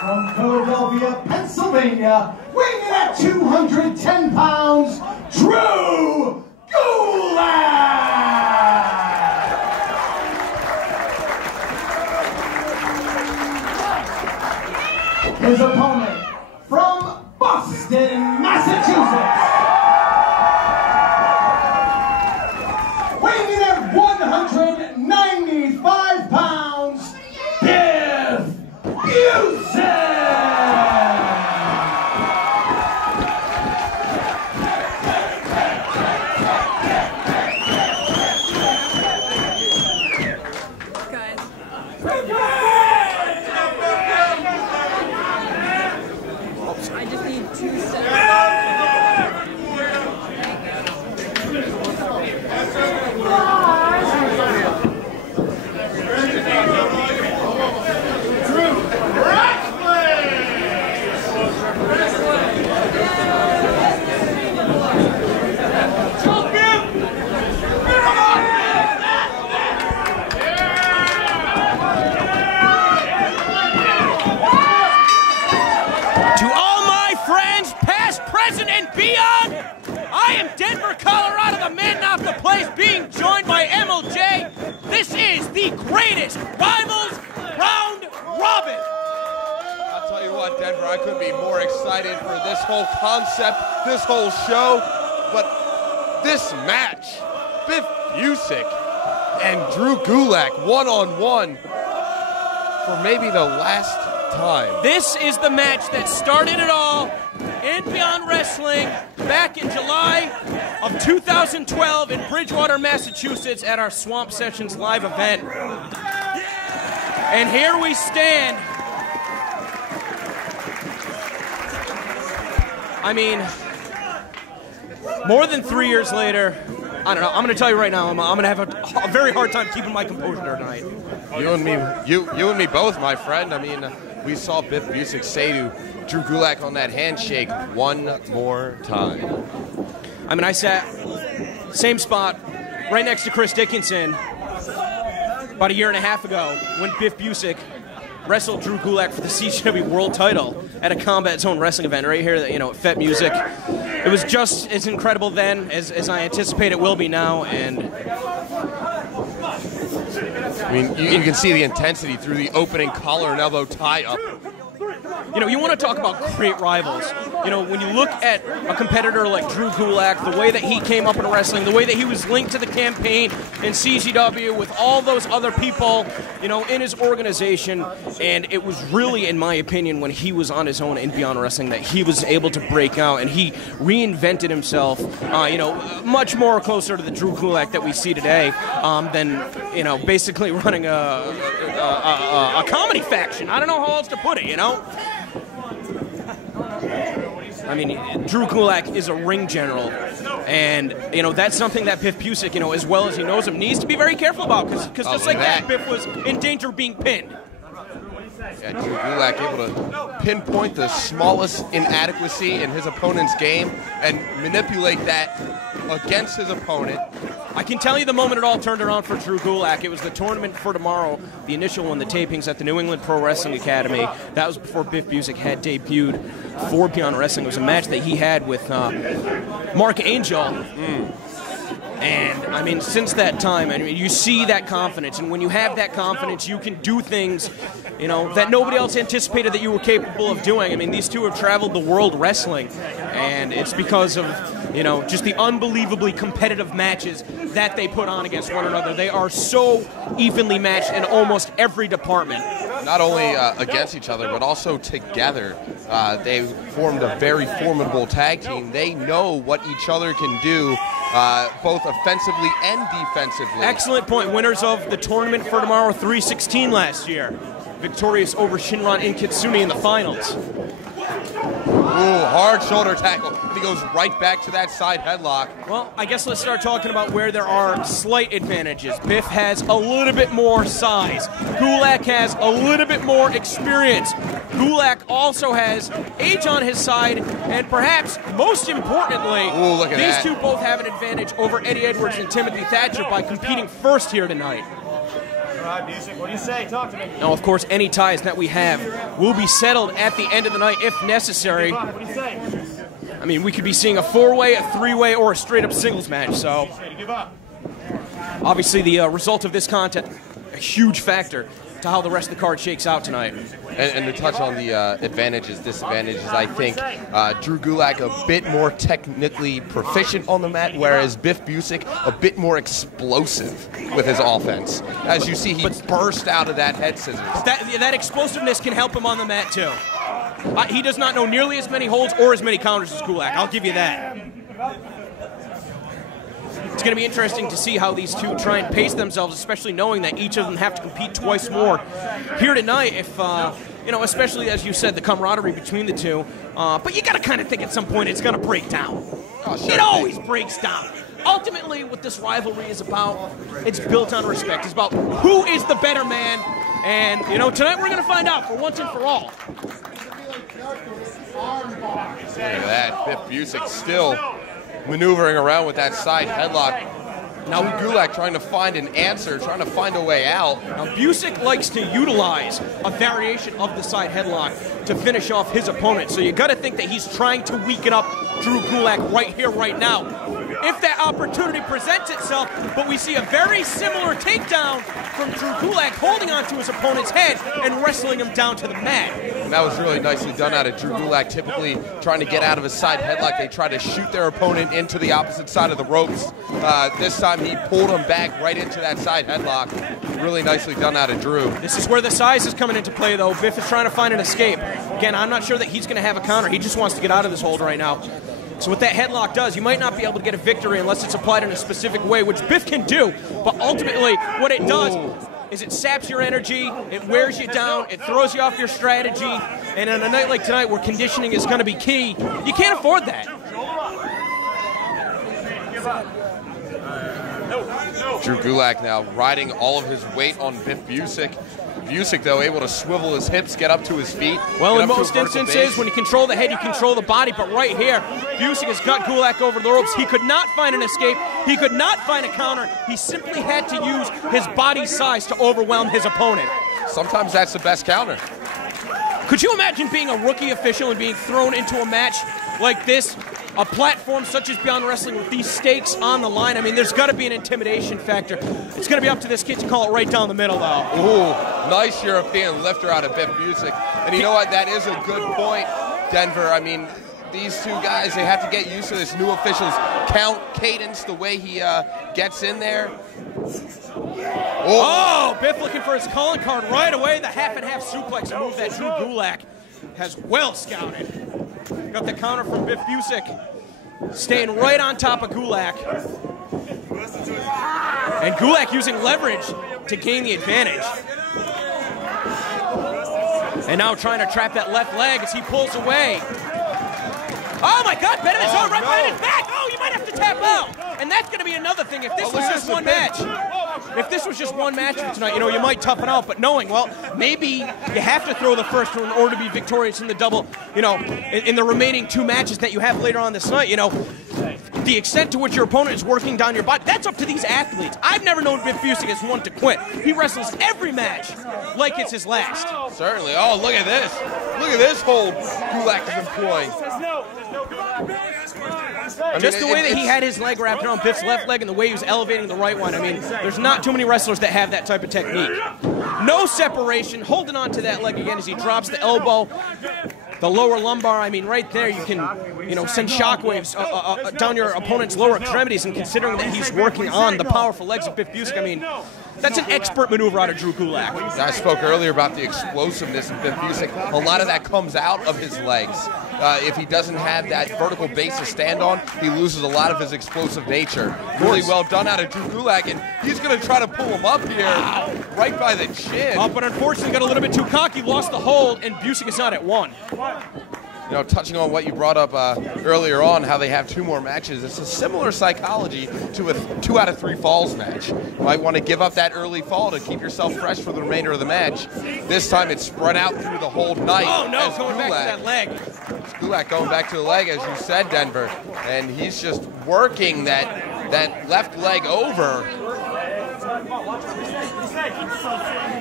From Philadelphia, Pennsylvania, weighing in at 210 pounds, Drew Gulak! His opponent, from Boston, Massachusetts, weighing in at 195 pounds, Biff Busick! I just need 2 seconds. Colorado, the man off the place, being joined by MLJ. This is the greatest Rivals Round Robin. I'll tell you what, Denver, I couldn't be more excited for this whole concept, this whole show, but this match, Biff Busick and Drew Gulak one-on-one for maybe the last time. This is the match that started it all in Beyond Wrestling back in July of 2012 in Bridgewater, Massachusetts at our Swamp Sessions live event. And here we stand. I mean, more than 3 years later, I don't know, I'm going to tell you right now, I'm going to have a very hard time keeping my composure there tonight. You and me both, my friend. I mean, we saw Biff Busick say to Drew Gulak on that handshake, "One more time." I mean, I sat same spot right next to Chris Dickinson about 1.5 years ago when Biff Busick wrestled Drew Gulak for the CCW World Title at a Combat Zone wrestling event right here, at Fet Music. It was just as incredible then as I anticipate it will be now, and I mean, you can see the intensity through the opening collar and elbow tie-up. You want to talk about great rivals. When you look at a competitor like Drew Gulak, the way that he came up in wrestling, the way that he was linked to the campaign in CCW with all those other people, in his organization, and it was really, in my opinion, when he was on his own in Beyond Wrestling that he was able to break out, and he reinvented himself, much more closer to the Drew Gulak that we see today than, basically running a comedy faction. I don't know how else to put it, I mean, Drew Gulak is a ring general, and, that's something that Biff Busick, as well as he knows him, needs to be very careful about, because just like that, Biff was in danger of being pinned. Yeah, Drew Gulak able to pinpoint the smallest inadequacy in his opponent's game and manipulate that against his opponent. I can tell you the moment it all turned around for Drew Gulak. It was the tournament for tomorrow, the initial one, the tapings at the New England Pro Wrestling Academy. That was before Biff Busick had debuted for Beyond Wrestling. It was a match that he had with Mark Angel. And, I mean, since that time, you see that confidence. And when you have that confidence, you can do things, that nobody else anticipated that you were capable of doing. I mean, these two have traveled the world wrestling. And it's because of, just the unbelievably competitive matches that they put on against one another. They are so evenly matched in almost every department. Not only against each other, but also together. They formed a very formidable tag team. They know what each other can do, both offensively and defensively. Excellent point. Winners of the tournament for tomorrow 316 last year. Victorious over Shinron and Kitsune in the finals. Ooh, hard shoulder tackle. He goes right back to that side headlock. Well, I guess let's start talking about where there are slight advantages. Biff has a little bit more size. Gulak has a little bit more experience. Gulak also has age on his side, and perhaps most importantly, these two both have an advantage over Eddie Edwards and Timothy Thatcher by competing first here tonight. right, Busick. What do you say? Talk to me. Now, of course, any ties that we have will be settled at the end of the night if necessary. What do you say? I mean, we could be seeing a 4-way, a 3-way, or a straight-up singles match. So, obviously, the result of this contest, a huge factor to how the rest of the card shakes out tonight. And to touch on the advantages, disadvantages, I think Drew Gulak a bit more technically proficient on the mat, whereas Biff Busick a bit more explosive with his offense. As you see, he burst out of that head scissors. That explosiveness can help him on the mat, too. He does not know nearly as many holds or as many counters as Gulak. I'll give you that. It's going to be interesting to see how these two try and pace themselves, especially knowing that each of them have to compete twice more here tonight. If you know, especially as you said, the camaraderie between the two. But you got to kind of think at some point it's going to break down. Oh, sure. It always breaks down. Ultimately, what this rivalry is about, it's built on respect. It's about who is the better man. And, you know, tonight we're going to find out for once and for all. Look at that. Biff Busick still maneuvering around with that side headlock. Now Gulak trying to find an answer, trying to find a way out. Now Busick likes to utilize a variation of the side headlock to finish off his opponent. So you got to think that he's trying to weaken up Drew Gulak right here, right now. If that opportunity presents itself, but we see a very similar takedown from Drew Gulak holding onto his opponent's head and wrestling him down to the mat. And that was really nicely done out of Drew Gulak. Typically trying to get out of his side headlock, they try to shoot their opponent into the opposite side of the ropes. This time he pulled him back right into that side headlock. Really nicely done out of Drew. This is where the size is coming into play, though. Biff is trying to find an escape. Again, I'm not sure that he's going to have a counter. He just wants to get out of this hold right now. So what that headlock does, you might not be able to get a victory unless it's applied in a specific way, which Biff can do. But ultimately, what it does is it saps your energy, it wears you down, it throws you off your strategy. And on a night like tonight where conditioning is going to be key, you can't afford that. Drew Gulak now riding all of his weight on Biff Busick. Busick, though, able to swivel his hips, get up to his feet. Well, in most instances, when you control the head, you control the body. But right here, Busick has got Gulak over the ropes. He could not find an escape. He could not find a counter. He simply had to use his body size to overwhelm his opponent. Sometimes that's the best counter. Could you imagine being a rookie official and being thrown into a match like this? A platform such as Beyond Wrestling with these stakes on the line. I mean, there's got to be an intimidation factor. It's going to be up to this kid to call it right down the middle, though. Ooh, nice European lifter out of Biff Busick. And you know what? That is a good point, Denver. I mean, these two guys, they have to get used to this new official's count cadence, the way he gets in there. Oh, Biff looking for his calling card right away. The half-and-half suplex, a move that Drew Gulak has well scouted. Got the counter from Biff Busick. Staying right on top of Gulak. And Gulak using leverage to gain the advantage. And now trying to trap that left leg as he pulls away. Oh my God, Bennett's right behind his back. Oh, you might have to tap out. And that's going to be another thing. If this was just one match, if this was just one match tonight, you know, you might toughen out. But knowing, well, maybe you have to throw the first one in order to be victorious in the double, you know, in the remaining two matches that you have later on this night, you know, the extent to which your opponent is working down your body, that's up to these athletes. I've never known Biff Busick as one to quit. He wrestles every match like it's his last. Certainly. Oh, look at this. Look at this hold Gulak is employing. Just the way that he had his leg wrapped around Biff's left leg and the way he was elevating the right one. I mean, there's not too many wrestlers that have that type of technique. No separation, holding on to that leg again as he drops the elbow, the lower lumbar. I mean, right there you can, you know, send shockwaves down your opponent's lower extremities. And considering that he's working on the powerful legs of Biff Busick, I mean, that's an expert maneuver out of Drew Gulak. I spoke earlier about the explosiveness of Biff Busick. A lot of that comes out of his legs. If he doesn't have that vertical base to stand on, he loses a lot of his explosive nature. Really well done out of Drew Gulak, and he's going to try to pull him up here right by the chin. But unfortunately got a little bit too cocky, lost the hold, and Busick is not at one. You know, touching on what you brought up earlier on, how they have two more matches, it's a similar psychology to a 2 out of 3 falls match. You might want to give up that early fall to keep yourself fresh for the remainder of the match. This time it's spread out through the whole night. Oh no, going back to that leg. Gulak going back to the leg, as you said, Denver. And he's just working that left leg over.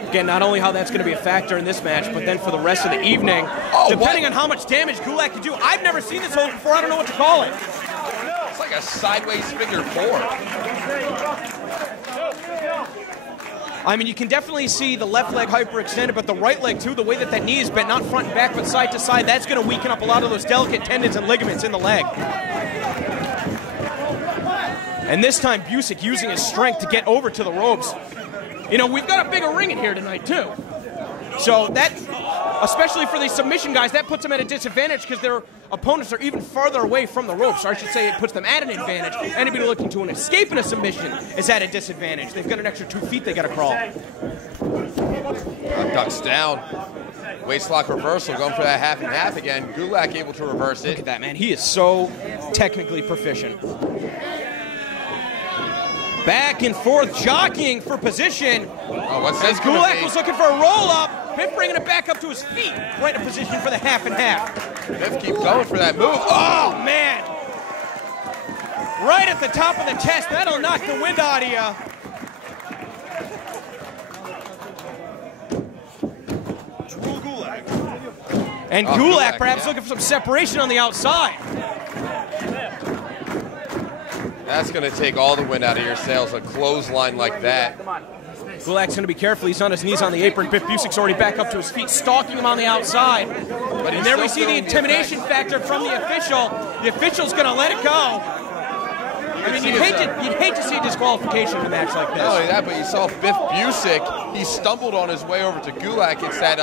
Again, not only how that's going to be a factor in this match, but then for the rest of the evening, depending on how much damage Gulak can do. I've never seen this hold before. I don't know what to call it. It's like a sideways figure four. I mean, you can definitely see the left leg hyperextended, but the right leg too, the way that knee is bent, not front and back, but side to side, that's going to weaken up a lot of those delicate tendons and ligaments in the leg. And this time, Busick using his strength to get over to the ropes. You know, we've got a bigger ring in here tonight too. So that, especially for these submission guys, that puts them at a disadvantage because their opponents are even farther away from the ropes. Or I should say it puts them at an advantage. Anybody looking to an escape in a submission is at a disadvantage. They've got an extra 2 feet they got to crawl. Ducks down. Waistlock reversal, going for that half and half again. Gulak able to reverse it. Look at that, man. He is so technically proficient. Back and forth, jockeying for position. Oh, what's this? Gulak was looking for a roll-up. Biff bringing it back up to his feet. Right in position for the half and half. Biff keep going for that move. Oh, man. Right at the top of the chest. That'll knock the wind out of you. And Gulak perhaps looking for some separation on the outside. That's going to take all the wind out of your sails, a clothesline like that. Gulak's going to be careful. He's on his knees on the apron. Biff Busick's already back up to his feet, stalking him on the outside. And there we see the intimidation factor from the official. The official's going to let it go. I mean, you'd hate to see a disqualification in a match like this. Not only that, but you saw Biff Busick. He stumbled on his way over to Gulak. It's that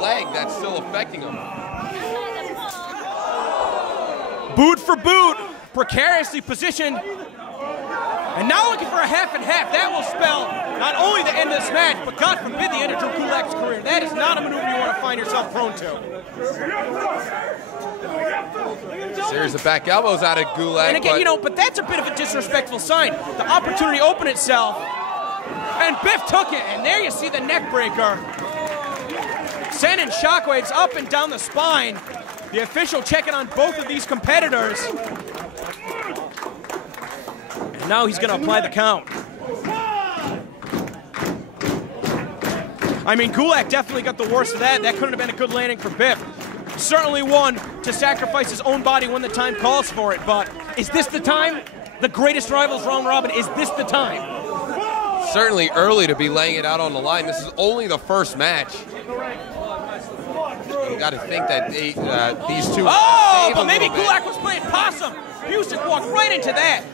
leg that's still affecting him. Boot for boot. Precariously positioned, and now looking for a half and half. That will spell not only the end of this match, but God forbid the end of Drew Gulak's career. That is not a maneuver you want to find yourself prone to. Series of back elbows out of Gulak. And again, you know, but that's a bit of a disrespectful sign. The opportunity opened itself, and Biff took it, and there you see the neck breaker. Sending shockwaves up and down the spine. The official checking on both of these competitors. And now he's going to apply the count. I mean, Gulak definitely got the worst of that. That couldn't have been a good landing for Biff. Certainly one to sacrifice his own body when the time calls for it, but is this the time? The greatest rivals round robin, is this the time? Certainly early to be laying it out on the line. This is only the first match. You got to think that these two. Oh, but maybe Gulak was playing possum. Busick walked right into that.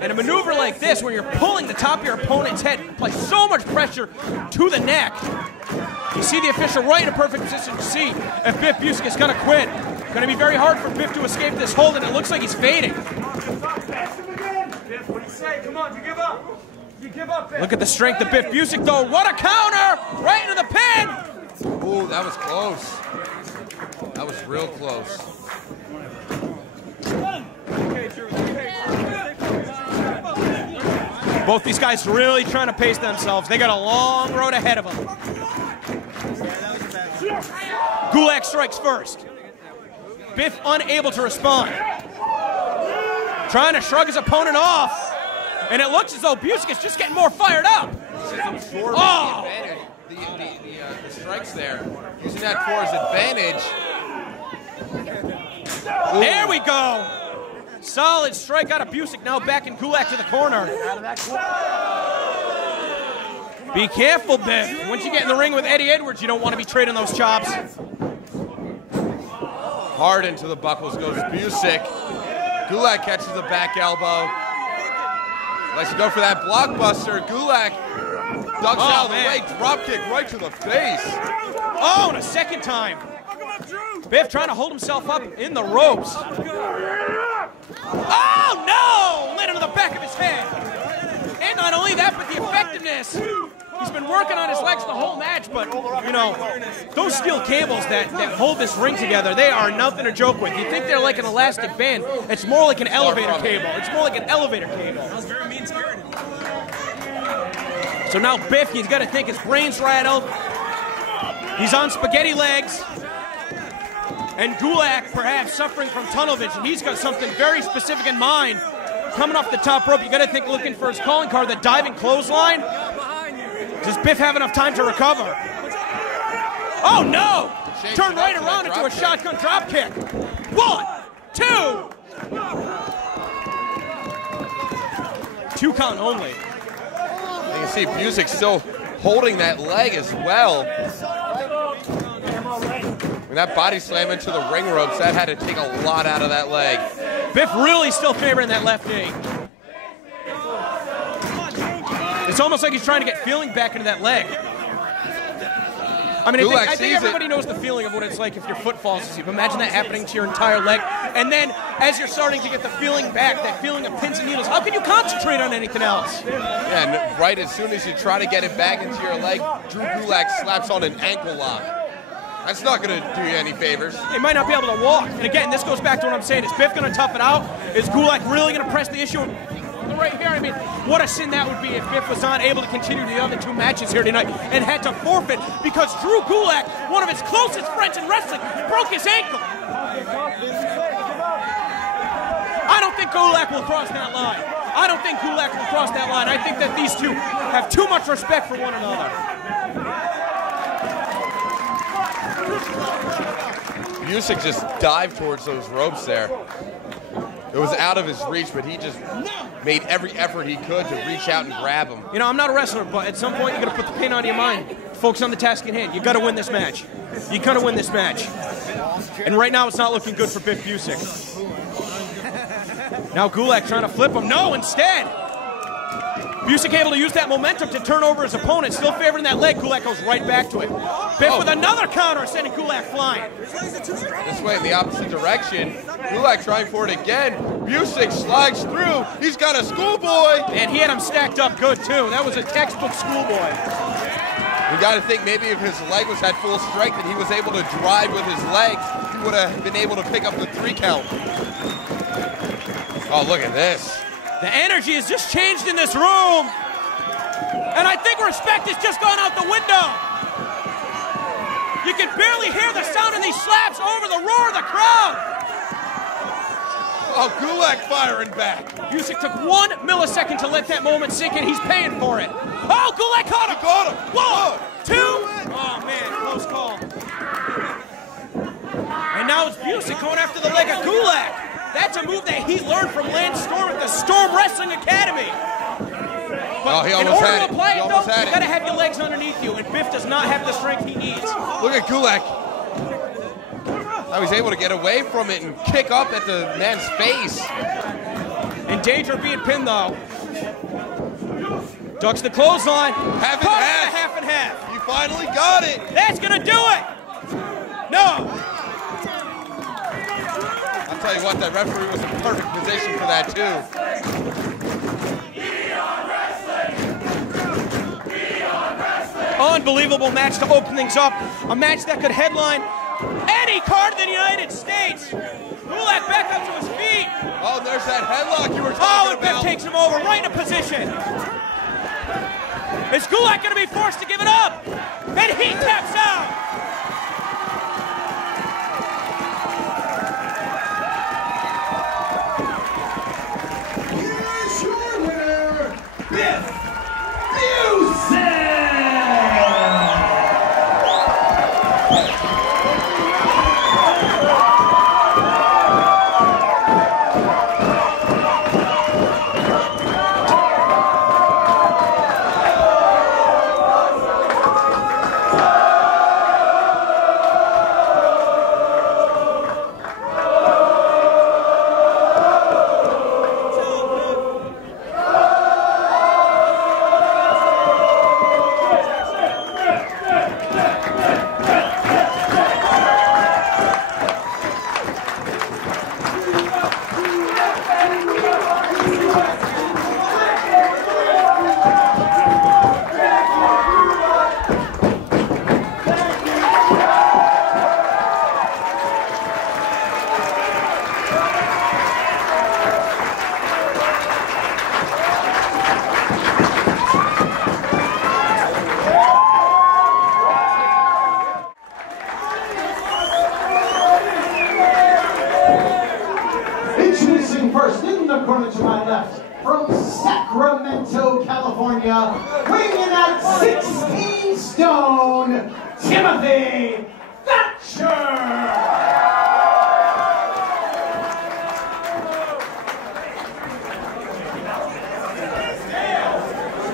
And a maneuver like this, where you're pulling the top of your opponent's head, applies so much pressure to the neck. You see the official right in a perfect position to see if Biff Busick is going to quit. Going to be very hard for Biff to escape this hold, and it looks like he's fading. Biff, what do you say? Come on, you give up. You give up, Biff. Look at the strength of Biff Busick, though. What a counter! Right into the pin! Ooh, that was close. That was real close. Both these guys really trying to pace themselves. They got a long road ahead of them. Gulak strikes first. Biff unable to respond. Trying to shrug his opponent off. And it looks as though Busick is just getting more fired up. Oh! The strikes there. Using that for his advantage. There we go. Solid strike out of Busick. Now back in Gulak to the corner. Be careful, Biff. Once you get in the ring with Eddie Edwards, you don't want to be trading those chops. Hard into the buckles goes Busick. Gulak catches the back elbow. Likes to go for that blockbuster. Gulak ducks out of the way. Drop kick right to the face. Oh, and a second time. Biff trying to hold himself up in the ropes. Oh, no! Lit into the back of his head. And not only that, but the effectiveness. He's been working on his legs the whole match, but, you know, those steel cables that hold this ring together, they are nothing to joke with. You think they're like an elastic band. It's more like an elevator cable. It's more like an elevator cable. That was very mean-spirited. So now Biff, he's got to think his brain's rattled. He's on spaghetti legs. And Gulak, perhaps suffering from tunnel vision. He's got something very specific in mind. Coming off the top rope, you got to think looking for his calling card, the diving clothesline. Does Biff have enough time to recover? Oh no! Turned right around into a shotgun drop kick. 1, 2. 2 count only. You can see Busick still holding that leg as well. When that body slam into the ring ropes, that had to take a lot out of that leg. Biff really still favoring that left knee. It's almost like he's trying to get feeling back into that leg. I mean, I think everybody knows the feeling of what it's like if your foot falls asleep. Imagine that happening to your entire leg. And then, as you're starting to get the feeling back, that feeling of pins and needles, how can you concentrate on anything else? Yeah, and right as soon as you try to get it back into your leg, Drew Gulak slaps on an ankle lock. That's not going to do you any favors. He might not be able to walk. And again, this goes back to what I'm saying. Is Biff going to tough it out? Is Gulak really going to press the issue? Right here, I mean, what a sin that would be if Biff was not able to continue the other 2 matches here tonight and had to forfeit because Drew Gulak, one of his closest friends in wrestling, broke his ankle. I don't think Gulak will cross that line. I don't think Gulak will cross that line. I think that these two have too much respect for one another. Busick just dived towards those ropes there. It was out of his reach, but he just made every effort he could to reach out and grab him. You know, I'm not a wrestler, but at some point you got to put the pain out of your mind. Focus on the task in hand. You got to win this match. You got to win this match. And right now it's not looking good for Biff Busick. Now Gulak trying to flip him. No, instead. Busick able to use that momentum to turn over his opponent. Still favoring that leg. Gulak goes right back to it. Biff with another counter, sending Gulak flying. This way in the opposite direction. Gulak trying for it again. Busick slides through. He's got a schoolboy. And he had him stacked up good, too. That was a textbook schoolboy. You got to think maybe if his leg was at full strength and he was able to drive with his legs, he would have been able to pick up the 3 count. Oh, look at this. The energy has just changed in this room. And I think respect has just gone out the window. You can barely hear the sound of these slaps over the roar of the crowd. Oh, Gulak firing back. Busick took 1 millisecond to let that moment sink in. He's paying for it. Oh, Gulak caught him. He caught him. 1, 2. Oh, man, close call. And now it's Busick going after the leg of Gulak. That's a move that he learned from Lance Storm at the Storm Wrestling Academy. But he almost had it. In order to apply it, though, you got to have your legs underneath you, and Biff does not have the strength he needs. Look at Gulak. Now he's able to get away from it and kick up at the man's face. In danger of being pinned, though. Ducks the clothesline. Half and half. You finally got it. That's going to do it. No. I'll tell you what, that referee was in perfect position for that, too. Unbelievable match to open things up. A match that could headline any card in the United States. Gulak back up to his feet. Oh, there's that headlock you were talking and about. Biff takes him over right in a position. Is Gulak going to be forced to give it up? And he taps out. Here's your winner, Biff Busick! Introducing first in the corner to my left, from Sacramento, California, weighing in at 16 stone, Timothy Thatcher!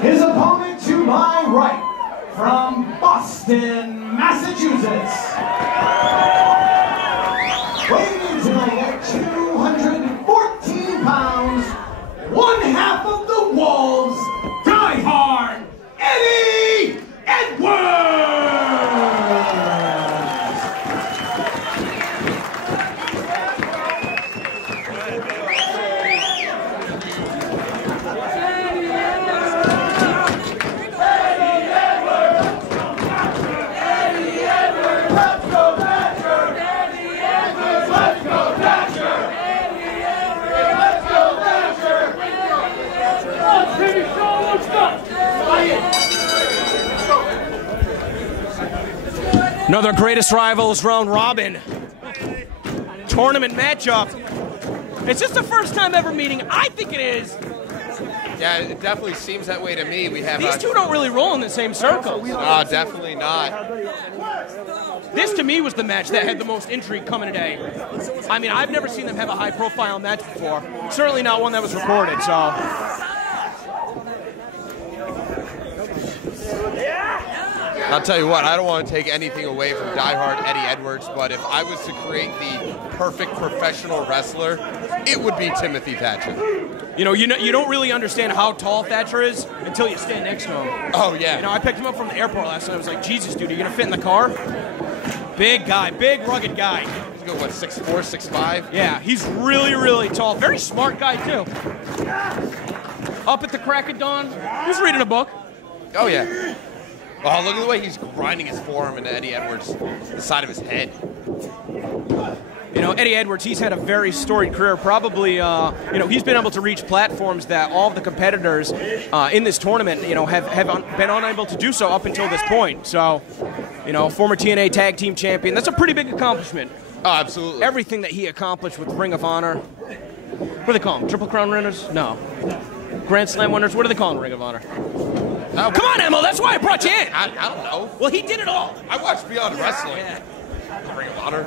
His opponent to my right, from Boston, Massachusetts, weighing in tonight at 214 pounds, one half of the Wolves, Die Hard, Eddie Edwards! Another greatest rivals round robin tournament matchup. It's just the first time ever meeting. I think it is. Yeah, it definitely seems that way to me. We have These two don't really roll in the same circles. Definitely not. This to me was the match that had the most intrigue coming today. I mean, I've never seen them have a high-profile match before. Certainly not one that was recorded. So. I'll tell you what, I don't want to take anything away from diehard Eddie Edwards, but if I was to create the perfect professional wrestler, it would be Timothy Thatcher. You don't really understand how tall Thatcher is until you stand next to him. Oh, yeah. You know, I picked him up from the airport last night. I was like, Jesus, dude, are you going to fit in the car? Big guy, big, rugged guy. He's going, what, 6'4", 6'5"? Yeah, he's really, really tall. Very smart guy, too. Up at the crack of dawn, he's reading a book. Oh, yeah. Oh, look at the way he's grinding his forearm into Eddie Edwards, the side of his head. You know, Eddie Edwards, he's had a very storied career. Probably, he's been able to reach platforms that all of the competitors in this tournament, have been unable to do so up until this point. So, former TNA Tag Team Champion. That's a pretty big accomplishment. Oh, absolutely. Everything that he accomplished with Ring of Honor. What do they call them? Triple Crown winners? No. Grand Slam winners? What do they call them, Ring of Honor? Come on, Emil, that's why I brought you in. I don't know. Well, he did it all. I watched Beyond Wrestling. Yeah. Ring of Honor.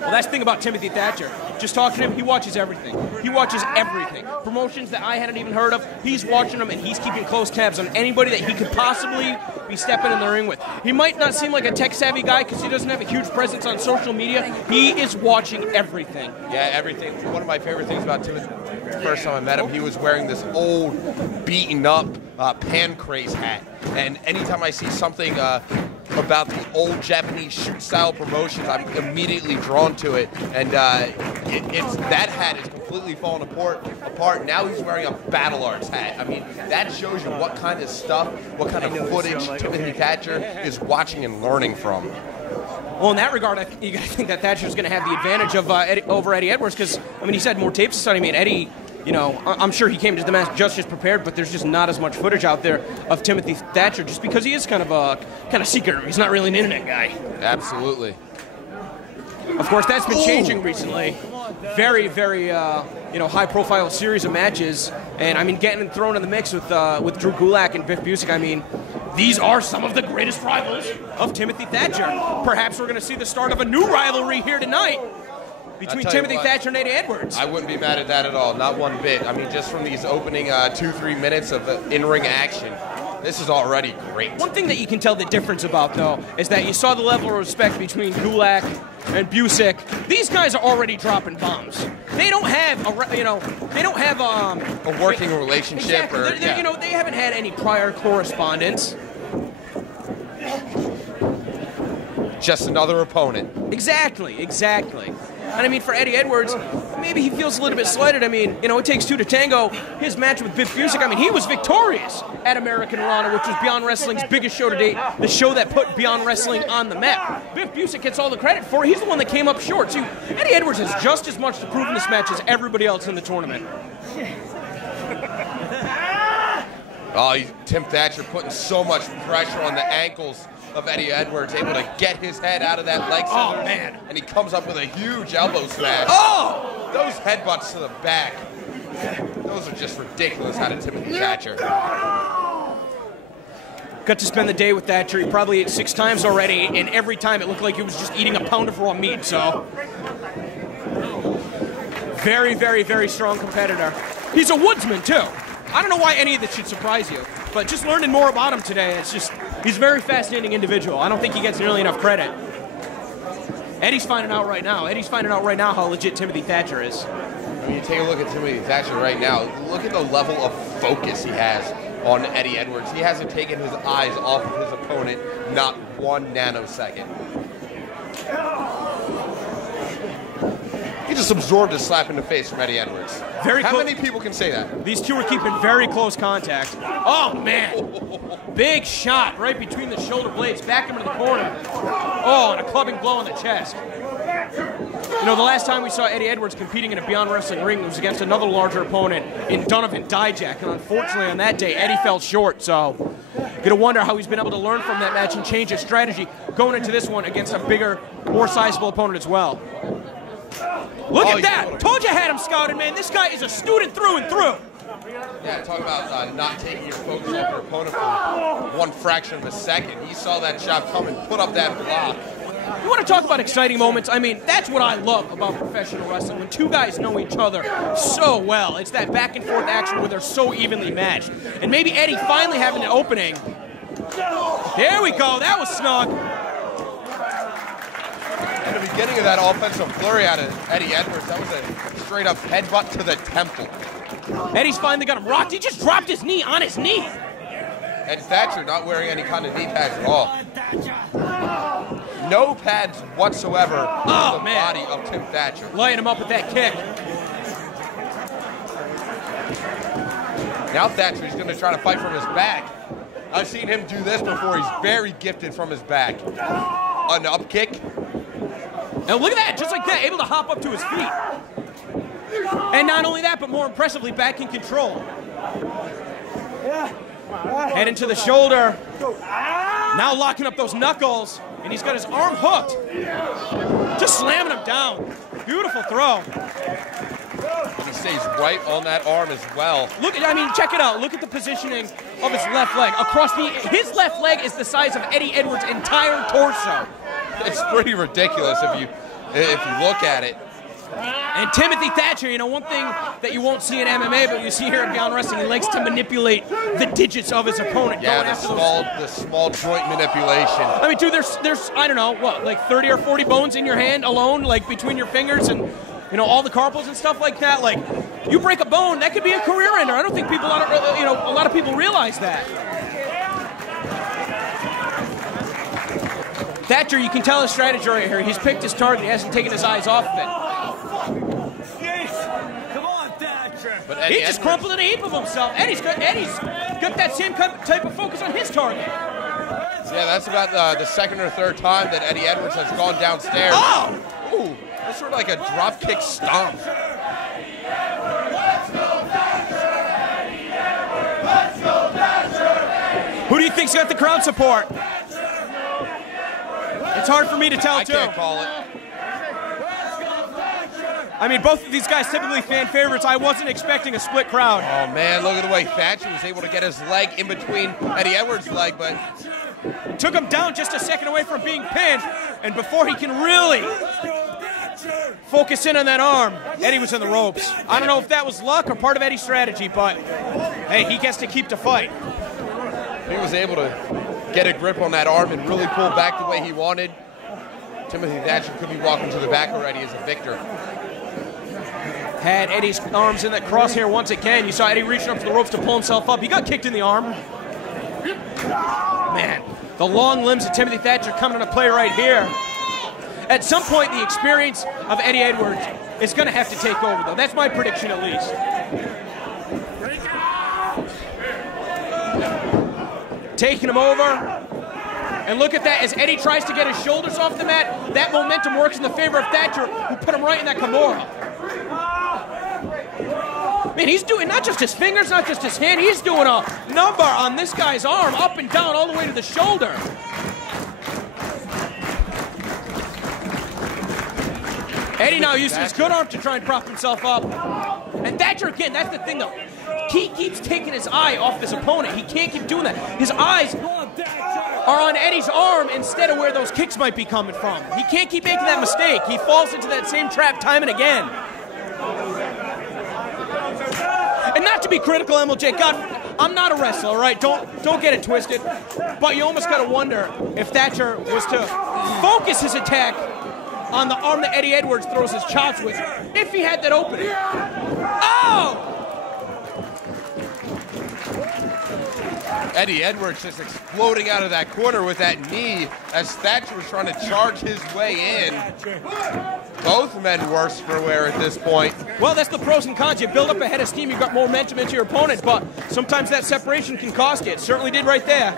Well, that's the thing about Timothy Thatcher. Just talking to him, he watches everything. He watches everything. Promotions that I hadn't even heard of, he's watching them, and he's keeping close tabs on anybody that he could possibly be stepping in the ring with. He might not seem like a tech-savvy guy because he doesn't have a huge presence on social media. He is watching everything. Yeah, everything. One of my favorite things about Timothy, the first time I met him, he was wearing this old, beaten-up Pancrase hat. And anytime I see something about the old Japanese shoot-style promotions, I'm immediately drawn to it. And that hat is completely fallen apart. Now he's wearing a Battle Arts hat. I mean, that shows you what kind of stuff, what kind of footage Timothy Thatcher is watching and learning from. Well, in that regard, you got to think that Thatcher's going to have the advantage of over Eddie Edwards because, he's had more tapes to study. Eddie, I'm sure he came to the match just as prepared, but there's just not as much footage out there of Timothy Thatcher just because he is kind of secret. He's not really an internet guy. Absolutely. Of course, that's been changing recently. Very, very, high-profile series of matches, and getting thrown in the mix with Drew Gulak and Biff Busick. These are some of the greatest rivals of Timothy Thatcher. Perhaps we're going to see the start of a new rivalry here tonight between Timothy Thatcher and Eddie Edwards. I wouldn't be mad at that at all, not one bit. Just from these opening 2-3 minutes of in-ring action, this is already great. One thing that you can tell the difference about, though, is that you saw the level of respect between Gulak and Busick. These guys are already dropping bombs. They don't have a working relationship. Exactly. They haven't had any prior correspondence. Just another opponent. Exactly. And for Eddie Edwards, maybe he feels a little bit slighted. It takes two to tango. His match with Biff Busick, he was victorious at American Honor, which was Beyond Wrestling's biggest show to date, the show that put Beyond Wrestling on the map. Biff Busick gets all the credit for it. He's the one that came up short. So Eddie Edwards has just as much to prove in this match as everybody else in the tournament. Tim Thatcher putting so much pressure on the ankles of Eddie Edwards, able to get his head out of that leg scissors. Oh, man. And he comes up with a huge elbow smash. Oh! Those headbutts to the back. Those are just ridiculous out of Timothy Thatcher. Got to spend the day with Thatcher. He probably ate 6 times already, and every time it looked like he was just eating a pound of raw meat, so. Very, very, very strong competitor. He's a woodsman, too. I don't know why any of this should surprise you, but just learning more about him today, it's just, he's a very fascinating individual. I don't think he gets nearly enough credit. Eddie's finding out right now. Eddie's finding out right now how legit Timothy Thatcher is. When you take a look at Timothy Thatcher right now, look at the level of focus he has on Eddie Edwards. He hasn't taken his eyes off of his opponent, not 1 nanosecond. He just absorbed a slap in the face from Eddie Edwards. How many people can say that? These two are keeping very close contact. Oh, man. Big shot right between the shoulder blades, back him into the corner. Oh, and a clubbing blow in the chest. You know, the last time we saw Eddie Edwards competing in a Beyond Wrestling ring was against another larger opponent in Dunn Dijak, and unfortunately on that day, Eddie fell short, so gonna wonder how he's been able to learn from that match and change his strategy going into this one against a bigger, more sizable opponent as well. Look at that! Told you I had him scouted, man. This guy is a student through and through. Yeah, talk about not taking your focus off your opponent for 1 fraction of a second. He saw that shot come and put up that block. You want to talk about exciting moments? I mean, that's what I love about professional wrestling, when two guys know each other so well. It's that back and forth action where they're so evenly matched. And maybe Eddie finally having an opening. There we go. That was snug. At the beginning of that offensive flurry out of Eddie Edwards, that was a straight-up headbutt to the temple. Eddie's finally got him rocked. He just dropped his knee on his knee. And Thatcher not wearing any kind of knee pads at all. No pads whatsoever on the body of Tim Thatcher. Laying him up with that kick. Now Thatcher's going to try to fight from his back. I've seen him do this before. He's very gifted from his back. An up kick. And look at that, just like that, able to hop up to his feet. And not only that, but more impressively, back in control. Head into the shoulder. Now locking up those knuckles. And he's got his arm hooked. Just slamming him down. Beautiful throw. And he stays right on that arm as well. Look at, I mean, check it out. Look at the positioning of his left leg. His left leg is the size of Eddie Edwards' entire torso. It's pretty ridiculous if you look at it. And Timothy Thatcher, you know, one thing that you won't see in MMA, but you see here in Beyond Wrestling, he likes to manipulate the digits of his opponent. Yeah, the small joint manipulation. I mean, dude, there's I don't know, what, like 30 or 40 bones in your hand alone, like between your fingers and, you know, all the carpals and stuff like that. Like, you break a bone, that could be a career ender. I don't think a lot of people realize that. Thatcher, you can tell his strategy right here. He's picked his target. He hasn't taken his eyes off of it. Come on, Thatcher. But He just crumpled in a heap of himself. Eddie's got that same type of focus on his target. Yeah, that's about the second or third time that Eddie Edwards has gone downstairs. Oh! Ooh, that's sort of like a drop kick stomp. Who do you think's got the crowd support? It's hard for me to tell, too. I can't call it. I mean, both of these guys typically fan favorites. I wasn't expecting a split crowd. Oh, man, look at the way Thatcher was able to get his leg in between Eddie Edwards' leg, but took him down just a second away from being pinned, and before he can really focus in on that arm, Eddie was in the ropes. I don't know if that was luck or part of Eddie's strategy, but hey, he gets to keep the fight. He was able to get a grip on that arm and really pull back the way he wanted. Timothy Thatcher could be walking to the back already as a victor. Had Eddie's arms in that crosshair once again. You saw Eddie reaching up to the ropes to pull himself up. He got kicked in the arm. Man, the long limbs of Timothy Thatcher coming into play right here. At some point, the experience of Eddie Edwards is going to have to take over, though. That's my prediction, at least. Taking him over. And look at that, as Eddie tries to get his shoulders off the mat, that momentum works in the favor of Thatcher, who put him right in that Kimura. Man, he's doing not just his fingers, not just his hand, he's doing a number on this guy's arm, up and down, all the way to the shoulder. Eddie now uses his good arm to try and prop himself up. And Thatcher, again, that's the thing, though. He keeps taking his eye off his opponent. He can't keep doing that. His eyes are on Eddie's arm instead of where those kicks might be coming from. He can't keep making that mistake. He falls into that same trap time and again. And not to be critical, MLJ, God, I'm not a wrestler, all right? Don't get it twisted. But you almost got to wonder if Thatcher was to focus his attack on the arm that Eddie Edwards throws his chops with, if he had that opening. Oh! Eddie Edwards just exploding out of that corner with that knee as Thatcher was trying to charge his way in. Both men worse for wear at this point. Well, that's the pros and cons. You build up a head of steam, you got more momentum into your opponent, but sometimes that separation can cost you. It certainly did right there.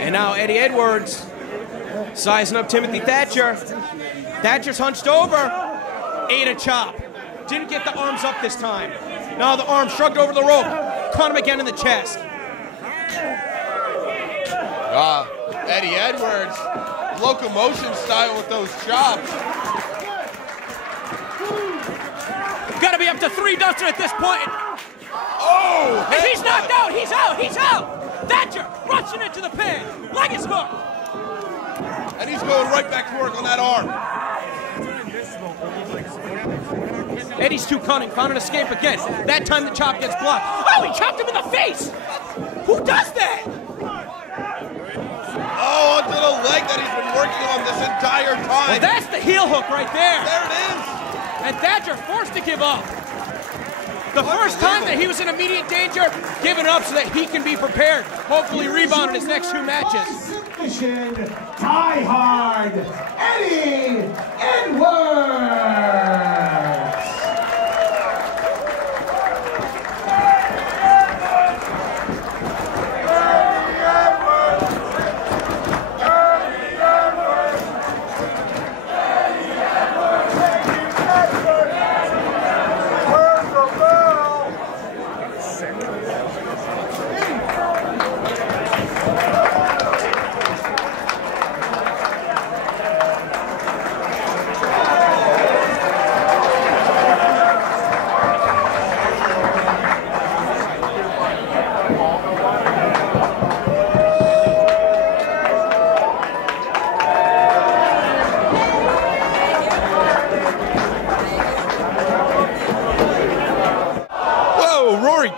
And now Eddie Edwards sizing up Timothy Thatcher. Thatcher's hunched over. Ate a chop. Didn't get the arms up this time. Now the arm shrugged over the rope. Caught him again in the chest. Eddie Edwards, locomotion style with those chops. Got to be up to 3 Dustin at this point. Oh! And he's knocked out. He's out. He's out. Thatcher rushing into the pin. Like his hook. And he's going right back to work on that arm. Eddie's too cunning. Found an escape again. That time the chop gets blocked. Oh, he chopped him in the face. Who does that? Oh, onto the leg that he's been working on this entire time. Well, that's the heel hook right there. There it is. And Thatcher forced to give up. The first time that he was in immediate danger, giving up so that he can be prepared. Hopefully rebound in his next 2 matches. Die Hard, Eddie Edwards.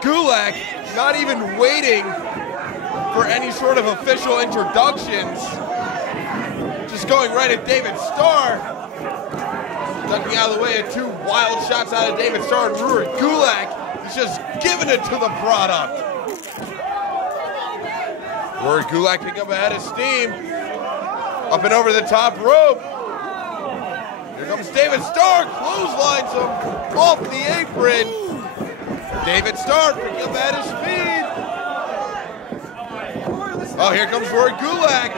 Gulak not even waiting for any sort of official introductions. Just going right at David Starr. Ducking out of the way at 2 wild shots out of David Starr, and Rory Gulak is just giving it to the product. Rory Gulak picking up a head of steam. Up and over the top rope. Here comes David Starr, clotheslines him off the apron. David Starr picking up at his speed. Oh, here comes Rory Gulak.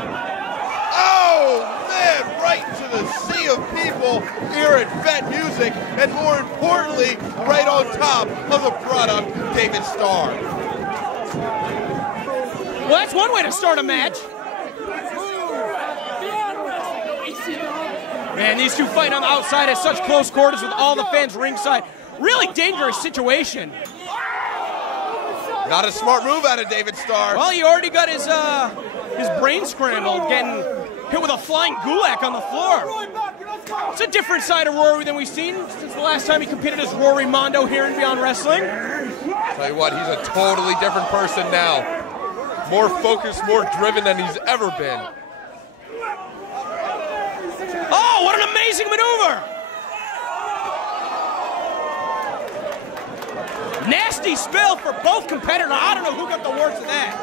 Oh, man, right into the sea of people here at Biff Busick, and more importantly, right on top of the product, David Starr. Well, that's one way to start a match. Man, these two fighting on the outside at such close quarters with all the fans ringside. Really dangerous situation. Not a smart move out of David Starr. Well, he already got his brain scrambled, getting hit with a flying Gulak on the floor. It's a different side of Rory than we've seen since the last time he competed as Rory Mondo here in Beyond Wrestling. Tell you what, he's a totally different person now. More focused, more driven than he's ever been. Oh, what an amazing maneuver! Nasty spill for both competitors. I don't know who got the worst of that.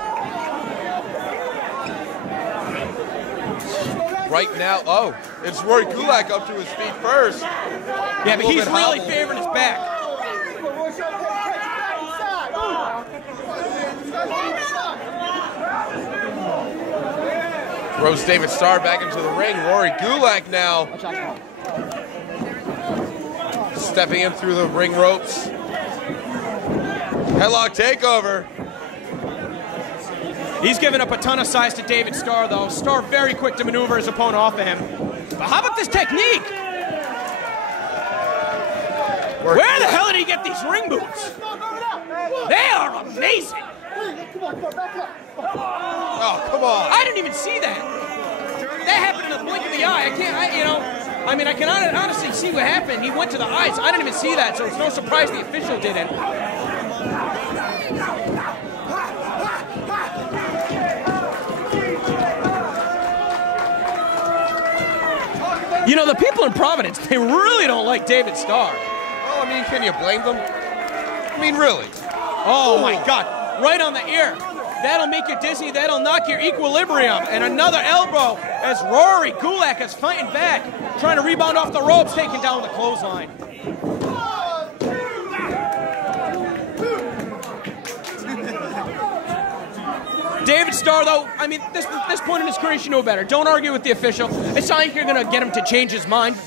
Right now, oh, it's Rory Gulak up to his feet first. Yeah, but he's really favoring his back. Throws David Starr back into the ring. Rory Gulak now stepping in through the ring ropes. Headlock takeover. He's giving up a ton of size to David Starr, though. Starr very quick to maneuver his opponent off of him. But how about this technique? Where the hell did he get these ring boots? They are amazing. Oh, come on. I didn't even see that. That happened in the blink of the eye. I can honestly see what happened. He went to the eyes. I didn't even see that, so it's no surprise the official didn't. You know, the people in Providence, they really don't like David Starr. Oh, I mean, can you blame them? I mean, really? Oh, my God. Right on the ear. That'll make you dizzy. That'll knock your equilibrium. And another elbow as Rory Gulak is fighting back, trying to rebound off the ropes, taking down the clothesline. David Starr, though, I mean, this point in his career, you should know better. Don't argue with the official. It's not like you're going to get him to change his mind.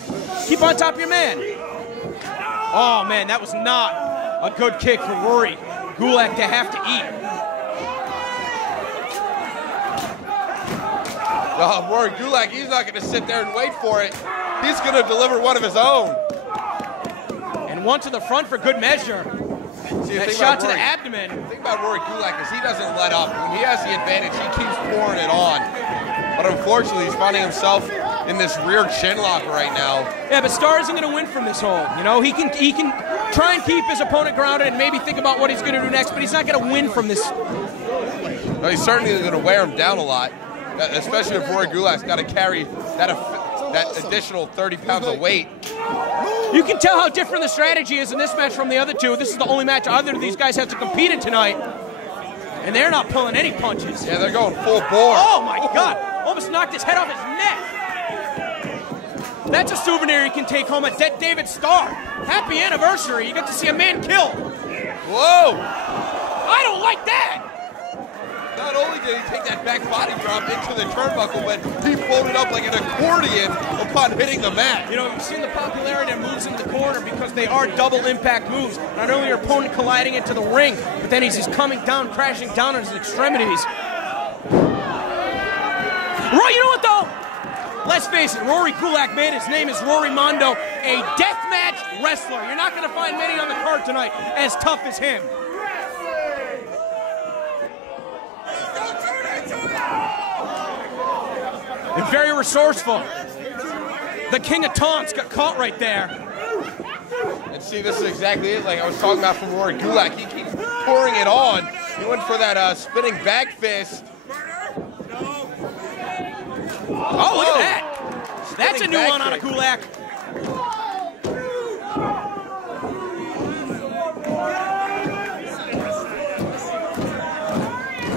Keep on top of your man. Oh, man, that was not a good kick for Rory Gulak to have to eat. Oh, Rory Gulak, he's not going to sit there and wait for it. He's going to deliver one of his own. And one to the front for good measure. See, that shot to the abdomen. The thing about Rory Gulak is he doesn't let up. When he has the advantage, he keeps pouring it on. But unfortunately, he's finding himself in this rear chin lock right now. Yeah, but Starr isn't going to win from this hold. You know, he can try and keep his opponent grounded and maybe think about what he's going to do next, but he's not going to win from this. No, he's certainly going to wear him down a lot, especially if Rory Gulak's got to carry that additional 30 pounds of weight. You can tell how different the strategy is in this match from the other two. This is the only match either of these guys have to compete in tonight. And they're not pulling any punches. Yeah, they're going full bore. Oh, my God. Almost knocked his head off his neck. That's a souvenir you can take home at David Starr. Happy anniversary. You get to see a man killed. Whoa. I don't like that. Not only did he take that back body drop into the turnbuckle, but he folded up like an accordion upon hitting the mat. You know, you've seen the popularity of moves in the corner because they are double impact moves. Not only your opponent colliding into the ring, but then he's just coming down, crashing down on his extremities. Right, you know what though? Let's face it, Rory Gulak made his name as Rory Mondo, a deathmatch wrestler. You're not going to find many on the card tonight as tough as him. And very resourceful. The king of taunts got caught right there. And see, this is exactly it. Like I was talking about from Rory Gulak. He keeps pouring it on. He went for that spinning back fist. Oh, look at that. That's a new one on a Gulak.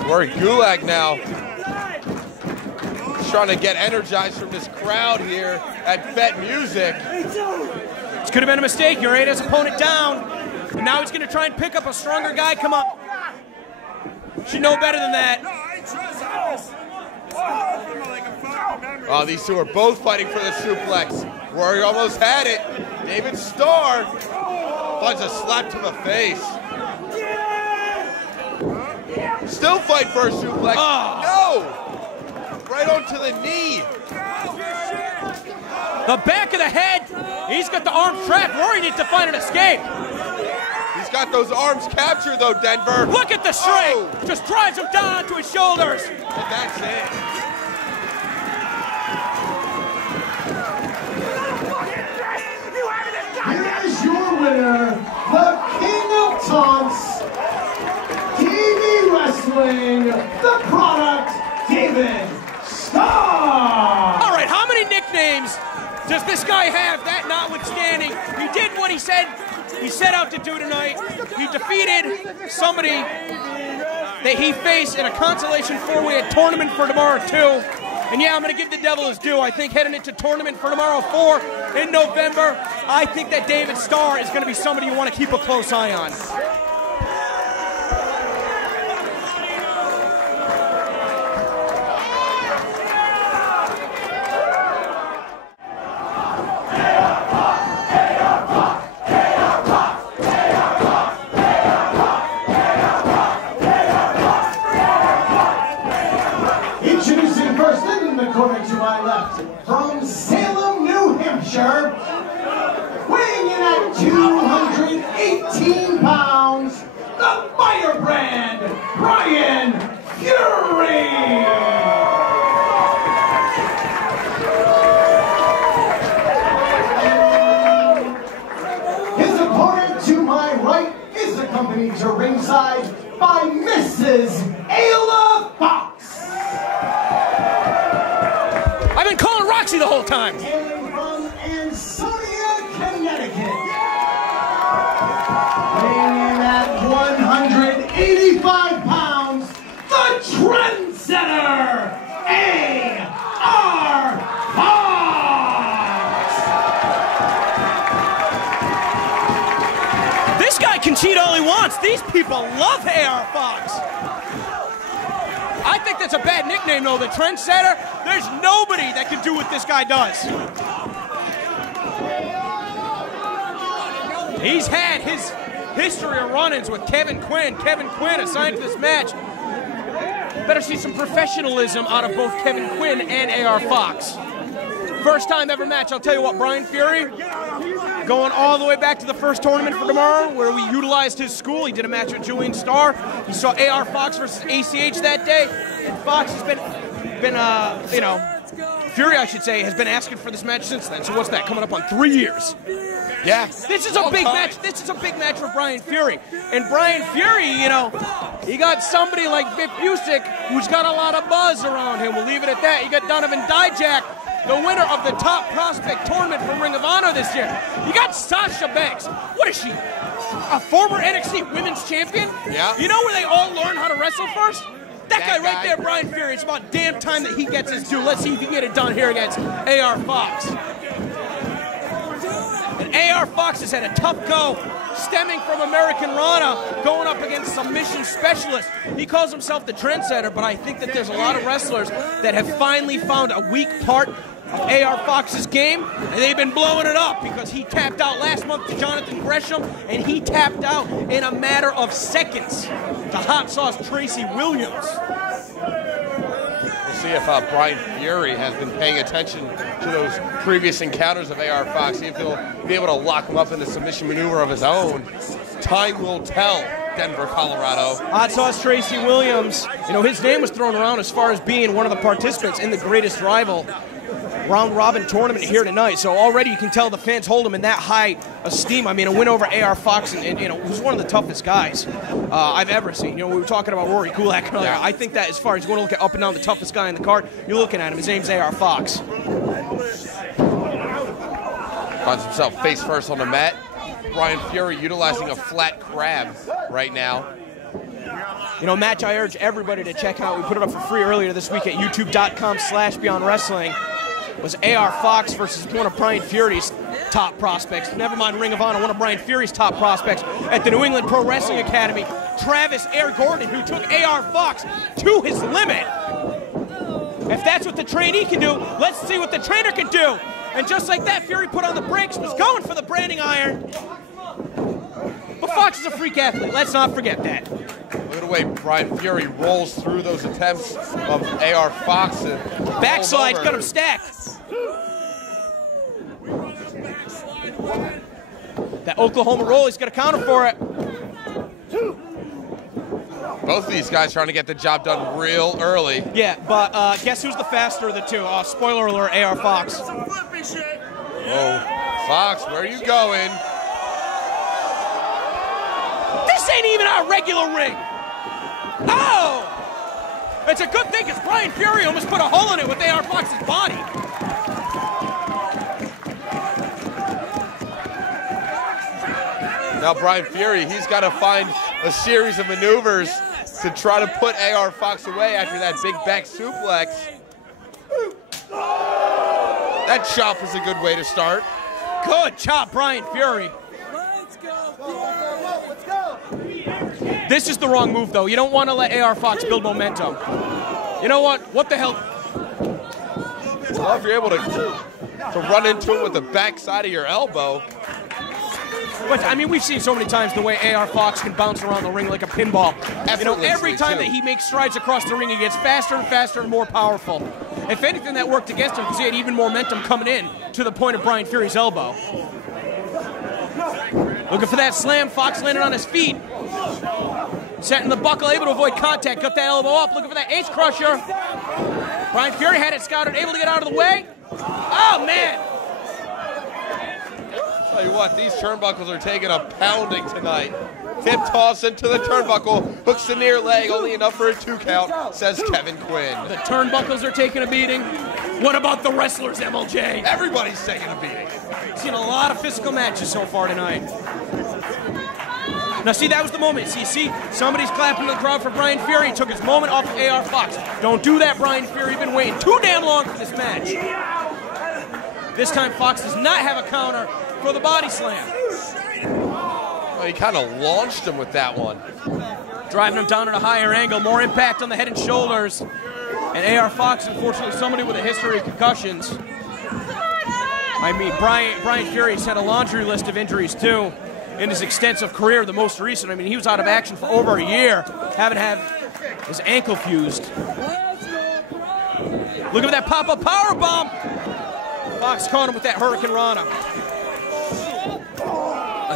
Rory Gulak now trying to get energized from this crowd here at Bet Music. This could have been a mistake. He already has his opponent down. And now he's going to try and pick up a stronger guy. Come on. Should know better than that. Oh, these two are both fighting for the suplex. Rory almost had it. David Starr finds a slap to the face. Still fight for a suplex. Oh. No! Right onto the knee. The back of the head. He's got the arm trapped. Rory needs to find an escape. He's got those arms captured, though, Denver. Look at the strike. Oh. Just drives him down onto his shoulders. And that's it. Here's your winner, the King of Taunts, TV Wrestling, the product, David Starr. All right, how many nicknames does this guy have? That notwithstanding, he did what he said he set out to do tonight. He defeated somebody that he faced in a consolation four-way at Tournament for Tomorrow 2. And yeah, I'm going to give the devil his due. I think heading into Tournament for Tomorrow 4 in November, I think that David Starr is going to be somebody you want to keep a close eye on. Introducing first in the corner to my left, from Salem, 218 pounds, the firebrand, Brian Fury! His opponent to my right is accompanied to ringside by Mrs. Ayla Fox. I've been calling Roxy the whole time. Hailing from Ansonia, Connecticut. Weighing in at 185 pounds, the trendsetter, A.R. Fox. This guy can cheat all he wants. These people love A.R. Fox. I think that's a bad nickname, though, the trendsetter. There's nobody that can do what this guy does. He's had his history of run-ins with Kevin Quinn. Kevin Quinn assigned to this match. Better see some professionalism out of both Kevin Quinn and A.R. Fox. First time ever match, I'll tell you what, Brian Fury, going all the way back to the first tournament for tomorrow, where we utilized his school. He did a match with Julian Starr. He saw A.R. Fox versus ACH that day. And Fox has been Fury, I should say, has been asking for this match since then. So what's that, coming up on 3 years? Yeah. This is a big match. This is a big match for Brian Fury. And Brian Fury, you know, he got somebody like Biff Busick, who's got a lot of buzz around him. We'll leave it at that. You got Donovan Dijak, the winner of the top prospect tournament from Ring of Honor this year. You got Sasha Banks. What is she? A former NXT Women's Champion? Yeah. You know where they all learn how to wrestle first? That guy right there, Brian Fury. It's about damn time that he gets his due. Let's see if he can get it done here against A.R. Fox. And A.R. Fox has had a tough go, stemming from American Rana, going up against submission specialist. He calls himself the trendsetter, but I think that there's a lot of wrestlers that have finally found a weak part of A.R. Fox's game, and they've been blowing it up because he tapped out last month to Jonathan Gresham, and he tapped out in a matter of seconds to Hot Sauce Tracy Williams. We'll see if Brian Fury has been paying attention to those previous encounters of A.R. Fox, see if he'll be able to lock him up in the submission maneuver of his own. Time will tell, Denver, Colorado. Hot Sauce Tracy Williams, you know, his name was thrown around as far as being one of the participants in the Greatest Rival round-robin tournament here tonight. So already you can tell the fans hold him in that high esteem. I mean, a win over A.R. Fox, and you know, who's one of the toughest guys I've ever seen. You know, we were talking about Rory, Gulak earlier. Yeah. I think that as far as going to look at up and down the toughest guy in the card, you're looking at him. His name's A.R. Fox. Finds himself face first on the mat. Brian Fury utilizing a flat crab right now. You know, match I urge everybody to check out. We put it up for free earlier this week at youtube.com/BeyondWrestling. Was A.R. Fox versus one of Brian Fury's top prospects. Never mind Ring of Honor, one of Brian Fury's top prospects at the New England Pro Wrestling Academy, Travis Air Gordon, who took A.R. Fox to his limit. If that's what the trainee can do, let's see what the trainer can do. And just like that, Fury put on the brakes, was going for the branding iron. But Fox is a freak athlete. Let's not forget that. Look at the way Brian Fury rolls through those attempts of A.R. Fox. Backslide's got him stacked. That Oklahoma roll, he's got a counter for it. Both of these guys trying to get the job done real early. Yeah, but guess who's the faster of the two? Spoiler alert, A.R. Fox. Oh, Fox, where are you going? This ain't even our regular ring. Oh! It's a good thing because Brian Fury almost put a hole in it with A.R. Fox's body. Now Brian Fury, he's got to find a series of maneuvers to try to put A.R. Fox away after that big back suplex. That chop was a good way to start. Good chop, Brian Fury. This is the wrong move, though. You don't want to let A.R. Fox build momentum. You know what? What the hell? Well, if you're able to run into it with the backside of your elbow. But, I mean, we've seen so many times the way A.R. Fox can bounce around the ring like a pinball. You know, every time that he makes strides across the ring, he gets faster and faster and more powerful. If anything, that worked against him because he had even more momentum coming in to the point of Brian Fury's elbow. Looking for that slam. Fox landed on his feet. Setting the buckle, able to avoid contact. Got that elbow up. Looking for that ace crusher. Brian Fury had it scouted, able to get out of the way. Oh, man. Tell you what, these turnbuckles are taking a pounding tonight. Hip toss into the turnbuckle, hooks the near leg, only enough for a 2 count, says Kevin Quinn. The turnbuckles are taking a beating. What about the wrestlers, MLJ? Everybody's taking a beating. Seen a lot of physical matches so far tonight. Now, see, that was the moment. See, somebody's clapping in the crowd for Brian Fury. He took his moment off of AR Fox. Don't do that, Brian Fury. You've been waiting too damn long for this match. This time, Fox does not have a counter for the body slam. Well, he kind of launched him with that one. Driving him down at a higher angle, more impact on the head and shoulders. And AR Fox, unfortunately, somebody with a history of concussions. I mean, Brian Fury's had a laundry list of injuries, too, in his extensive career. The most recent, I mean, he was out of action for over a year, having had his ankle fused. Look at that pop-up powerbomb. Fox caught him with that Hurricane Rana.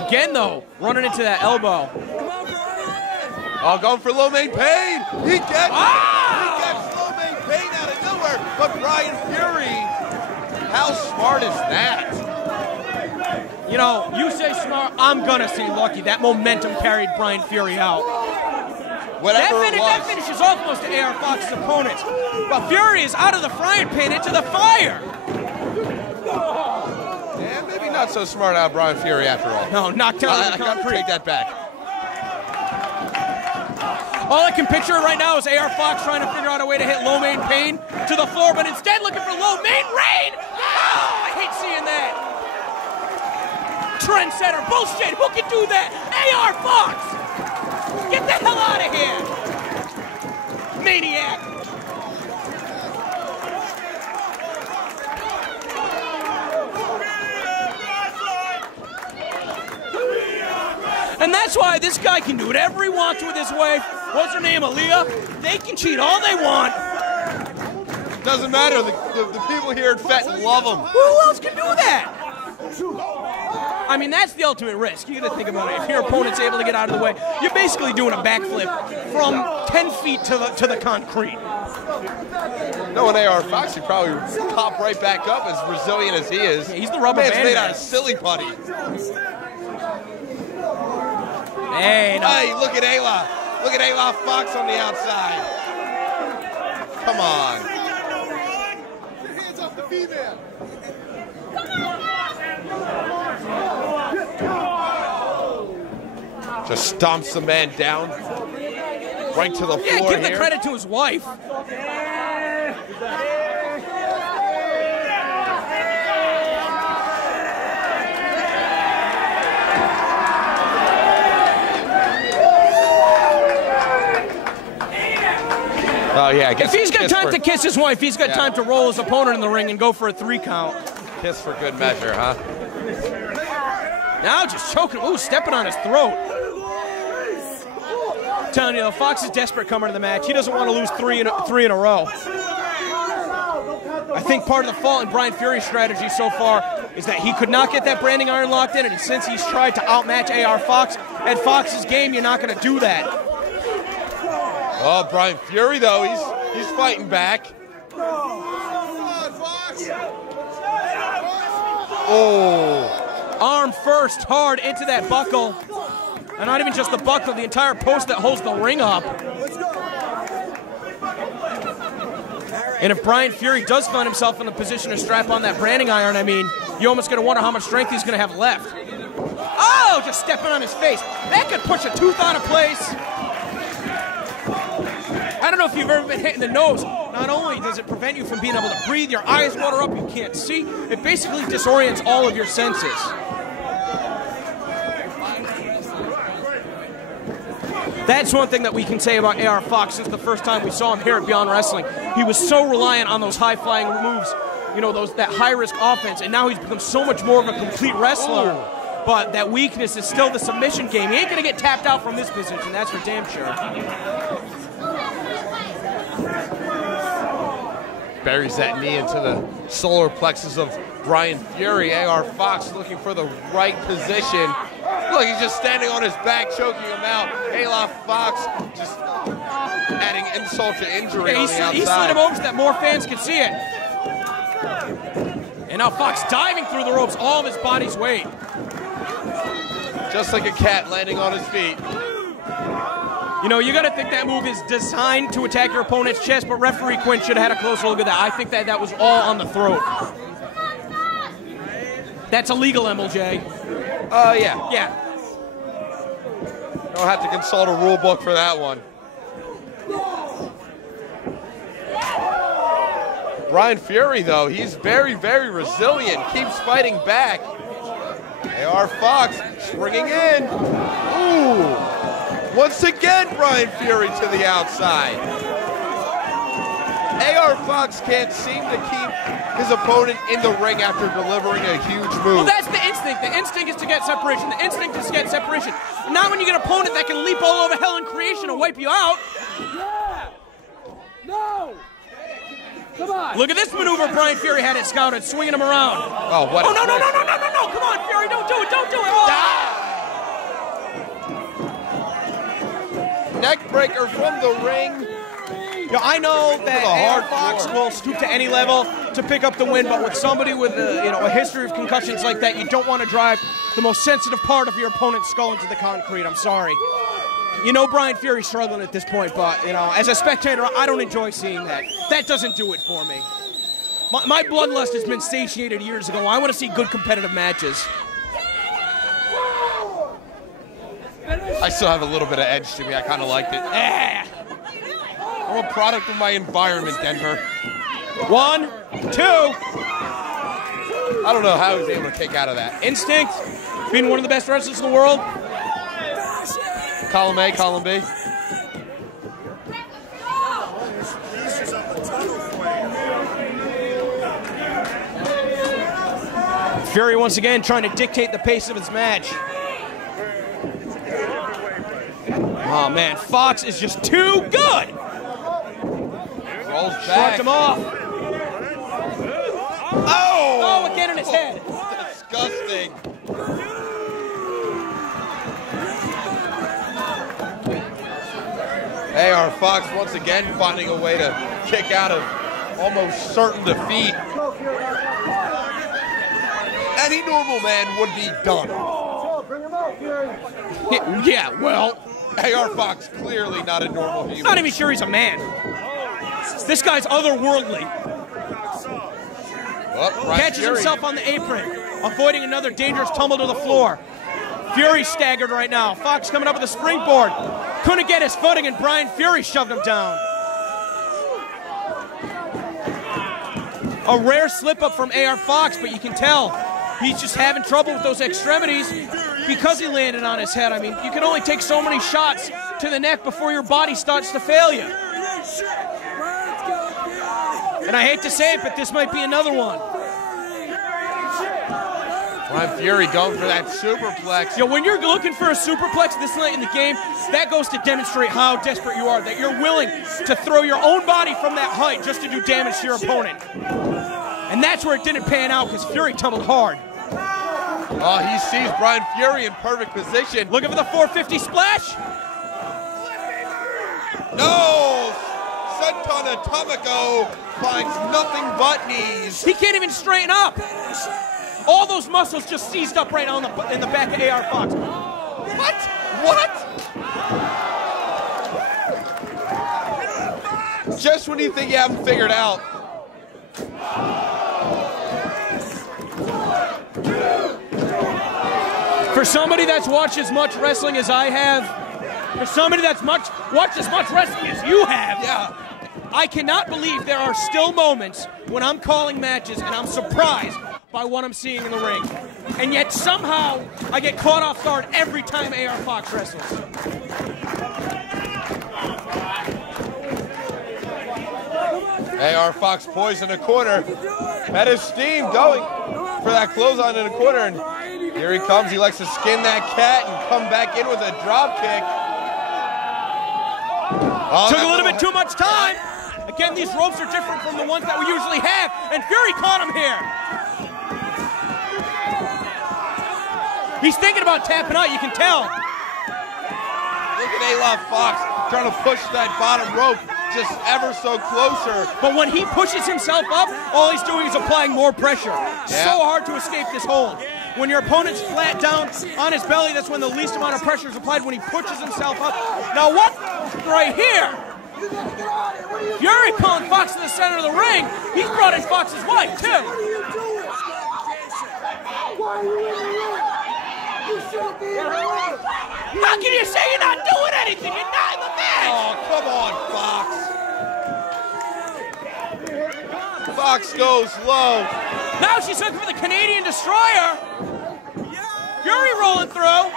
Again, though, running into that elbow. Oh, going for low main pain. He gets low main pain out of nowhere. But Brian Fury, how smart is that? You know, you say smart, I'm going to say lucky. That momentum carried Brian Fury out. That finishes off most of AR Fox's opponents. But Fury is out of the frying pan into the fire. Yeah, maybe not so smart out of Brian Fury after all. No, knocked down I got to take that back. All I can picture right now is AR Fox trying to figure out a way to hit low main pain to the floor, but instead looking for low main rain. Oh, I hate seeing that. Trendsetter, bullshit, who can do that? AR Fox! Get the hell out of here! Maniac! And that's why this guy can do whatever he wants with his wife. What's her name, Aaliyah? They can cheat all they want. Doesn't matter. The people here at Fenton love him. Who else can do that? I mean, that's the ultimate risk. You got to think about it. If your opponent's able to get out of the way, you're basically doing a backflip from 10 feet to the concrete. Knowing AR Fox, he'd probably pop right back up, as resilient as he is. Yeah, he's the rubber band. Man's made out of silly putty. Hey, no. Hey, look at Ayla. Look at Ayla Fox on the outside. Come on. Get your hands off the female. Just stomps the man down. Right to the floor. Yeah, give the here. credit to his wife. Oh, yeah. If he's got time to kiss his wife, he's got time to roll his opponent in the ring and go for a 3 count. Kiss for good measure, huh? Now just choking. Ooh, stepping on his throat. I'm telling you, Fox is desperate coming to the match. He doesn't want to lose three in a row. I think part of the fault in Brian Fury's strategy so far is that he could not get that branding iron locked in, and since he's tried to outmatch AR Fox at Fox's game, you're not going to do that. Oh, Brian Fury, though, he's fighting back. Oh. Arm first, hard into that buckle. And not even just the buckle, the entire post that holds the ring up. And if Brian Fury does find himself in a position to strap on that branding iron, I mean, you're almost going to wonder how much strength he's going to have left. Oh, just stepping on his face. That could push a tooth out of place. I don't know if you've ever been hit in the nose. Not only does it prevent you from being able to breathe, your eyes water up, you can't see. It basically disorients all of your senses. That's one thing that we can say about AR Fox since the first time we saw him here at Beyond Wrestling. He was so reliant on those high-flying moves, you know, that high-risk offense, and now he's become so much more of a complete wrestler. But that weakness is still the submission game. He ain't going to get tapped out from this position, that's for damn sure. Buries that knee into the solar plexus of Brian Fury. AR Fox looking for the right position. Look, he's just standing on his back, choking him out. AR Fox just adding insult to injury on the outside. He slid him over so that more fans could see it. And now Fox diving through the ropes, all of his body's weight. Just like a cat landing on his feet. You know, you got to think that move is designed to attack your opponent's chest, but referee Quinn should have had a closer look at that. I think that was all on the throat. That's illegal, MLJ. Yeah. Yeah. Don't have to consult a rule book for that one. Brian Fury, though, he's very, very resilient. Keeps fighting back. AR Fox swinging in. Ooh. Once again, Brian Fury to the outside. AR Fox can't seem to keep his opponent in the ring after delivering a huge move. Well, that's the instinct. The instinct is to get separation. The instinct is to get separation. Not when you get an opponent that can leap all over hell and creation and wipe you out. Yeah. No. Come on. Look at this maneuver Brian Fury had it scouted, swinging him around. Oh, what? Oh, no. Come on, Fury, don't do it. Don't do it. Oh. Neck breaker from the ring. You know, I know that AR Fox will stoop to any level to pick up the win, but with somebody with a history of concussions like that, you don't want to drive the most sensitive part of your opponent's skull into the concrete. I'm sorry. You know Brian Fury's struggling at this point, but, as a spectator, I don't enjoy seeing that. That doesn't do it for me. My bloodlust has been satiated years ago. I want to see good competitive matches. I still have a little bit of edge to me. I kind of liked it. I'm a product of my environment, Denver. 1, 2. I don't know how he was able to kick out of that. Instinct, being one of the best wrestlers in the world. Column A, column B. Fury once again trying to dictate the pace of his match. Oh man, Fox is just too good. Rolls back. Shrugged him off. Oh! Oh, again in his head. Disgusting. AR Fox once again finding a way to kick out of almost certain defeat. Any normal man would be done. Yeah, well, AR Fox clearly not a normal human. not even sure he's a man. This guy's otherworldly. Catches himself on the apron, avoiding another dangerous tumble to the floor. Fury staggered right now. Fox coming up with a springboard. Couldn't get his footing, and Brian Fury shoved him down. A rare slip-up from AR Fox, but you can tell he's just having trouble with those extremities because he landed on his head. I mean, you can only take so many shots to the neck before your body starts to fail you. And I hate to say it, but this might be another one. Brian Fury going for that superplex. When you're looking for a superplex this late in the game, that goes to demonstrate how desperate you are, that you're willing to throw your own body from that height just to do damage to your opponent. And that's where it didn't pan out because Fury tumbled hard. Oh, he sees Brian Fury in perfect position. Looking for the 450 splash. No! Senton Atomico finds nothing but knees. He can't even straighten up. All those muscles just seized up right now in the back of AR Fox. What? Just when you think you haven't figured out. For somebody that's watched as much wrestling as I have, for somebody that's watched as much wrestling as you have, Yeah. I cannot believe there are still moments when I'm calling matches and I'm surprised by what I'm seeing in the ring. And yet somehow I get caught off guard every time AR Fox wrestles. AR Fox poised in the corner. Had his steam going for that clothesline in the corner. And here he comes. He likes to skin that cat and come back in with a drop kick. Oh, Took a little bit too much time. Again, these ropes are different from the ones that we usually have, and Fury caught him here. He's thinking about tapping out, you can tell. Look at A-Love Fox trying to push that bottom rope just ever so closer. But when he pushes himself up, all he's doing is applying more pressure. So hard to escape this hold. When your opponent's flat down on his belly, that's when the least amount of pressure is applied, when he pushes himself up. Now what? Right here. Fury pulling Fox to the center of the ring. He's brought in Fox's wife, too. Why are you in the ring? You should be in the ring. How can you say you're not doing anything? You're not in the match! Oh, come on, Fox. Fox goes low. Now she's looking for the Canadian Destroyer. Fury rolling through.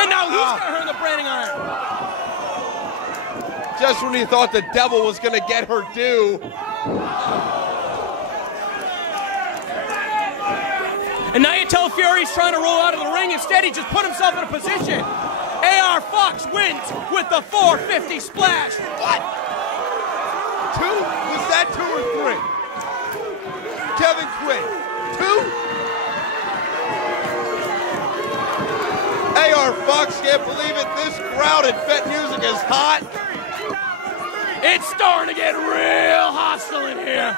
And now he's got her in the branding iron. Just when you thought the devil was going to get her due. And now you tell Fury's trying to roll out of the ring. Instead, he just put himself in a position. AR Fox wins with the 450 splash. What? 2? Was that 2 or 3? Kevin Quinn. 2? AR Fox can't believe it. This crowd at Bet Music is hot. It's starting to get real hostile in here.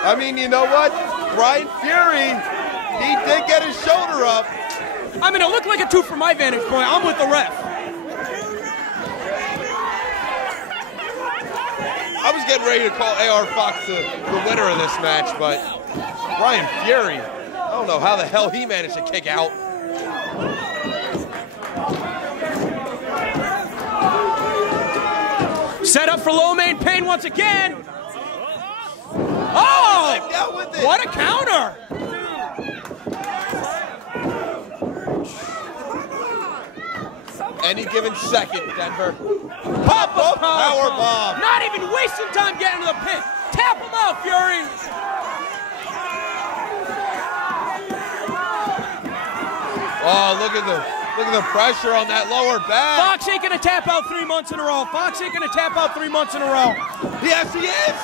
I mean, you know what? Brian Fury, he did get his shoulder up. I mean, it looked like a 2 from my vantage point. I'm with the ref. I was getting ready to call AR Fox the winner of this match, but Brian Fury, I don't know how the hell he managed to kick out. Set up for low main pain once again. Oh! What a counter! Any given second, Denver. Pop-up power bomb. Not even wasting time getting to the pin. Tap him out, Fury. Oh, look at the pressure on that lower back. Fox ain't gonna tap out 3 months in a row. Fox ain't gonna tap out 3 months in a row. Yes, he is.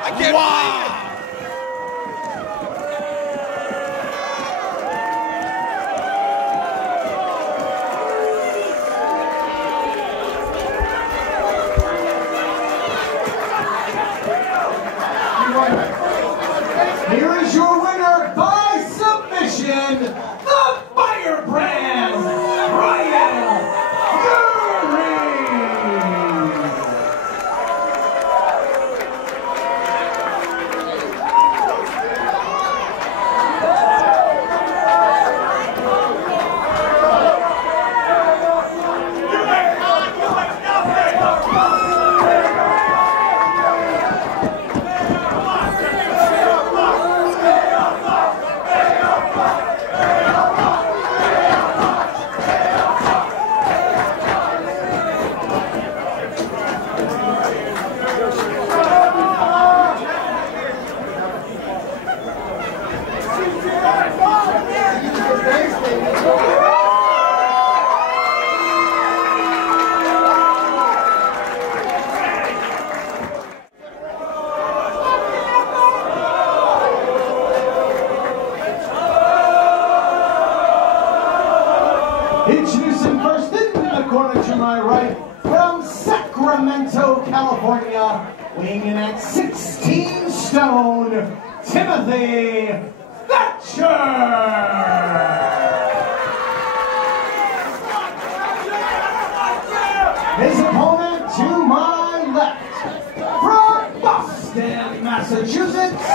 I can't believe it. Here is your winner by submission, the Firebrand, Brian Fury! Introducing first in the corner to my right, from Sacramento, California, weighing in at 16 stone, Timothy Thatcher! His opponent to my left, from Boston, Massachusetts,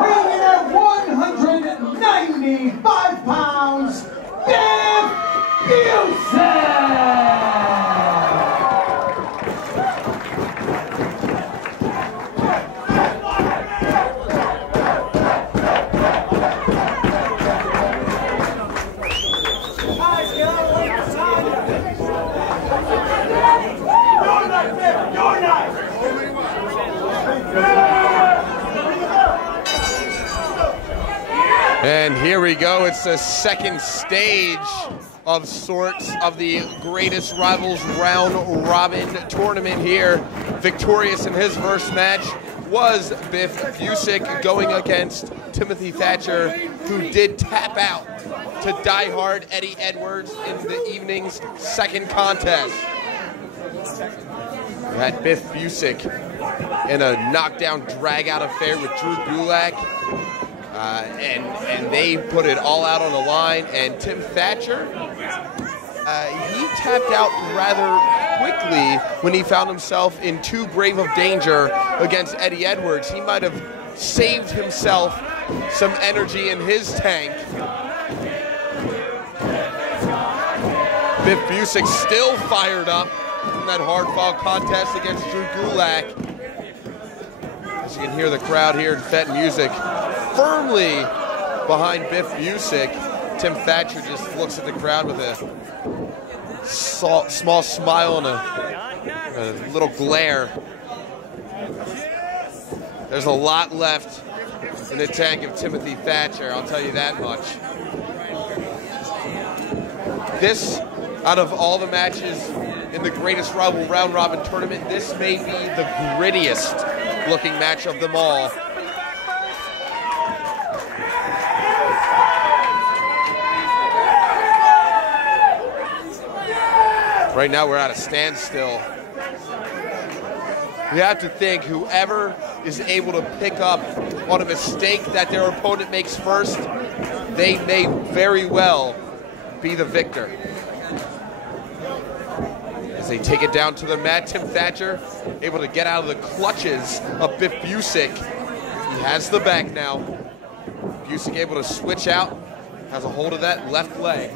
weighing in at 195 pounds, Biff Busick! And here we go. It's the second stage of sorts of the greatest rivals round robin tournament here. Victorious in his first match was Biff Busick going against Timothy Thatcher, who did tap out to diehard Eddie Edwards in the evening's second contest. We had Biff Busick in a knockdown drag-out affair with Drew Gulak, and they put it all out on the line. And Tim Thatcher, he tapped out rather quickly when he found himself in too grave of danger against Eddie Edwards. He might have saved himself some energy in his tank. Biff Busick still fired up from that hard-fought contest against Drew Gulak. As you can hear the crowd here in Fete music firmly behind Biff Busick. Tim Thatcher just looks at the crowd with a small smile and a little glare. There's a lot left in the tank of Timothy Thatcher, I'll tell you that much. This, out of all the matches in the greatest rival round robin tournament, this may be the grittiest looking match of them all. Right now we're at a standstill. You have to think whoever is able to pick up on a mistake that their opponent makes first, they may very well be the victor. As they take it down to the mat, Tim Thatcher able to get out of the clutches of Biff Busick. He has the back now. Busick able to switch out, has a hold of that left leg.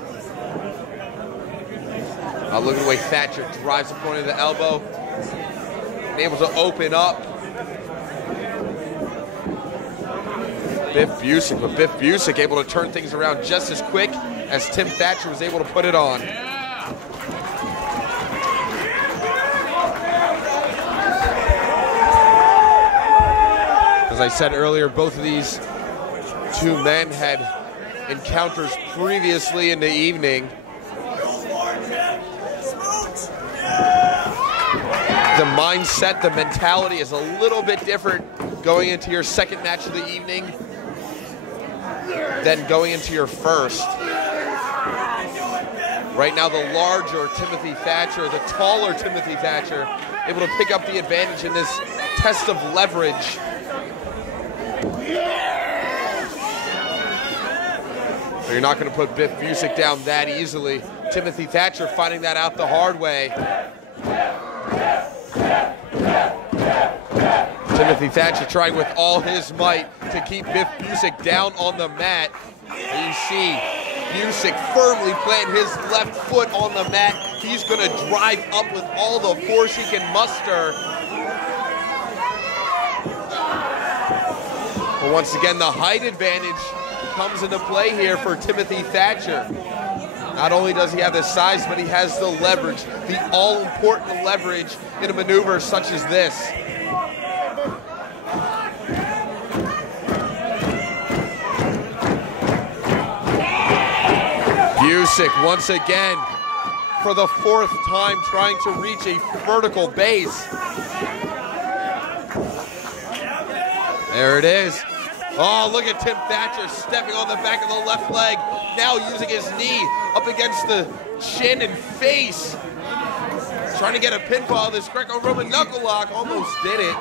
Look at the way Thatcher drives the point of the elbow, and able to open up. Biff Busick, but Biff Busick able to turn things around just as quick as Tim Thatcher was able to put it on. As I said earlier, both of these two men had encounters previously in the evening. The mindset, the mentality is a little bit different going into your second match of the evening than going into your first. Right now, the larger Timothy Thatcher, the taller Timothy Thatcher, able to pick up the advantage in this test of leverage. But you're not going to put Biff Busick down that easily. Timothy Thatcher finding that out the hard way. Timothy Thatcher trying with all his might to keep Biff Busick down on the mat. And you see Busick firmly planting his left foot on the mat. He's going to drive up with all the force he can muster. But once again, the height advantage comes into play here for Timothy Thatcher. Not only does he have the size, but he has the leverage, the all-important leverage in a maneuver such as this. Busick once again, for the fourth time, trying to reach a vertical base. There it is. Oh, look at Tim Thatcher stepping on the back of the left leg, now using his knee up against the chin and face. Trying to get a pinfall of this Greco-Roman knuckle lock, almost did it.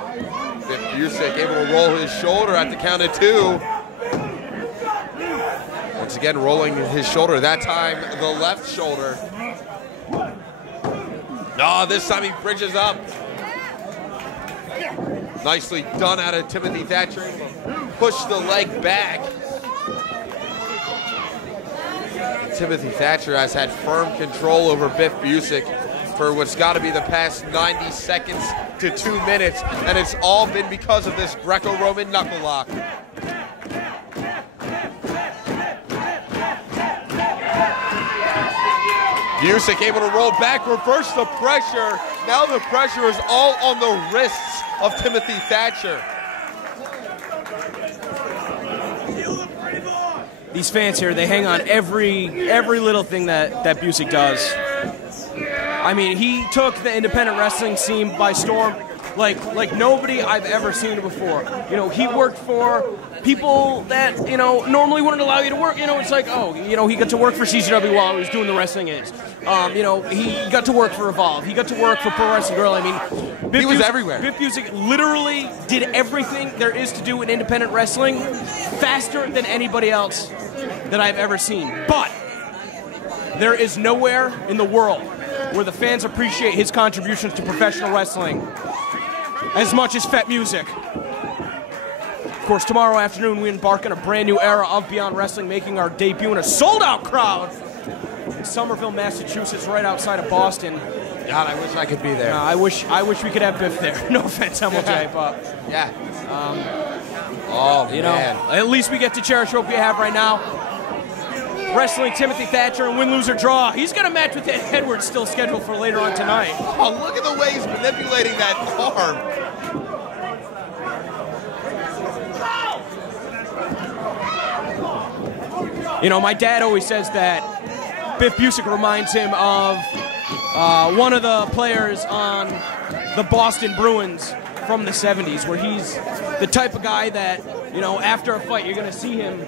Biff Busick able to roll his shoulder at the count of two. Once again, rolling his shoulder, that time the left shoulder. Oh, this time he bridges up. Nicely done out of Timothy Thatcher. Push the leg back. Timothy Thatcher has had firm control over Biff Busick for what's got to be the past 90 seconds to 2 minutes, and it's all been because of this Greco-Roman knuckle lock. Busick able to roll back, reverse the pressure. Now the pressure is all on the wrists of Timothy Thatcher. these fans here, they hang on every little thing that Busick does. I mean, he took the independent wrestling scene by storm like nobody I've ever seen before. You know, he worked for people that, you know, normally wouldn't allow you to work. You know, it's like, oh, you know, he got to work for CCW while he was doing the wrestling is. You know, he got to work for Evolve. He got to work for Pro Wrestling Girl. I mean, he was everywhere. Biff Busick literally did everything there is to do in independent wrestling faster than anybody else that I've ever seen. But there is nowhere in the world where the fans appreciate his contributions to professional wrestling as much as Fet Music. Of course, tomorrow afternoon we embark on a brand new era of Beyond Wrestling, making our debut in a sold-out crowd in Somerville, Massachusetts, right outside of Boston. God, I wish I could be there. I wish we could have Biff there. No offense, MLJ, but yeah. Oh, you man. know, at least we get to cherish what we have right now. Wrestling Timothy Thatcher and win, lose, or draw. He's got a match with Ed Edwards still scheduled for later on tonight. Oh, look at the way he's manipulating that arm. You know, my dad always says that Biff Busick reminds him of one of the players on the Boston Bruins from the 70s, where he's the type of guy that, you know, after a fight, you're going to see him,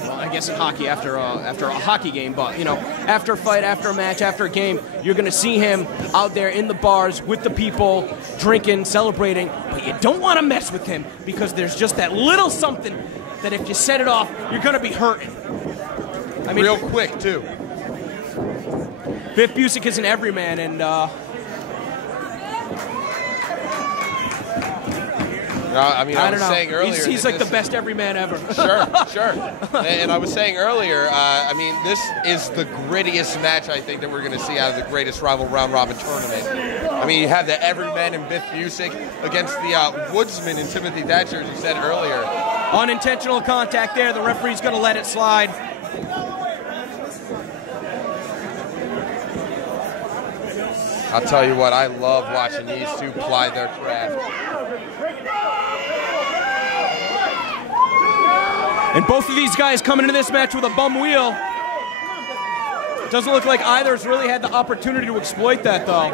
well, I guess in hockey, after a hockey game, but, you know, after a fight, after a match, after a game, you're going to see him out there in the bars with the people, drinking, celebrating, but you don't want to mess with him because there's just that little something that if you set it off, you're going to be hurting. I mean, real quick, too. Biff Busick is an everyman, and I mean, I was saying earlier, he's like the best everyman ever. Sure. And I was saying earlier, I mean, this is the grittiest match I think that we're going to see out of the greatest rival round robin tournament. I mean, you have the everyman in Biff Busick against the woodsman in Timothy Thatcher, as you said earlier. Unintentional contact there. The referee's going to let it slide. I'll tell you what, I love watching these two ply their craft. And both of these guys coming into this match with a bum wheel. Doesn't look like either's really had the opportunity to exploit that, though.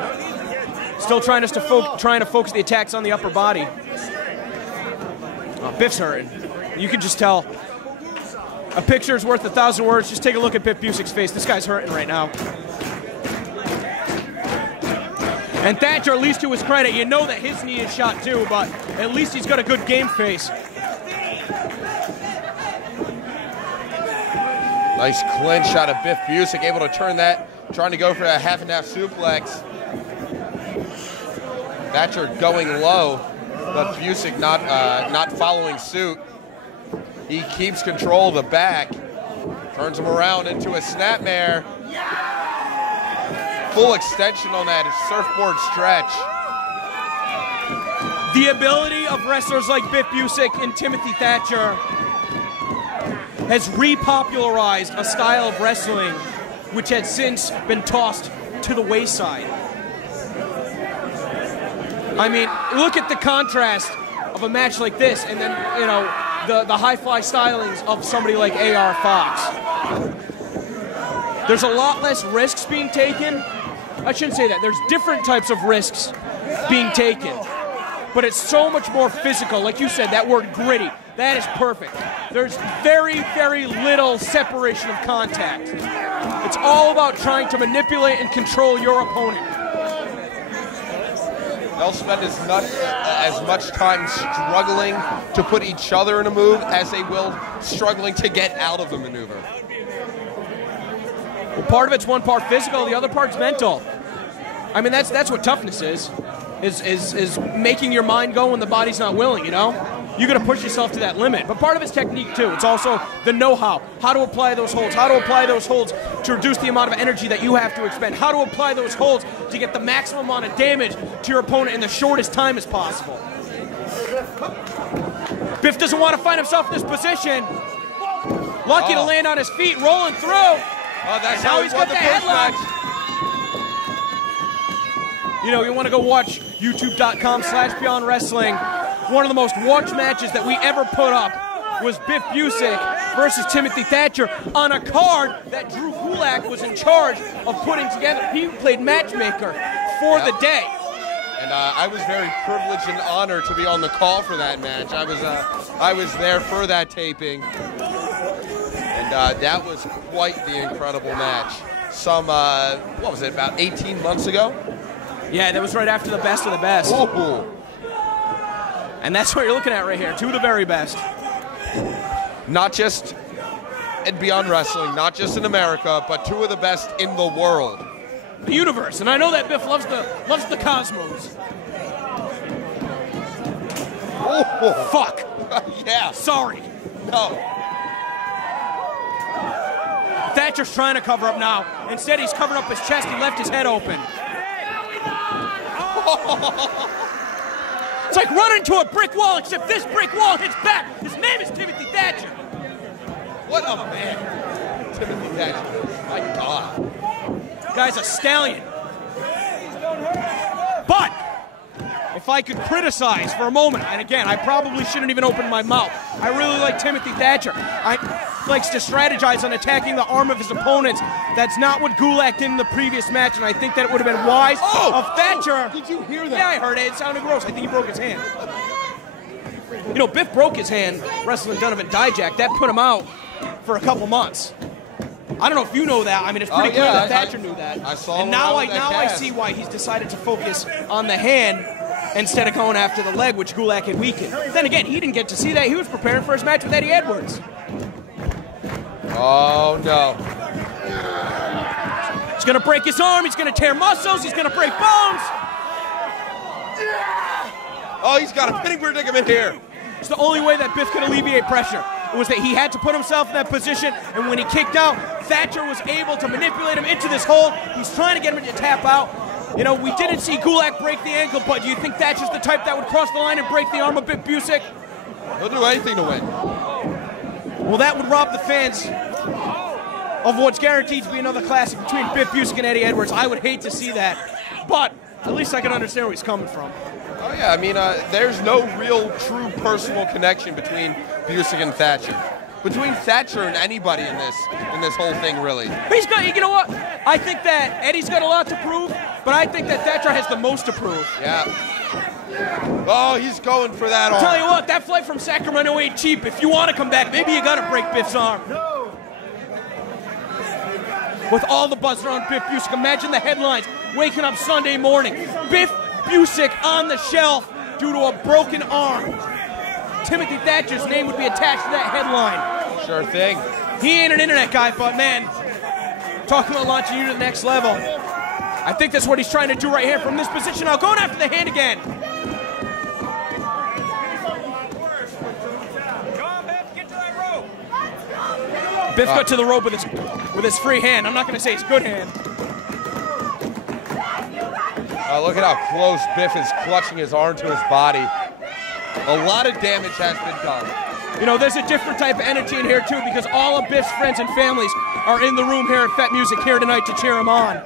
Still trying to focus the attacks on the upper body. Oh, Biff's hurting. You can just tell. A picture is worth 1,000 words. Just take a look at Biff Busick's face. This guy's hurting right now. And Thatcher, at least to his credit, you know that his knee is shot too, but at least he's got a good game face. Nice clinch out of Biff Busick, able to turn that, trying to go for a half and half suplex. Thatcher going low, but Busick not following suit. He keeps control of the back, turns him around into a snapmare. Full extension on that surfboard stretch. The ability of wrestlers like Biff Busick and Timothy Thatcher has repopularized a style of wrestling which had since been tossed to the wayside. I mean, look at the contrast of a match like this and then, you know, the high-fly stylings of somebody like A.R. Fox. There's a lot less risks being taken. I shouldn't say that. There's different types of risks being taken. But it's so much more physical. Like you said, that word gritty, that is perfect. There's very, very little separation of contact. It's all about trying to manipulate and control your opponent. They'll spend as much time struggling to put each other in a move as they will struggling to get out of the maneuver. Well, part of it's one part physical, the other part's mental. I mean, that's what toughness is making your mind go when the body's not willing, you know? You got to push yourself to that limit. But part of it's technique, too. It's also the know-how, how to apply those holds, to reduce the amount of energy that you have to expend, how to apply those holds to get the maximum amount of damage to your opponent in the shortest time as possible. Biff doesn't want to find himself in this position. Lucky to land on his feet, rolling through. Oh, that's how he's got the headlock. You know, you want to go watch YouTube.com/Beyond Wrestling. One of the most watched matches that we ever put up was Biff Busick versus Timothy Thatcher on a card that Drew Gulak was in charge of putting together. He played matchmaker for the day. And I was very privileged and honored to be on the call for that match. I was there for that taping, and that was quite the incredible match. Some, what was it, about 18 months ago? Yeah, that was right after the best of the best. Ooh. And that's what you're looking at right here, two of the very best. Not just in Beyond Wrestling, not just in America, but two of the best in the world. The universe, and I know that Biff loves the cosmos. Oh, fuck. Yeah. Sorry. No. Thatcher's trying to cover up now. Instead, he's covering up his chest. He left his head open. It's like running into a brick wall, except this brick wall hits back. His name is Timothy Thatcher. What a man. Timothy Thatcher. My God. Guy's a stallion. But if I could criticize for a moment, and again, I probably shouldn't even open my mouth. I really like Timothy Thatcher. He likes to strategize on attacking the arm of his opponents. That's not what Gulak did in the previous match, and I think that it would have been wise of Thatcher. Did you hear that? Yeah, I heard it. It sounded gross. I think he broke his hand. You know, Biff broke his hand wrestling Donovan Dijak. That put him out for a couple months. I don't know if you know that. I mean, it's pretty clear that Thatcher knew that. I saw him. And now I see why he's decided to focus on the hand instead of going after the leg, which Gulak had weakened. Then again, he didn't get to see that. He was preparing for his match with Eddie Edwards. Oh, no. He's going to break his arm. He's going to tear muscles. He's going to break bones. Oh, he's got a pinning predicament here. It's the only way that Biff could alleviate pressure. It was that he had to put himself in that position, and when he kicked out, Thatcher was able to manipulate him into this hold. He's trying to get him to tap out. You know, we didn't see Gulak break the ankle, but do you think Thatcher's the type that would cross the line and break the arm of Biff Busick? He'll do anything to win. Well, that would rob the fans of what's guaranteed to be another classic between Biff Busick and Eddie Edwards. I would hate to see that, but at least I can understand where he's coming from. Oh, yeah, I mean, there's no real true personal connection between Busick and Thatcher. Between Thatcher and anybody in this whole thing, really. He's got, you know what? I think that Eddie's got a lot to prove, but I think that Thatcher has the most to prove. Yeah. Oh, he's going for that arm. Tell you what, that flight from Sacramento ain't cheap. If you want to come back, maybe you got to break Biff's arm. With all the buzz around Biff Busick, imagine the headlines waking up Sunday morning. Biff Busick on the shelf due to a broken arm. Timothy Thatcher's name would be attached to that headline. Sure thing. He ain't an internet guy, but man, talking about launching you to the next level. I think that's what he's trying to do right here from this position. Now going after the hand again. Biff got to the rope with his free hand. I'm not going to say it's good hand. Look at how close Biff is clutching his arm to his body. A lot of damage has been done. You know, there's a different type of energy in here, too, because all of Biff's friends and families are in the room here at Fet Music here tonight to cheer him on.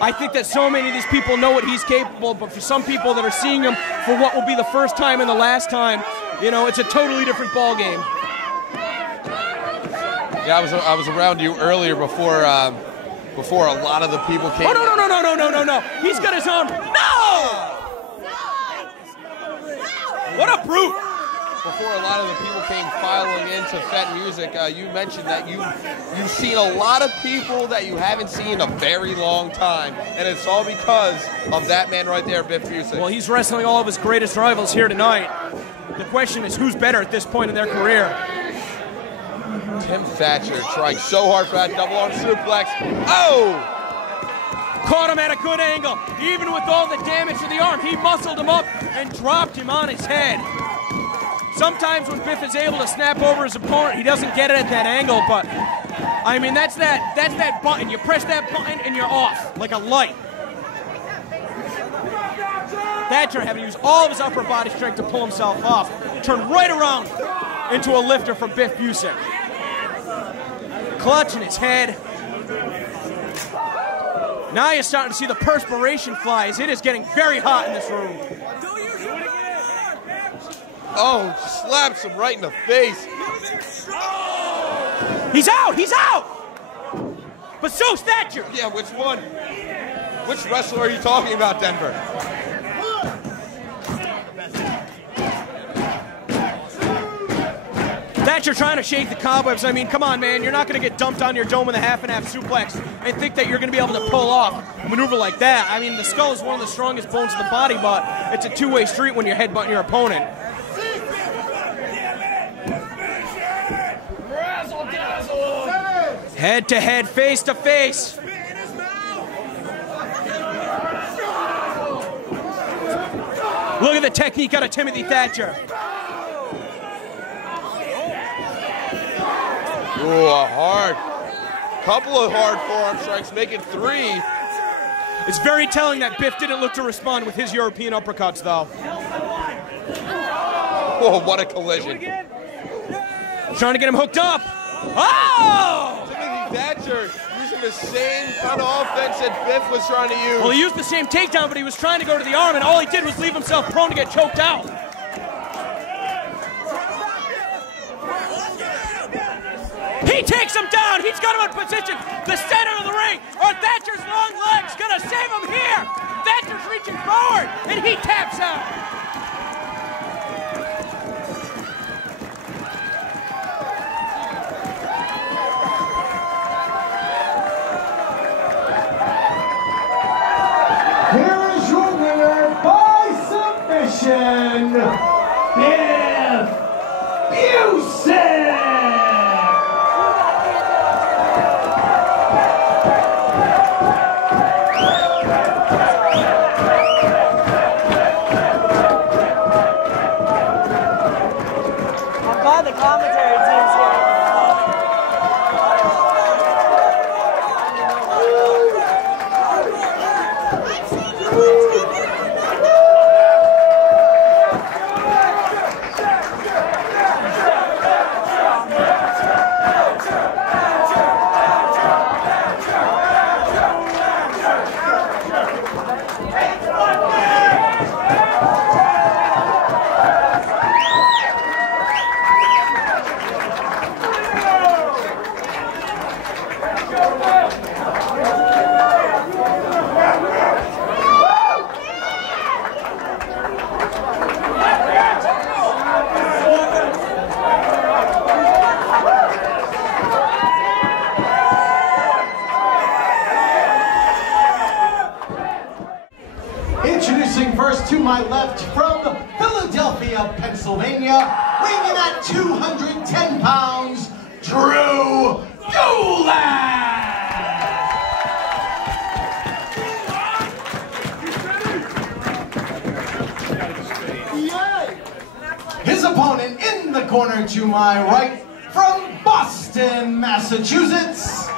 I think that so many of these people know what he's capable of, but for some people that are seeing him for what will be the first time and the last time, you know, it's a totally different ball game. Yeah, I was around you earlier before a lot of the people came. Oh, no. He's got his arm. No! What a brute! Before a lot of the people came filing into Fet Music, you mentioned that you've seen a lot of people that you haven't seen in a very long time, and it's all because of that man right there, Biff Busick. Well, he's wrestling all of his greatest rivals here tonight. The question is, who's better at this point in their career? Tim Thatcher trying so hard for that double arm suplex. Oh! Caught him at a good angle. Even with all the damage to the arm, he muscled him up and dropped him on his head. Sometimes when Biff is able to snap over his opponent, he doesn't get it at that angle, but I mean, that's that button. You press that button and you're off like a light. Thatcher having to use all of his upper body strength to pull himself off. Turned right around into a lifter from Biff Busick. Clutching his head. Now you're starting to see the perspiration fly as it is getting very hot in this room. Oh, slaps him right in the face. He's out! He's out! But so's Thatcher! Yeah, which one? Which wrestler are you talking about, Denver? Thatcher trying to shake the cobwebs. I mean, come on, man. You're not going to get dumped on your dome with a half-and-half suplex and think that you're going to be able to pull off a maneuver like that. I mean, the skull is one of the strongest bones in the body, but it's a two-way street when you're headbutting your opponent. Head-to-head, face-to-face. Look at the technique out of Timothy Thatcher. Ooh, a couple of hard forearm strikes, making 3. It's very telling that Biff didn't look to respond with his European uppercuts, though. Whoa, what a collision. Trying to get him hooked up. Oh! Timothy Thatcher using the same kind of offense that Biff was trying to use. Well, he used the same takedown, but he was trying to go to the arm, and all he did was leave himself prone to get choked out. He takes him down. He's got him in position. The center of the ring. Or Thatcher's long legs going to save him here. Thatcher's reaching forward, and he taps out. Here is your winner by submission, Biff Busick! I'm glad the commentary team's here. Introducing first to my left from Philadelphia, Pennsylvania, weighing in at 210 pounds, Drew Gulak! His opponent in the corner to my right from Boston, Massachusetts,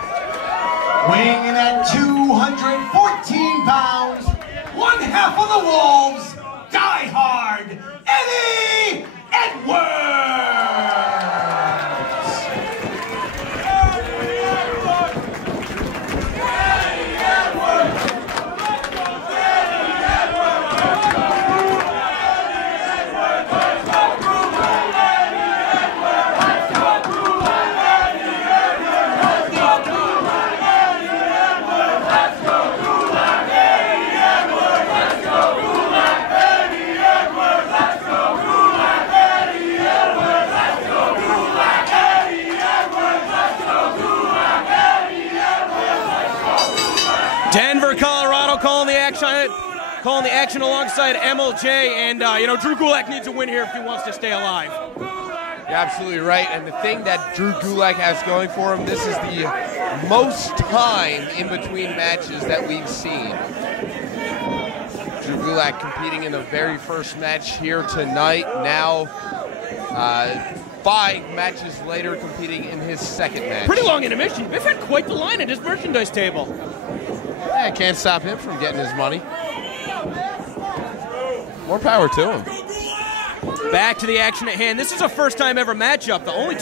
weighing in at 214 pounds, one half of the Wolves, Die Hard, Eddie Edwards! Denver, Colorado, calling the action alongside MLJ, and you know, Drew Gulak needs a win here if he wants to stay alive. You're absolutely right, and the thing that Drew Gulak has going for him, this is the most time in between matches that we've seen. Drew Gulak competing in the very first match here tonight, now 5 matches later competing in his second match. Pretty long intermission. Biff had quite the line at his merchandise table. Yeah, can't stop him from getting his money. More power to him. Back to the action at hand. This is a first-time ever matchup. The only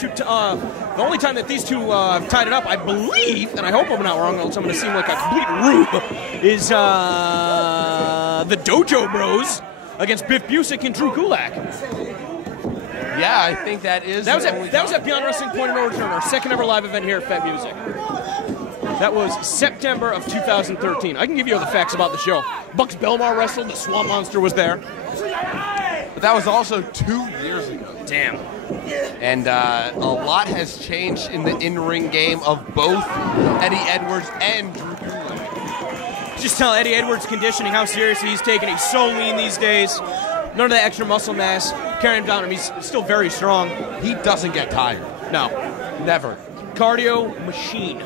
time that these two tied it up, I believe, and I hope I'm not wrong, else I'm going to seem like a complete rube, is the Dojo Bros against Biff Busick and Drew Gulak. Yeah, I think that is. That was at Beyond Wrestling Point of No Return, our second ever live event here at Fat Music. That was September of 2013. I can give you the facts about the show. Bucks Belmar wrestled. The Swamp Monster was there. But that was also 2 years ago. Damn. And a lot has changed in the in-ring game of both Eddie Edwards and Drew Gulak. Just tell Eddie Edwards' conditioning, how seriously he's taken. He's so lean these days. None of that extra muscle mass carrying him down. He's still very strong. He doesn't get tired. No. Never. Cardio machine.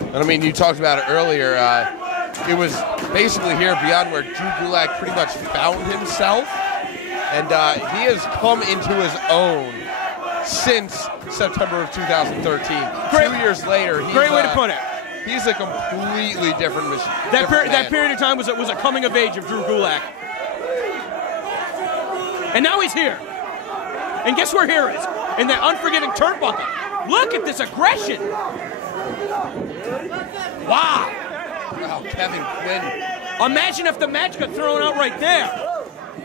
And I mean, you talked about it earlier. It was basically here beyond where Drew Gulak pretty much found himself. And he has come into his own since September of 2013. 2 years later, he's, great way to put it. He's a completely different machine. That period of time was a coming of age of Drew Gulak. And now he's here. And guess where here is? In that unforgiving turnbuckle. Look at this aggression. Wow. Oh, Kevin Quinn. Imagine if the match got thrown out right there.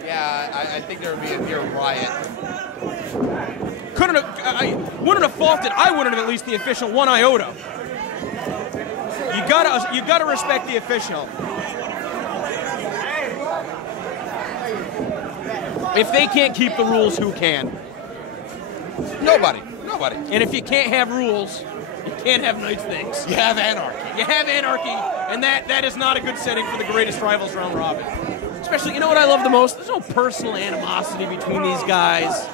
Yeah, I think there would be a near riot. Wouldn't have faulted. I wouldn't have at least the official one iota. You gotta respect the official. If they can't keep the rules, who can? Nobody. And if you can't have rules, you can't have nice things. You have anarchy. You have anarchy, and that is not a good setting for the greatest rivals round robin. Especially, you know what I love the most? There's no personal animosity between these guys.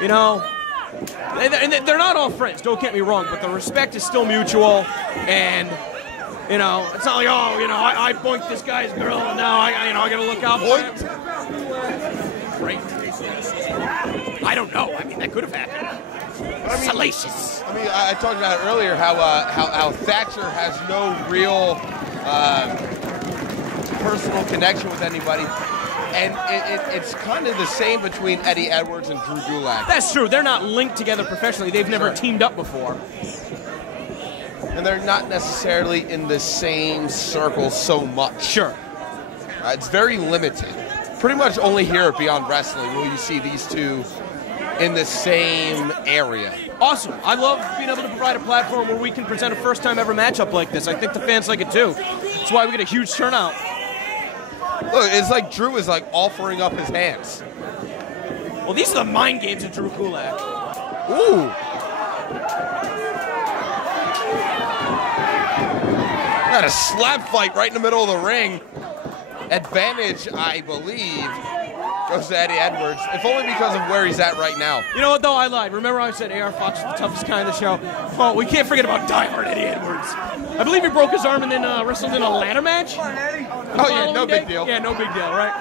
You know, and they're not all friends, don't get me wrong, but the respect is still mutual, and, you know, it's not like, oh, you know, I boinked this guy's girl, and now I gotta look out for him. Right. I don't know. I mean, that could have happened. Salacious. I mean, I talked about it earlier, how Thatcher has no real personal connection with anybody. And it's kind of the same between Eddie Edwards and Drew Gulak. That's true. They're not linked together professionally. They've never teamed up before. And they're not necessarily in the same circle so much. Sure. It's very limited. Pretty much only here at Beyond Wrestling will you see these two in the same area. Awesome. I love being able to provide a platform where we can present a first-time ever matchup like this. I think the fans like it too. That's why we get a huge turnout. Look, it's like Drew is like offering up his hands. Well, these are the mind games of Drew Gulak. Ooh. Got a slap fight right in the middle of the ring. Advantage, I believe, goes to Eddie Edwards, if only because of where he's at right now. You know what, though? I lied. Remember I said AR Fox was the toughest guy in the show? Well, we can't forget about diehard Eddie Edwards. I believe he broke his arm and then wrestled in a ladder match. Oh, yeah, no big deal. Yeah, no big deal, right?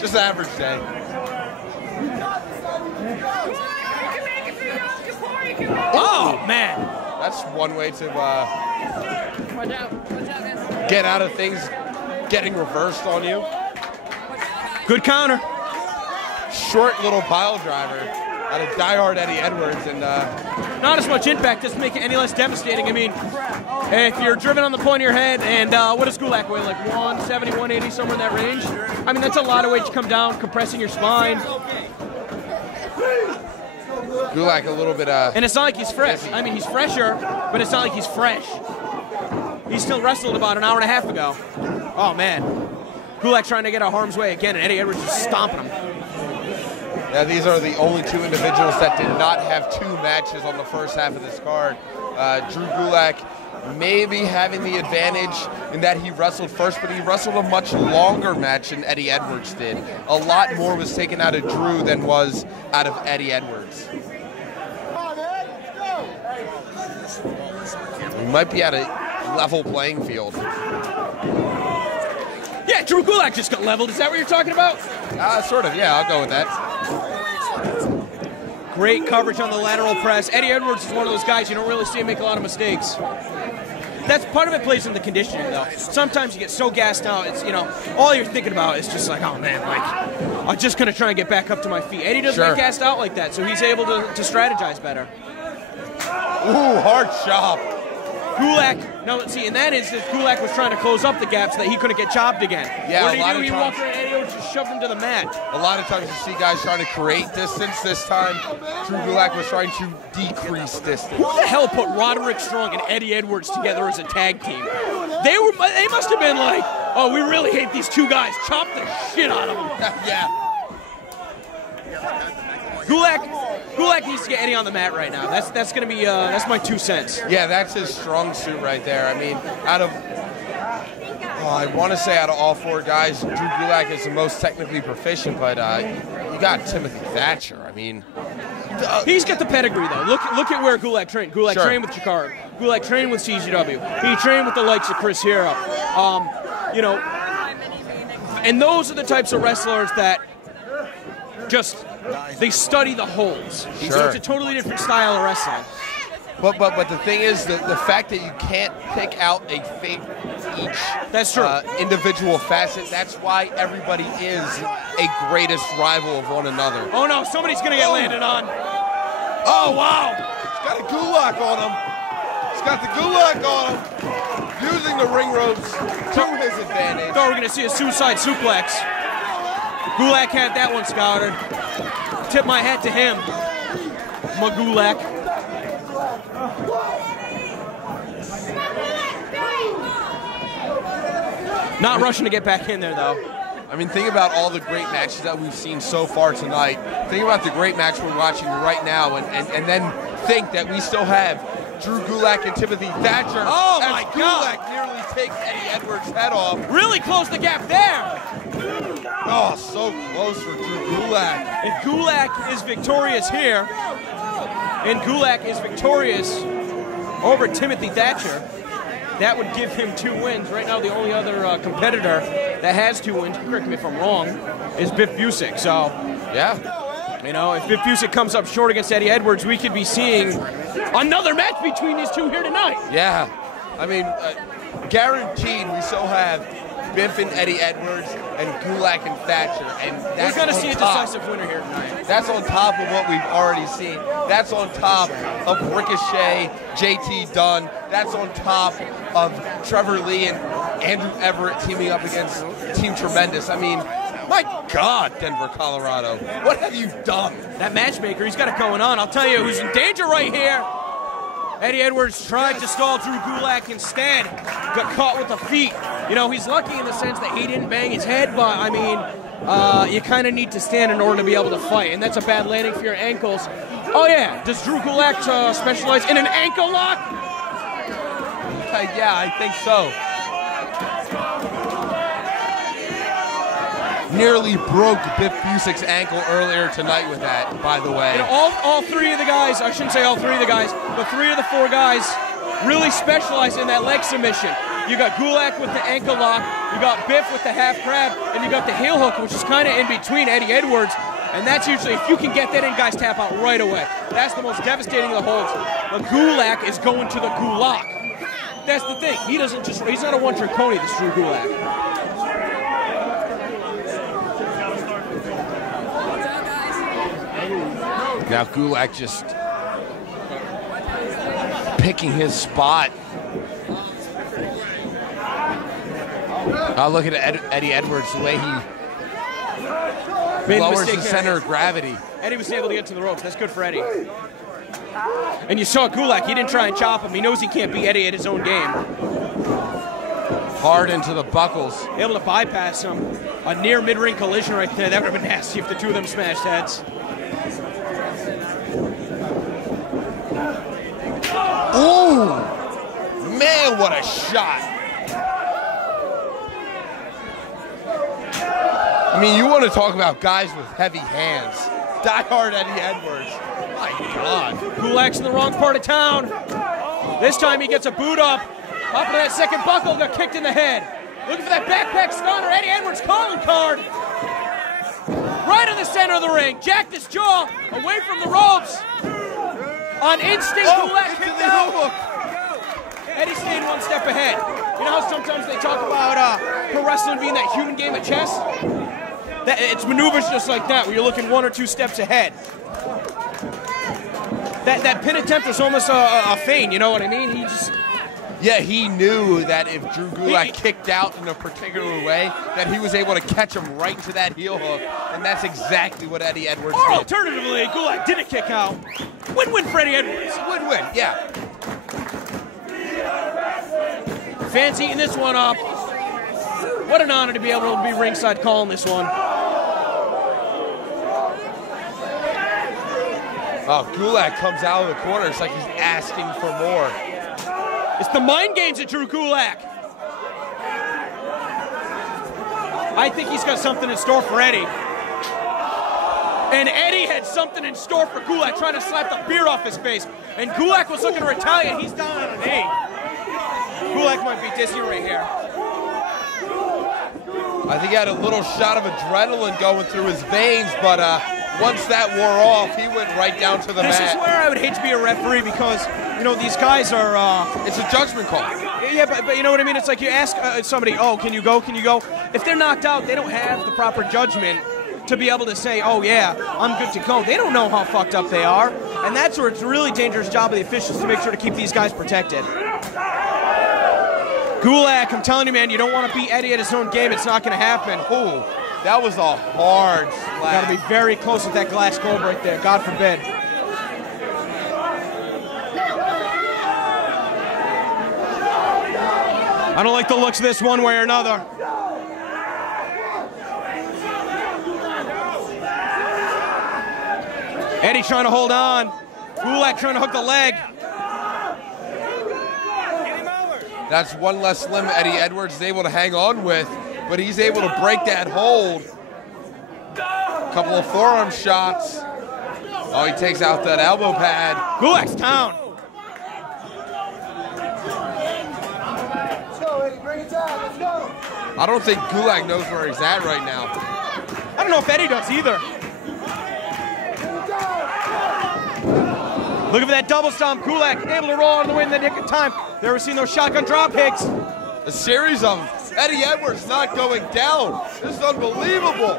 Just an average day. Oh, man. That's one way to get out of things getting reversed on you. Good counter. Short little pile driver out of diehard Eddie Edwards, and not as much impact, doesn't make it any less devastating. I mean, if you're driven on the point of your head, and what does Gulak weigh, like 170, 180, somewhere in that range? I mean, that's a lot of weight to come down, compressing your spine. Gulak a little bit and it's not like he's fresh. I mean, he's fresher, but it's not like he's fresh. He still wrestled about an hour and a half ago. Oh, man. Gulak trying to get out of harm's way again, and Eddie Edwards just stomping him. Yeah, these are the only two individuals that did not have two matches on the first half of this card. Drew Gulak maybe having the advantage in that he wrestled first, but he wrestled a much longer match than Eddie Edwards did. A lot more was taken out of Drew than was out of Eddie Edwards. We might be at a level playing field. Yeah, Drew Gulak just got leveled. Is that what you're talking about? Sort of, yeah, I'll go with that. Great coverage on the lateral press. Eddie Edwards is one of those guys you don't really see him make a lot of mistakes. That's part of it plays in the conditioning, though. Sometimes you get so gassed out, it's, you know, all you're thinking about is just like, oh, man, like, I'm just going to try and get back up to my feet. Eddie doesn't get gassed out like that, so he's able to strategize better. Ooh, hard chop. Gulak, no, see, in that instance, Gulak was trying to close up the gap so that he couldn't get chopped again. Yeah, what did a lot he do? of He times- walked around and Eddie Edwards just shoved him to the mat. A lot of times you see guys trying to create distance. This time, Drew Gulak was trying to decrease distance. Who the hell put Roderick Strong and Eddie Edwards together as a tag team? They must have been like, oh, we really hate these two guys. Chop the shit out of them. Yeah. Gulak needs to get Eddie on the mat right now. That's gonna be that's my 2 cents. Yeah, that's his strong suit right there. I mean, I want to say out of all four guys, Drew Gulak is the most technically proficient, but you got Timothy Thatcher. I mean, he's got the pedigree though. Look at where Gulak trained. Gulak trained with Chikara. Gulak trained with CZW. He trained with the likes of Chris Hero. You know, and those are the types of wrestlers that just they study the holds. Sure. So it's a totally different style of wrestling. But the thing is, the fact that you can't pick out a fake each That's true. Individual facet, that's why everybody is a greatest rival of one another. Oh no, somebody's gonna get landed on. Oh wow! He's got a Gulak on him. He's got the Gulak on him. Using the ring ropes to his advantage. Thought we were gonna see a suicide suplex. Gulak had that one scouted. Tip my hat to him. Magulak. Not rushing to get back in there, though. I mean, think about all the great matches that we've seen so far tonight. Think about the great match we're watching right now, and then think that we still have Drew Gulak and Timothy Thatcher. Oh, as my Gulak God. nearly takes Eddie Edwards' head off. Really closed the gap there. Oh, so close for Drew Gulak. If Gulak is victorious here, and Gulak is victorious over Timothy Thatcher, that would give him 2 wins. Right now, the only other competitor that has 2 wins, correct me if I'm wrong, is Biff Busick. So, Yeah. you know, if Biff Busick comes up short against Eddie Edwards, we could be seeing another match between these two here tonight. Yeah. I mean, guaranteed we still have Biff and Eddie Edwards and Gulak and Thatcher. And that's We're going to on see a top. decisive winner here tonight. That's on top of what we've already seen. That's on top of Ricochet, JT Dunn. That's on top of Trevor Lee and Andrew Everett teaming up against Team Tremendous. I mean, my God, Denver, Colorado. What have you done? That matchmaker, he's got it going on. I'll tell you who's in danger right here. Eddie Edwards tried to stall Drew Gulak instead. Got caught with the feet. You know, he's lucky in the sense that he didn't bang his head, but, I mean, you kind of need to stand in order to be able to fight, and that's a bad landing for your ankles. Oh, yeah. Does Drew Gulak specialize in an ankle lock? Yeah, I think so. Nearly broke Biff Busick's ankle earlier tonight with that, by the way. You know, all 3 of the guys, I shouldn't say all 3 of the guys, but 3 of the 4 guys really specialize in that leg submission. You got Gulak with the ankle lock, you got Biff with the half crab, and you got the heel hook, which is kind of in between Eddie Edwards. And that's usually, if you can get that in, guys tap out right away. That's the most devastating of the holds. But Gulak is going to the Gulak. That's the thing. He's not a one-trick pony, this Drew Gulak. Now Gulak just picking his spot. Look at Eddie Edwards, the way he lowers the center of gravity. Eddie was able to get to the ropes. That's good for Eddie. And you saw Gulak. He didn't try and chop him. He knows he can't beat Eddie at his own game. Hard into the buckles. Able to bypass him. A near mid-ring collision right there. That would have been nasty if the 2 of them smashed heads. Ooh! Man, what a shot. I mean, you want to talk about guys with heavy hands. Die Hard Eddie Edwards. My God. Gulak's in the wrong part of town. This time he gets a boot up. Up to that second buckle, got kicked in the head. Looking for that backpack stunner. Eddie Edwards calling card. Right in the center of the ring. Jacked his jaw away from the ropes. On instinct, Gulak kicked out. Eddie stayed 1 step ahead. You know how sometimes they talk about pro wrestling being that human game of chess? It's maneuvers just like that, where you're looking 1 or 2 steps ahead. That pin attempt was almost a feint, you know what I mean? Yeah, he knew that if Drew Gulak kicked out in a particular way, that he was able to catch him right into that heel hook, and that's exactly what Eddie Edwards Or did. alternatively, Gulak didn't kick out. Win-win for Eddie Edwards. Win-win, yeah. Fans eating this one up. What an honor to be able to be ringside calling this one. Oh, Gulak comes out of the corner. It's like he's asking for more. It's the mind games of Drew Gulak. I think he's got something in store for Eddie. And Eddie had something in store for Gulak, trying to slap the beer off his face. And Gulak was looking to retaliate. He's down on a knee. Gulak might be dizzy right here. I think he had a little shot of adrenaline going through his veins, but once that wore off, he went right down to the mat. This is where I would hate to be a referee because, you know, these guys are... it's a judgment call. Yeah, but you know what I mean? It's like you ask somebody, oh, can you go, can you go? If they're knocked out, they don't have the proper judgment to be able to say, oh, yeah, I'm good to go. They don't know how fucked up they are. And that's where it's a really dangerous job of the officials to make sure to keep these guys protected. Gulak, I'm telling you, man, you don't want to beat Eddie at his own game. It's not going to happen. Ooh, that was a hard slap. Got to be very close with that glass globe right there. God forbid. I don't like the looks of this one way or another. Eddie trying to hold on. Gulak trying to hook the leg. That's one less limb Eddie Edwards is able to hang on with, but he's able to break that hold. A couple of forearm shots. Oh, he takes out that elbow pad. Gulak's down. Let's go, Eddie. Bring it down. Let's go. I don't think Gulak knows where he's at right now. I don't know if Eddie does either. Look at that double stomp. Gulak able to roll out of the way in the nick of time. You ever seen those shotgun drop kicks? A series of them. Eddie Edwards not going down. This is unbelievable.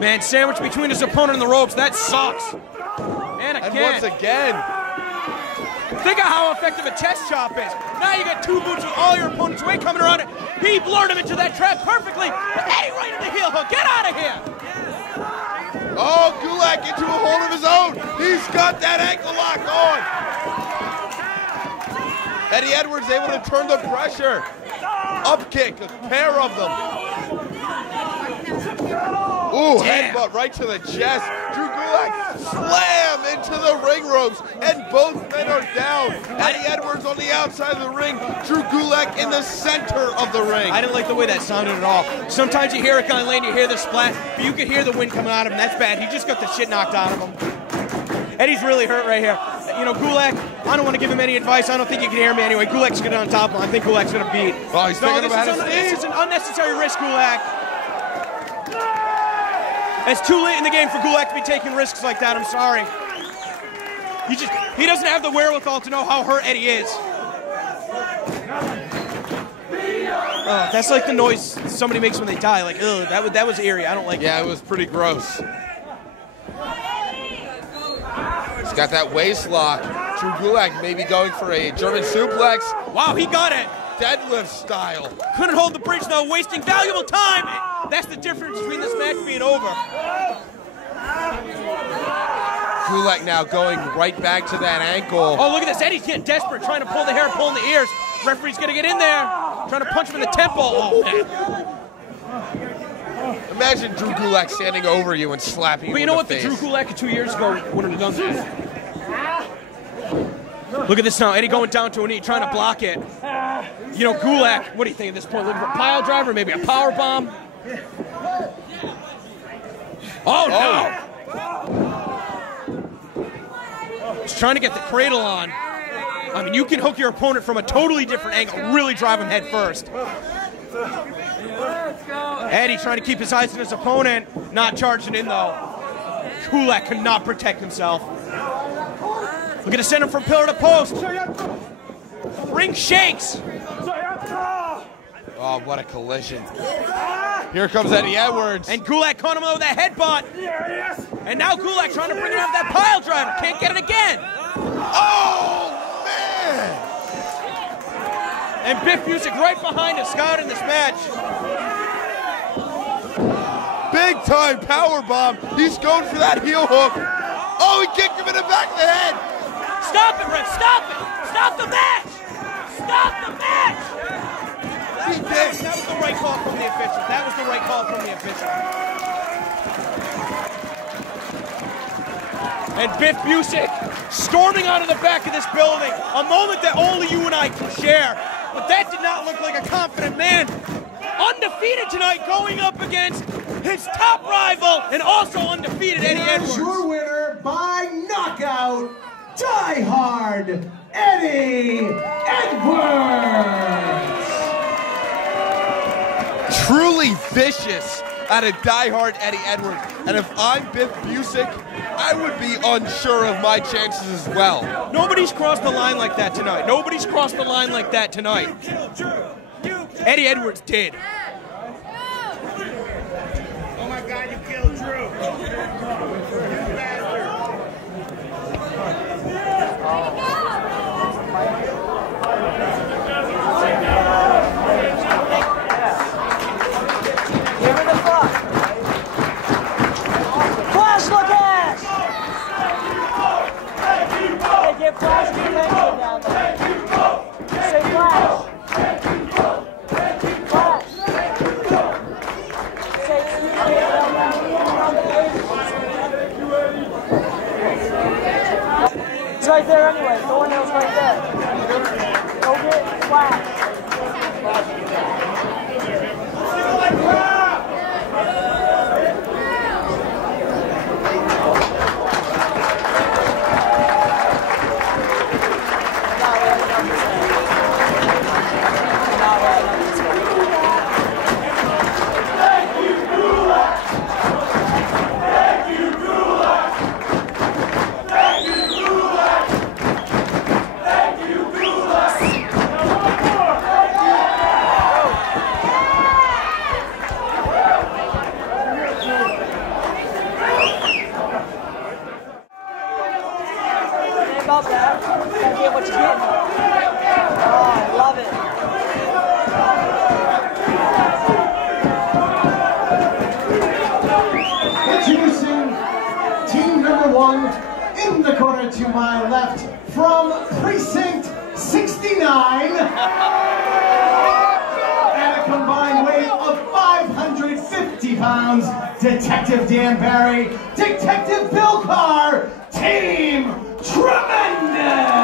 Man, sandwiched between his opponent and the ropes. That sucks. And And again. once again, Think of how effective a chest chop is. Now you got two boots with all your opponent's weight coming around it. He lured him into that trap perfectly. But Eddie right in the heel hook. Get out of here. oh, Gulak into a hold of his own. He's got that ankle lock on. Eddie Edwards able to turn the pressure. Up kick, a pair of them. Ooh, Damn. headbutt right to the chest. Drew Gulak slam into the ring ropes, and both men are down. Eddie Edwards on the outside of the ring. Drew Gulak in the center of the ring. I didn't like the way that sounded at all. Sometimes you hear it kind of lane, you hear the splat, but you can hear the wind coming out of him. That's bad. He just got the shit knocked out of him. Eddie's really hurt right here. You know, Gulak, I don't want to give him any advice. I don't think you can hear me anyway. Gulak's going to on top of him. I think Gulak's going to beat. Oh, he's thinking about his This knees. is an unnecessary risk, Gulak. It's too late in the game for Gulak to be taking risks like that. I'm sorry. He doesn't have the wherewithal to know how hurt Eddie is. That's like the noise somebody makes when they die. Like, ugh, that was eerie. I don't like it. Yeah, it was pretty gross. He's got that waist lock. Drew Gulak maybe going for a German suplex. Wow, he got it. Deadlift style. Couldn't hold the bridge though, wasting valuable time. That's the difference between this match being over. Gulak now going right back to that ankle. Oh, look at this. Eddie's getting desperate, trying to pull the hair, pulling the ears. Referee's going to get in there, trying to punch him in the temple. Oh, man. Imagine Drew Gulak standing over you and slapping you But you in know the what? The face. Drew Gulak of 2 years ago wouldn't have done that. Look at this now. Eddie going down to a knee, trying to block it. You know, Gulak, what do you think at this point? Looking for a pile driver, maybe a power bomb? Oh, no. He's trying to get the cradle on. I mean, you can hook your opponent from a totally different angle, really drive him head first. Eddie trying to keep his eyes on his opponent, not charging in though. Gulak could not protect himself. Look at the send him from pillar to post. Ring shakes. Oh, what a collision. Here comes Eddie Edwards. And Gulak caught him with that headbutt. And now Gulak trying to bring him out that pile driver. Can't get it again. Oh, man! And Biff Busick right behind us, scouting this match. Big time power bomb. He's going for that heel hook. Oh, he kicked him in the back of the head. Stop it, Ref, stop it. Stop the match. Stop the match. He did. That was the right call from the official. That was the right call from the official. And Biff Busick storming out of the back of this building. A moment that only you and I can share. But that did not look like a confident man. Undefeated tonight, going up against his top rival and also undefeated Eddie Edwards. Your winner by knockout, Die Hard Eddie Edwards. Truly vicious out of Die Hard Eddie Edwards. And if I'm Biff Busick, I would be unsure of my chances as well. Nobody's crossed the line like that tonight. Nobody's crossed the line like that tonight. Eddie Edwards did. Oh my God, you killed Drew. Give her the fuck. Flash, look at! Hey, give Flash the attention down there. Say Flash. Flash. Say it's right there anyway. Thornhill's right there. Go get Flash. About that. Gotta get what you get. Oh, I love it. Introducing team number 1 in the corner to my left from Precinct 69 at a combined weight of 550 pounds, Detective Dan Barry, Detective Bill Carr, Team Tremendous!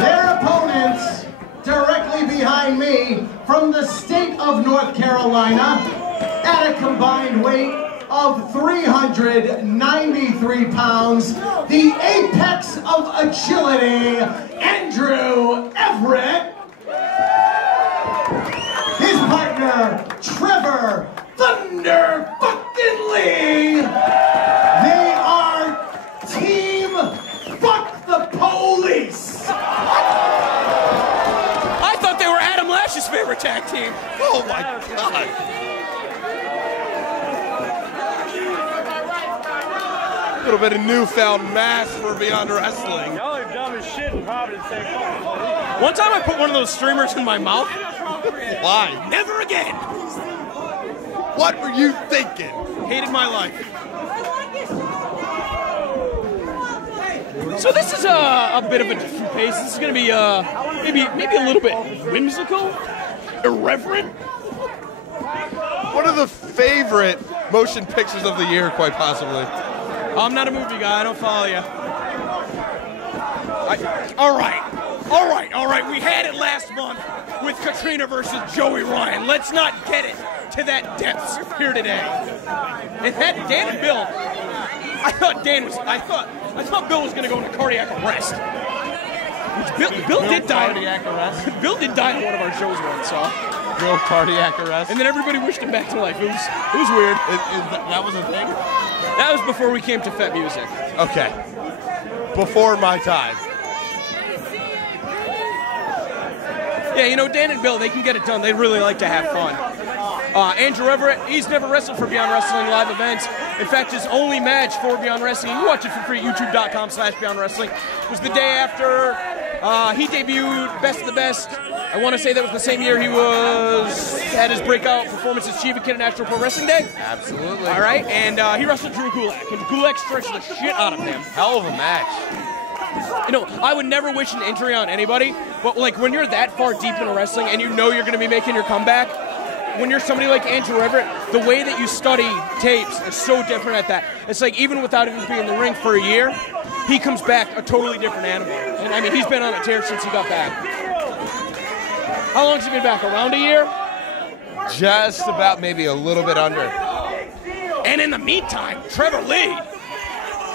Their opponents, directly behind me, from the state of North Carolina, at a combined weight of 393 pounds, the apex of agility, Andrew Everett. His partner, Trevor Thunder fucking Lee. They are Team Fuck the Police. I thought they were Adam Lash's favorite tag team. Oh my God. A little bit of newfound mass for Beyond Wrestling. Y'all are dumb as shit in Providence. One time I put one of those streamers in my mouth. Why? Never again. What were you thinking? Hated my life. So this is a bit of a different pace. This is going to be maybe a little bit whimsical, irreverent. One of the favorite motion pictures of the year, quite possibly. I'm not a movie guy. I don't follow you. All right. We had it last month with Katrina versus Joey Ryan. Let's not get it to that depths here today. It had Dan and Bill. I thought Bill was going to go into cardiac arrest. Bill did die. Cardiac arrest? Bill did die on one of our shows once, so. Real cardiac arrest? And then everybody wished him back to life. It was weird. That was a thing? That was before we came to Fet Music. Okay. Before my time. Yeah, you know, Dan and Bill, they can get it done. They really like to have fun. Andrew Everett, he's never wrestled for Beyond Wrestling live events. In fact, his only match for Beyond Wrestling, you can watch it for free, youtube.com/Beyond Wrestling, was the day after he debuted Best of the Best. I want to say that was the same year he had his breakout performance as Chief of International Pro Wrestling Day. Absolutely. All right, and he wrestled Drew Gulak, and Gulak stretched the shit out of him. Hell of a match. You know, I would never wish an injury on anybody, but like when you're that far deep into wrestling and you know you're going to be making your comeback, when you're somebody like Andrew Everett, the way that you study tapes is so different at that. It's like even without even being in the ring for a year, he comes back a totally different animal. And I mean, he's been on a tear since he got back. How long has he been back? Around a year? Just about, maybe a little bit under. And in the meantime, Trevor Lee,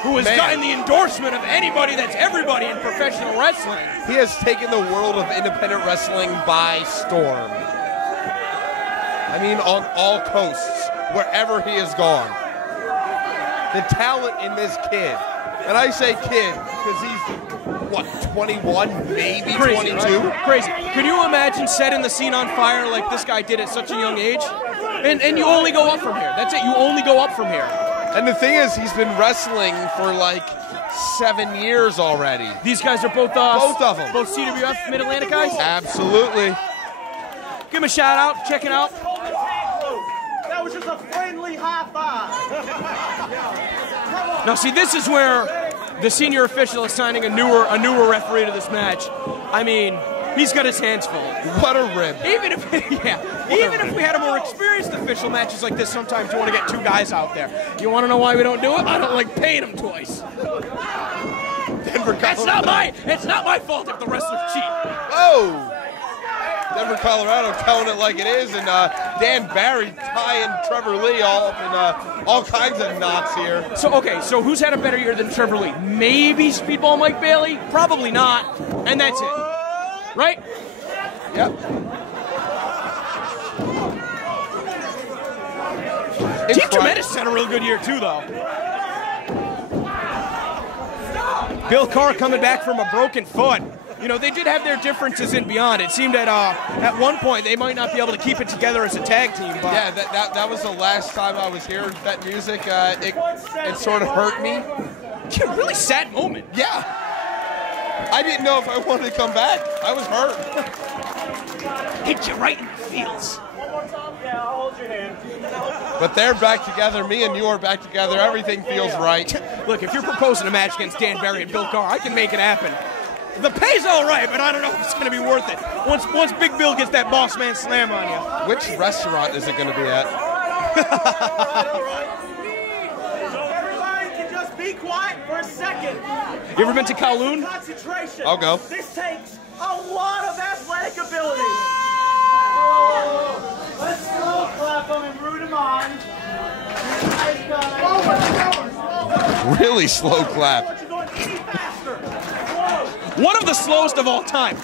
who has gotten the endorsement of anybody that's everybody in professional wrestling. He has taken the world of independent wrestling by storm. I mean, on all coasts, wherever he has gone. The talent in this kid, and I say kid because he's, what, 21, maybe Crazy, 22? Right? Crazy. Can you imagine setting the scene on fire like this guy did at such a young age? And you only go up from here. That's it. You only go up from here. And the thing is, he's been wrestling for like 7 years already. These guys are both of them. Both CWF Mid-Atlantic guys? Absolutely. Give him a shout out. Check it out. That was just a friendly high five. Now, see, this is where the senior official is signing a newer referee to this match. I mean, he's got his hands full. What a rib. Even if we had a more experienced official, matches like this, sometimes you want to get two guys out there. You want to know why we don't do it? I don't like paying them twice. Denver, Colorado. It's not my fault if the wrestlers cheat. Oh! Denver, Colorado, telling it like it is, and Dan Barry tying Trevor Lee all up in all kinds of knots here. So, okay, so who's had a better year than Trevor Lee? Maybe Speedball Mike Bailey? Probably not. And that's it. Right? Yep. Team Tremendous had a real good year, too, though. Bill Carr coming back from a broken foot. You know, they did have their differences in Beyond. It seemed that at one point they might not be able to keep it together as a tag team. But yeah, that was the last time I was hearing that music. It sort of hurt me. Yeah, really sad moment. Yeah. I didn't know if I wanted to come back. I was hurt. Hit you right in the feels. One more time? Yeah, I'll hold your hand. But they're back together. Me and you are back together. Everything feels right. Look, if you're proposing a match against Dan Barry and Bill Carr, I can make it happen. The pay's all right, but I don't know if it's going to be worth it. Once Big Bill gets that boss man slam on you. Which restaurant is it going to be at? All right. So everybody can just be quiet for a second. You ever been to Kowloon? Concentration. I'll go. This takes a lot of athletic ability. Let's slow clap them and root them on. Really slow clap. One of the slowest of all time.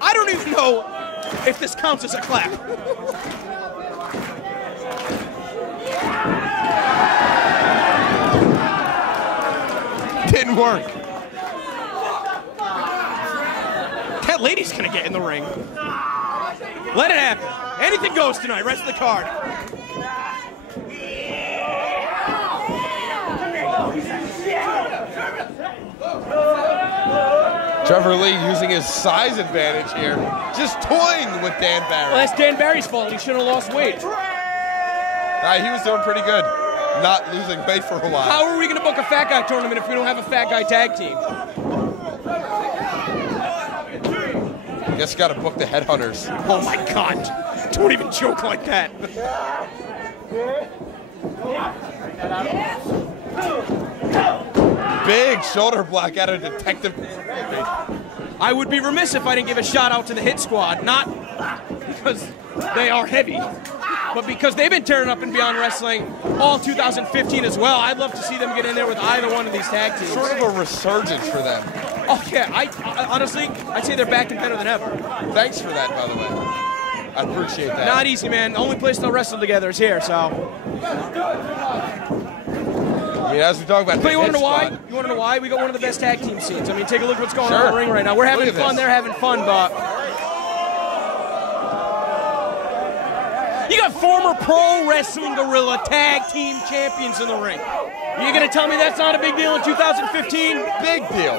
I don't even know if this counts as a clap. Didn't work. That lady's gonna get in the ring. Let it happen. Anything goes tonight. Rest of the card. Trevor Lee using his size advantage here. Just toying with Dan Barry. Well, that's Dan Barry's fault. He should have lost weight. He was doing pretty good. Not losing weight for a while. How are we going to book a fat guy tournament if we don't have a fat guy tag team? Guess you got to book the Headhunters. Oh my God. Don't even joke like that. Big shoulder block out of Detective. I would be remiss if I didn't give a shout out to the Hit Squad, not because they are heavy, but because they've been tearing up in Beyond Wrestling all 2015 as well. I'd love to see them get in there with either one of these tag teams. Sort of a resurgence for them. Oh yeah, I honestly, I'd say they're back and better than ever. Thanks for that, by the way. I appreciate that. Not easy, man. The only place they'll wrestle together is here, so. I mean, as we talk about But you want to know why? You want to know why? We got one of the best tag team scenes. I mean, take a look at what's going on in the ring right now. We're having fun. They're having fun, but have former pro wrestling gorilla tag team champions in the ring. You gonna tell me that's not a big deal in 2015? Big deal.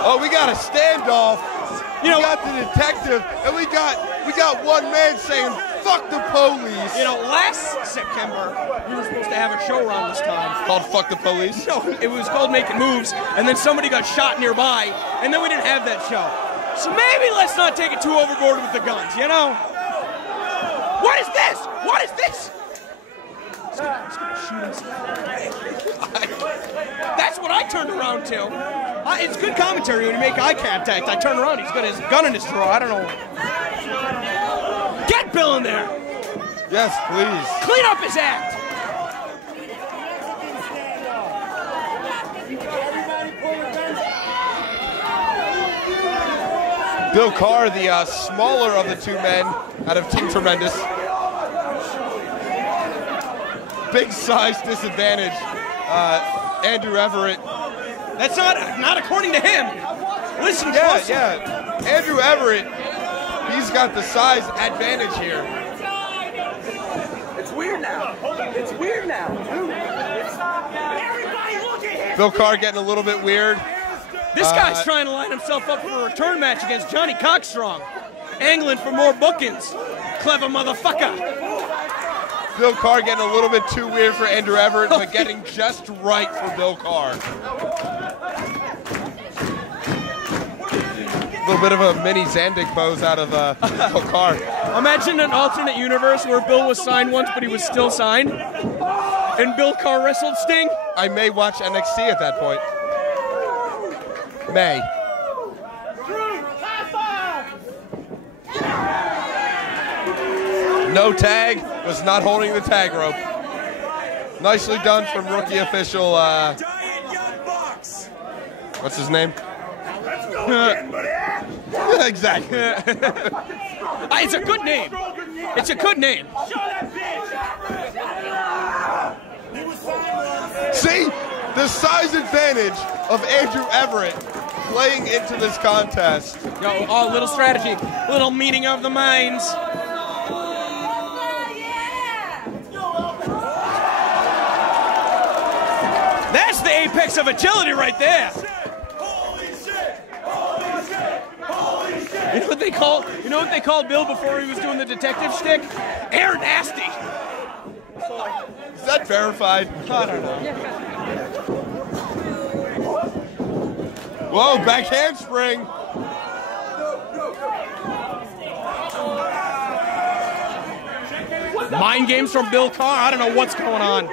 Oh, we got a standoff. You know, we got the detective, and we got one man saying, "Fuck the police." You know, last September, we were supposed to have a show around this time. Called "Fuck the Police"? No, it was called Making Moves, and then somebody got shot nearby, and then we didn't have that show. So maybe let's not take it too overboard with the guns, you know? What is this? What is this? He's gonna shoot himself. That's what I turned around to. It's good commentary when you make eye contact. I turn around, he's got his gun in his drawer. I don't know. Get Bill in there. Yes, please. Clean up his act. Bill Carr, the smaller of the two men out of Team Tremendous. Big size disadvantage. Andrew Everett. That's not according to him. Listen closely. Yeah. Andrew Everett, he's got the size advantage here. It's weird now. It's weird now. Everybody look at him. Bill Carr getting a little bit weird. This guy's trying to line himself up for a return match against Johnny Cockstrong. Angling for more bookings. Clever motherfucker. Bill Carr getting a little bit too weird for Andrew Everett, but getting just right for Bill Carr. A little bit of a mini Zandig pose out of Bill Carr. Imagine an alternate universe where Bill was signed once, but he was still signed, and Bill Carr wrestled Sting. I may watch NXT at that point. May. No tag, was not holding the tag rope. Nicely done from rookie official, what's his name? Exactly. It's a good name. It's a good name. See, the size advantage of Andrew Everett playing into this contest. Yo, oh, little strategy, little meeting of the minds. That's the apex of agility right there. Holy shit! Holy shit! Holy shit! You know what they called Bill before he was doing the detective shtick? Air nasty. Is that verified? I don't know. Whoa, back handspring. Mind games from Bill Carr. I don't know what's going on.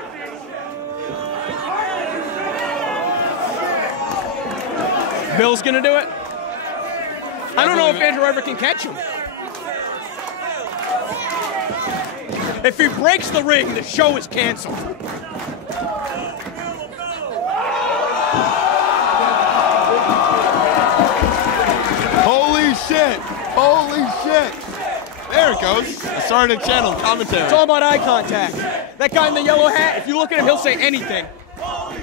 Bill's gonna do it. I don't know if Andrew Everett can catch him. If he breaks the ring, the show is canceled. Holy shit! Holy shit! There it goes. I started a channel commentary. It's all about eye contact. That guy in the yellow hat, if you look at him, he'll say anything. Oh!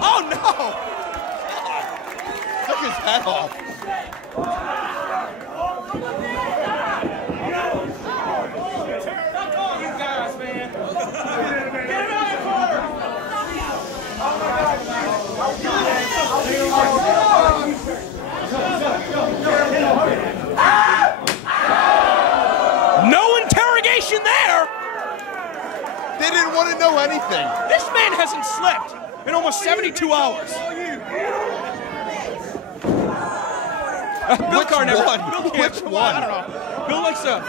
Oh no! Took his head off. No interrogation there. They didn't want to know anything. This man hasn't slept in almost 72 hours. Bill Carr never. Which one? I don't know. Bill likes to.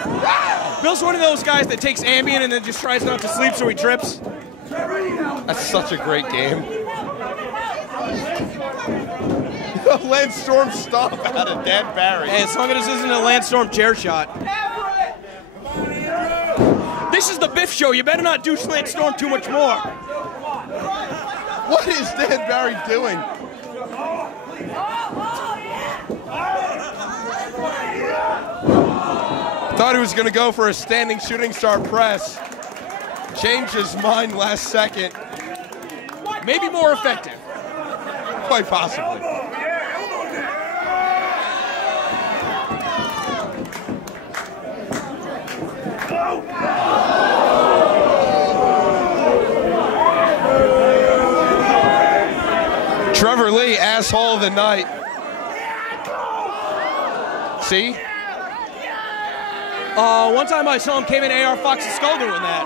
Bill's one of those guys that takes Ambien and then just tries not to sleep so he trips. That's such a great game. Lance Storm stomp out of Dan Barry. Hey, as long as this isn't a Lance Storm chair shot. This is the Biff show. You better not douche Lance Storm too much more. What is Dan Barry doing? Thought he was going to go for a standing shooting star press. Changed his mind last second. Maybe more effective. Quite possibly. Trevor Lee, asshole of the night. See? One time I saw him came in AR Fox's skull doing that.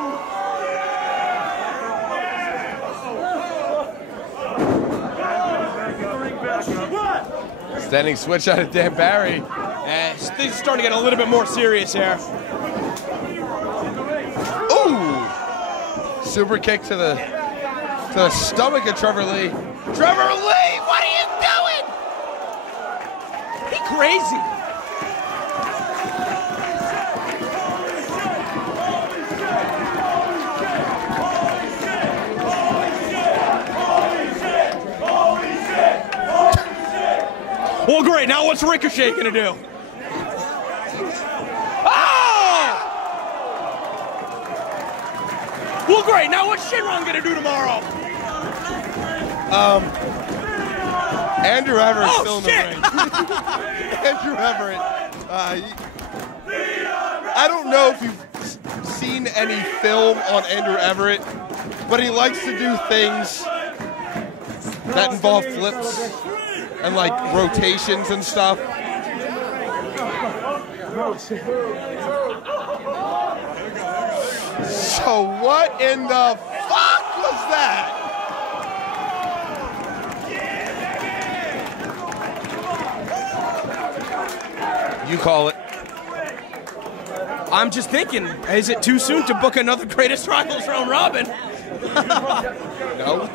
Standing switch out of Dan Barry. And things are starting to get a little bit more serious here. Ooh! Super kick to the stomach of Trevor Lee. Trevor Lee, what are you doing? He crazy. Well, great. Now what's Ricochet gonna do? Oh! Well, great. Now what's Shinron gonna do tomorrow? Andrew Everett Oh, still in shit. the ring. Andrew Everett. I don't know if you've seen any film on Andrew Everett, but he likes to do things that involve flips and like rotations and stuff. So what in the fuck was that? You call it. I'm just thinking, is it too soon to book another Greatest Rivals round robin? No.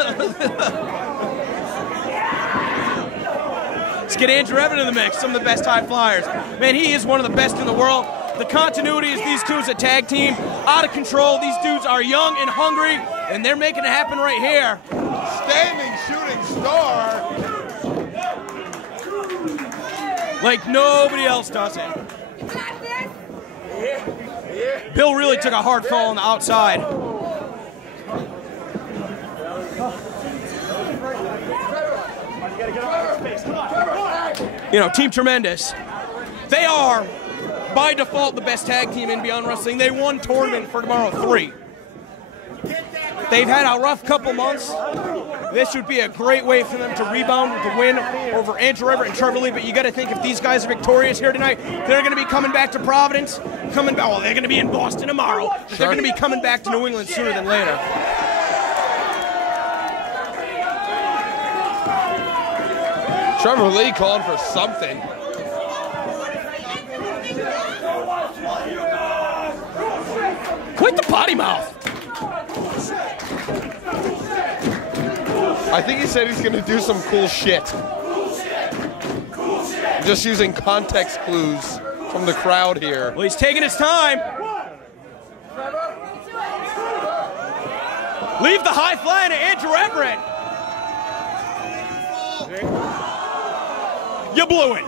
Let's get Andrew Everett in the mix, some of the best high flyers. Man, he is one of the best in the world. The continuity is these two as a tag team, out of control. These dudes are young and hungry, and they're making it happen right here. Standing shooting star. Like nobody else does it. Bill really took a hard fall on the outside. You know, Team Tremendous. They are, by default, the best tag team in Beyond Wrestling. They won tournament for tomorrow 3. They've had a rough couple months. This would be a great way for them to rebound with a win over Andrew Everett and Trevor Lee. But you got to think if these guys are victorious here tonight, they're going to be coming back to Providence. Well, they're going to be in Boston tomorrow. But they're going to be coming back to New England sooner than later. Trevor Lee calling for something. Quit the potty mouth. I think he said he's going to do some cool shit. Just using context clues from the crowd here. Well, he's taking his time. Leave the high fly to Andrew Everett. You blew it.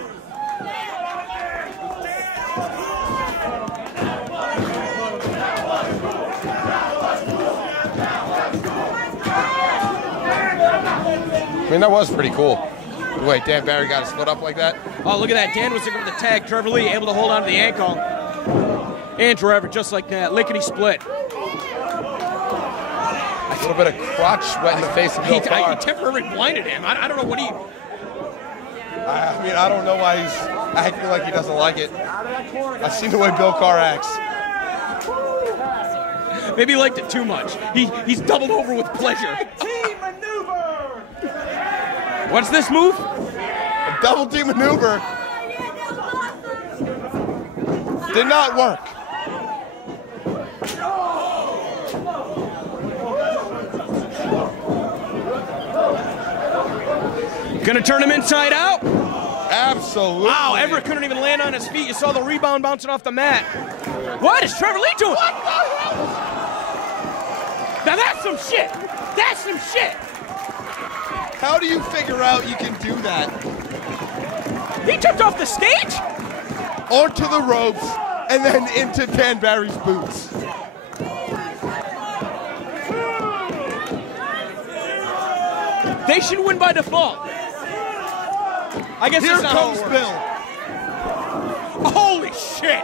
I mean, that was pretty cool. Wait, Dan Barry got his foot up like that? Oh, look at that. Dan was looking for the tag. Trevor Lee able to hold on to the ankle. Andrew Everett just like that. Lickety split. A little bit of crotch sweat in the face of Bill Carr. He temporarily blinded him. I don't know what he... I mean, I don't know why he's acting like he doesn't like it. I've seen the way Bill Carr acts. Maybe he liked it too much. He's doubled over with pleasure. Team maneuver! What's this move? A double team maneuver. Did not work. Gonna turn him inside out? Absolutely. Wow, Everett couldn't even land on his feet. You saw the rebound bouncing off the mat. What is Trevor Lee doing? What the hell? Now that's some shit. That's some shit. How do you figure out you can do that? He jumped off the stage? Onto the ropes and then into Dan Barry's boots. They should win by default. I guess Here that's not comes how it Bill. works. Holy shit.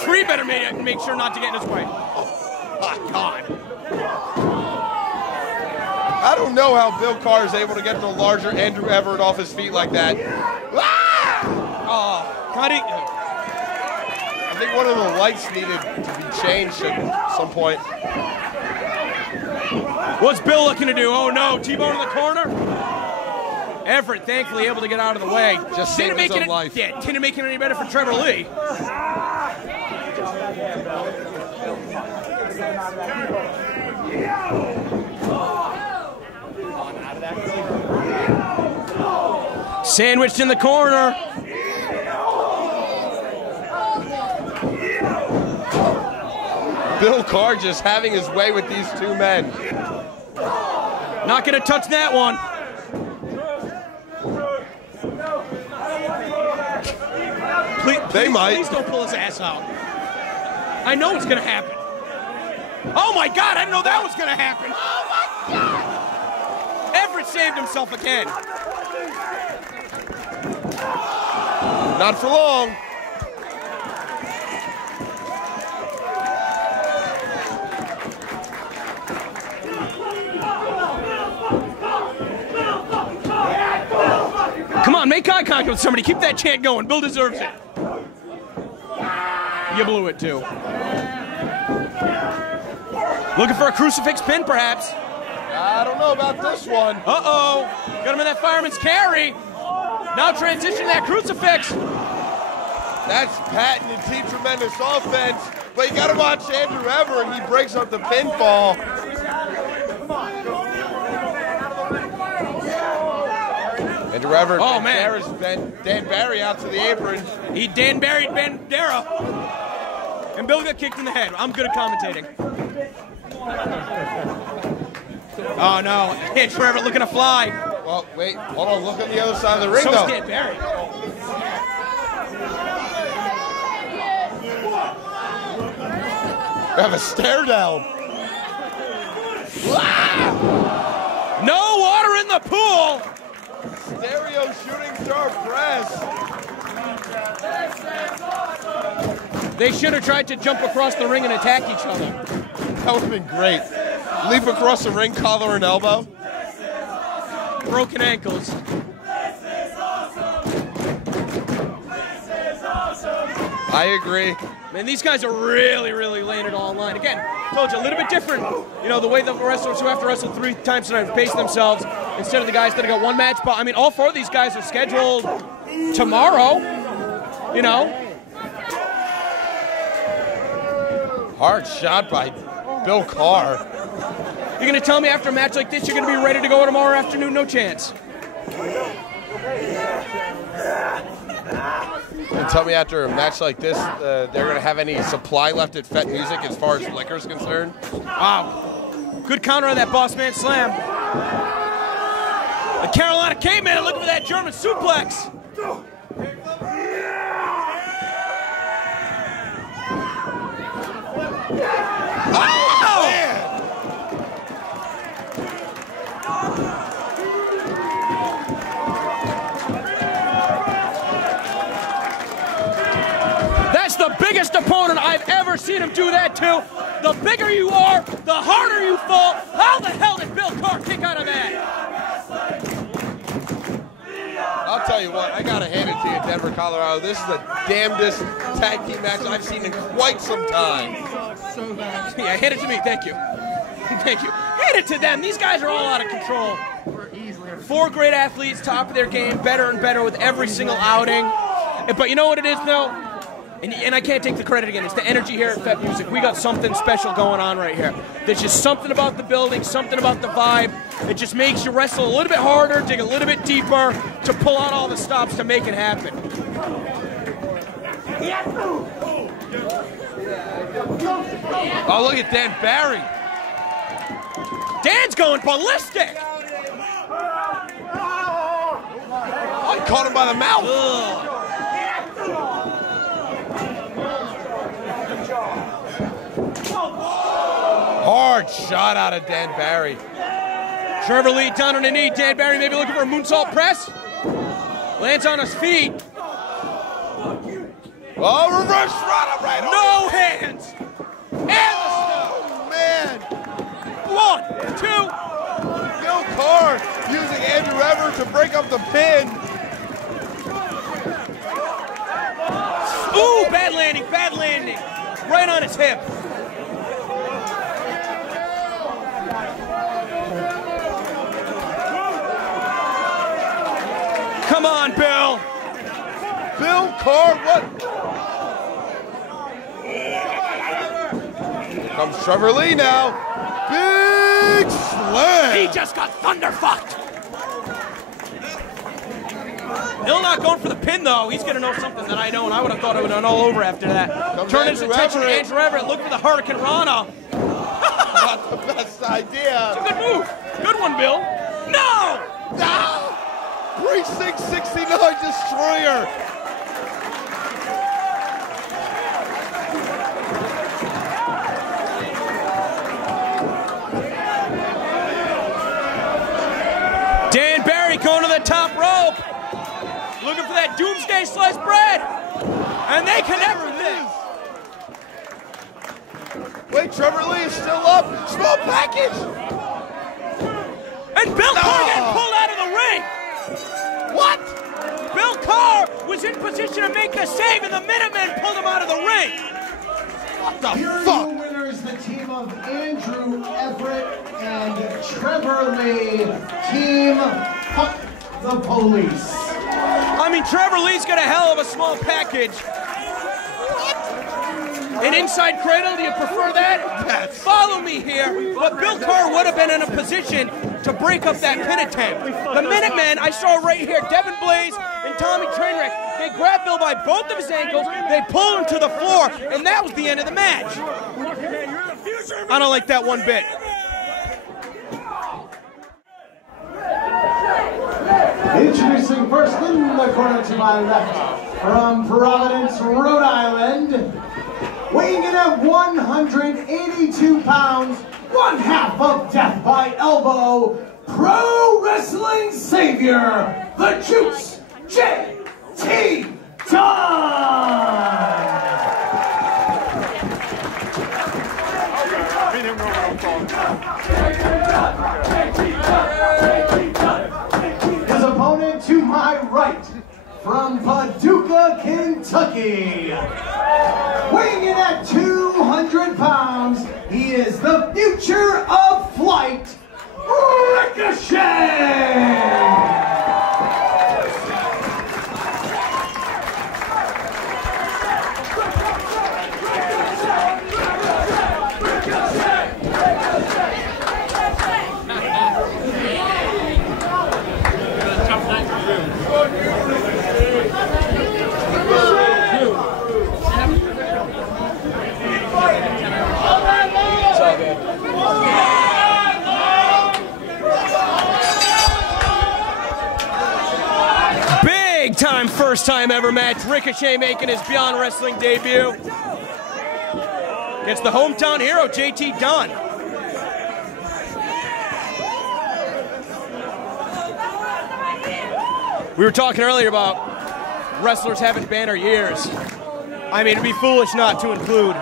referee better make sure not to get in his way. Oh, my God. I don't know how Bill Carr is able to get the larger Andrew Everett off his feet like that. Ah! Oh, God. I think one of the lights needed to be changed at some point. What's Bill looking to do? Oh, no. T-bone in the corner. Everett, thankfully, able to get out of the way. Just saved his own life. Yeah, didn't make it any better for Trevor Lee. Sandwiched in the corner. Bill Carr just having his way with these two men. Not going to touch that one. Please don't pull his ass out. I know it's going to happen. Oh, my God, I didn't know that was going to happen. Oh, my God. Everett saved himself again. Not for long. Come on, make eye contact with somebody. Keep that chant going. Bill deserves it. You blew it, too. Looking for a crucifix pin, perhaps. I don't know about this one. Uh-oh. Got him in that fireman's carry. Now transition that crucifix. That's patented Team Tremendous offense. But you got to watch Andrew Everett. He breaks up the pinfall. Andrew Everett. Oh, man. Dan Barry out to the apron. He Dan Barry'd Bandera. And Bill got kicked in the head. I'm good at commentating. Oh, no. Hey, Trevor looking to fly. Well, wait. Hold on. Look at the other side of the ring, So though. Dan Barry. We have a stare down. No water in the pool. Stereo shooting star press. They should have tried to jump across the ring and attack each other. That would have been great. Leap across the ring, collar and elbow. Broken ankles. I agree. Man, these guys are really, really laying it all on line. Again, told you, a little bit different. You know, the way the wrestlers who have to wrestle 3 times tonight pace themselves instead of the guys that have got one match. But, I mean, all 4 of these guys are scheduled tomorrow, you know. Hard shot by Bill Carr. You're going to tell me after a match like this you're going to be ready to go tomorrow afternoon? No chance. And tell me after a match like this, they're going to have any supply left at Fet Music as far as liquor is concerned? Wow. Good counter on that boss man slam. The Carolina Caveman looking for that German suplex. Oh, man. That's the biggest opponent I've ever seen him do that to. The bigger you are, the harder you fall. How the hell did Bill Carr kick out of that? I'll tell you what, I got to hand it to you, Denver, Colorado. This is the damnedest tag team match I've seen in quite some time. Yeah, hand it to me. Thank you. Thank you. Hand it to them. These guys are all out of control. 4 great athletes, top of their game, better and better with every single outing. But you know what it is, though? And I can't take the credit again. It's the energy here at Fet Music. We got something special going on right here. There's just something about the building, something about the vibe. It just makes you wrestle a little bit harder, dig a little bit deeper to pull out all the stops to make it happen. Oh, look at Dan Barry. Dan's going ballistic. Oh, he caught him by the mouth. Ugh. Hard shot out of Dan Barry. Trevor Lee down on a knee. Dan Barry maybe looking for a moonsault press. Lands on his feet. Oh, reverse run right on. No hands. And the stop. Oh, man. 1, 2. Bill Carr using Andrew Everett to break up the pin. Ooh, bad landing, bad landing. Right on his hip. Come on, Bill. Bill Carr, what? Comes Trevor Lee now. Big slam. He just got thunderfucked. Bill not going for the pin, though. He's going to know something that I know, and I would have thought it would have been all over after that. Turn his attention to Andrew Everett. Look for the Hurricane Rana. Not the best idea. It's a good move. Good one, Bill. No! No! 3-6-69 destroyer. Dan Barry going to the top rope. Looking for that doomsday sliced bread. And they connect with this. Wait, Trevor Lee is still up. Small package. And Bill Carr getting pulled out of the ring. What? Bill Carr was in position to make the save, and the Minutemen pulled him out of the ring. What the Here are fuck? your winners, the team of Andrew Everett and Trevor Lee. Team Fuck the Police. I mean, Trevor Lee's got a hell of a small package. An inside cradle, do you prefer that? Yes. Follow me here. But Bill Carr would have been in a position to break up that pin attempt. The Minutemen, I saw right here, Devin Blaze and Tommy Trainwreck, they grabbed Bill by both of his ankles, they pulled him to the floor, and that was the end of the match. I don't like that one bit. Introducing first in the corner to my left, from Providence, Rhode Island, weighing in at 182 pounds, one half of Death by Elbow, pro wrestling savior, the Juice, J.T. Dunn! His opponent to my right, from Paducah, Kentucky, weighing in at 200 pounds, he is the future of flight, Ricochet! Time, first time ever match. Ricochet making his Beyond Wrestling debut against the hometown hero, JT Dunn. We were talking earlier about wrestlers having banner years. I mean, it'd be foolish not to include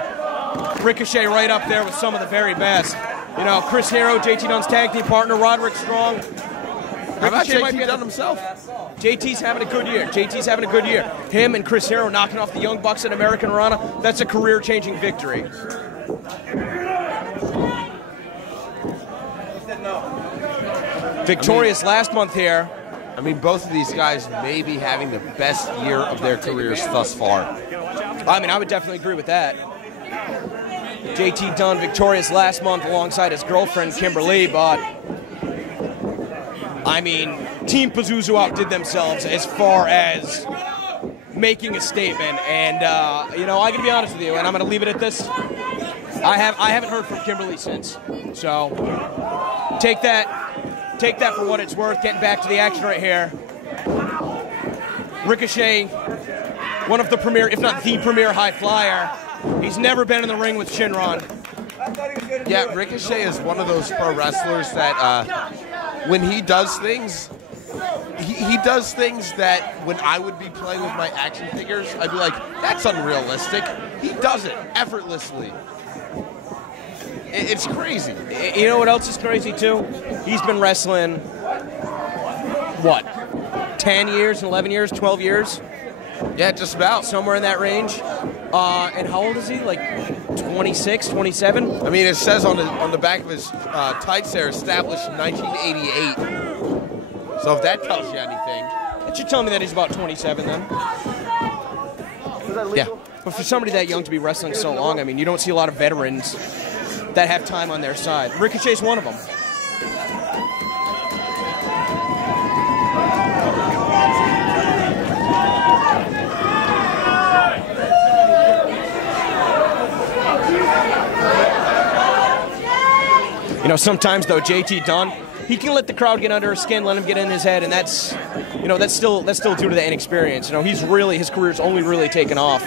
Ricochet right up there with some of the very best. You know, Chris Hero, JT Dunn's tag team partner, Roderick Strong. How about JT Dunn himself? JT's having a good year. JT's having a good year. Him and Chris Hero knocking off the Young Bucks at American Rana, that's a career-changing victory. Victorious last month here. I mean, both of these guys may be having the best year of their careers thus far. I mean, I would definitely agree with that. JT Dunn victorious last month alongside his girlfriend, Kimberly, but I mean, Team Pazuzu outdid themselves as far as making a statement. And, you know, I gotta be honest with you, and I'm gonna leave it at this. I haven't heard from Kimberly since. So, take that for what it's worth. Getting back to the action right here. Ricochet, one of the premier, if not the premier high flyer. He's never been in the ring with Shinron. Yeah, Ricochet is one of those pro wrestlers that when he does things, he does things that when I would be playing with my action figures, I'd be like, that's unrealistic. He does it effortlessly. It's crazy. You know what else is crazy, too? He's been wrestling, what, 10 years, 11 years, 12 years? Yeah, just about. Somewhere in that range. And how old is he? Like 26, 27? I mean, it says on the back of his tights there, established in 1988. So if that tells you anything. That should tell me that he's about 27 then. Yeah. But for somebody that young to be wrestling so long, I mean, you don't see a lot of veterans that have time on their side. Ricochet's one of them. You know, sometimes though, JT Dunn, he can let the crowd get under his skin, let him get in his head, and that's still due to the inexperience. You know, his career's only really taken off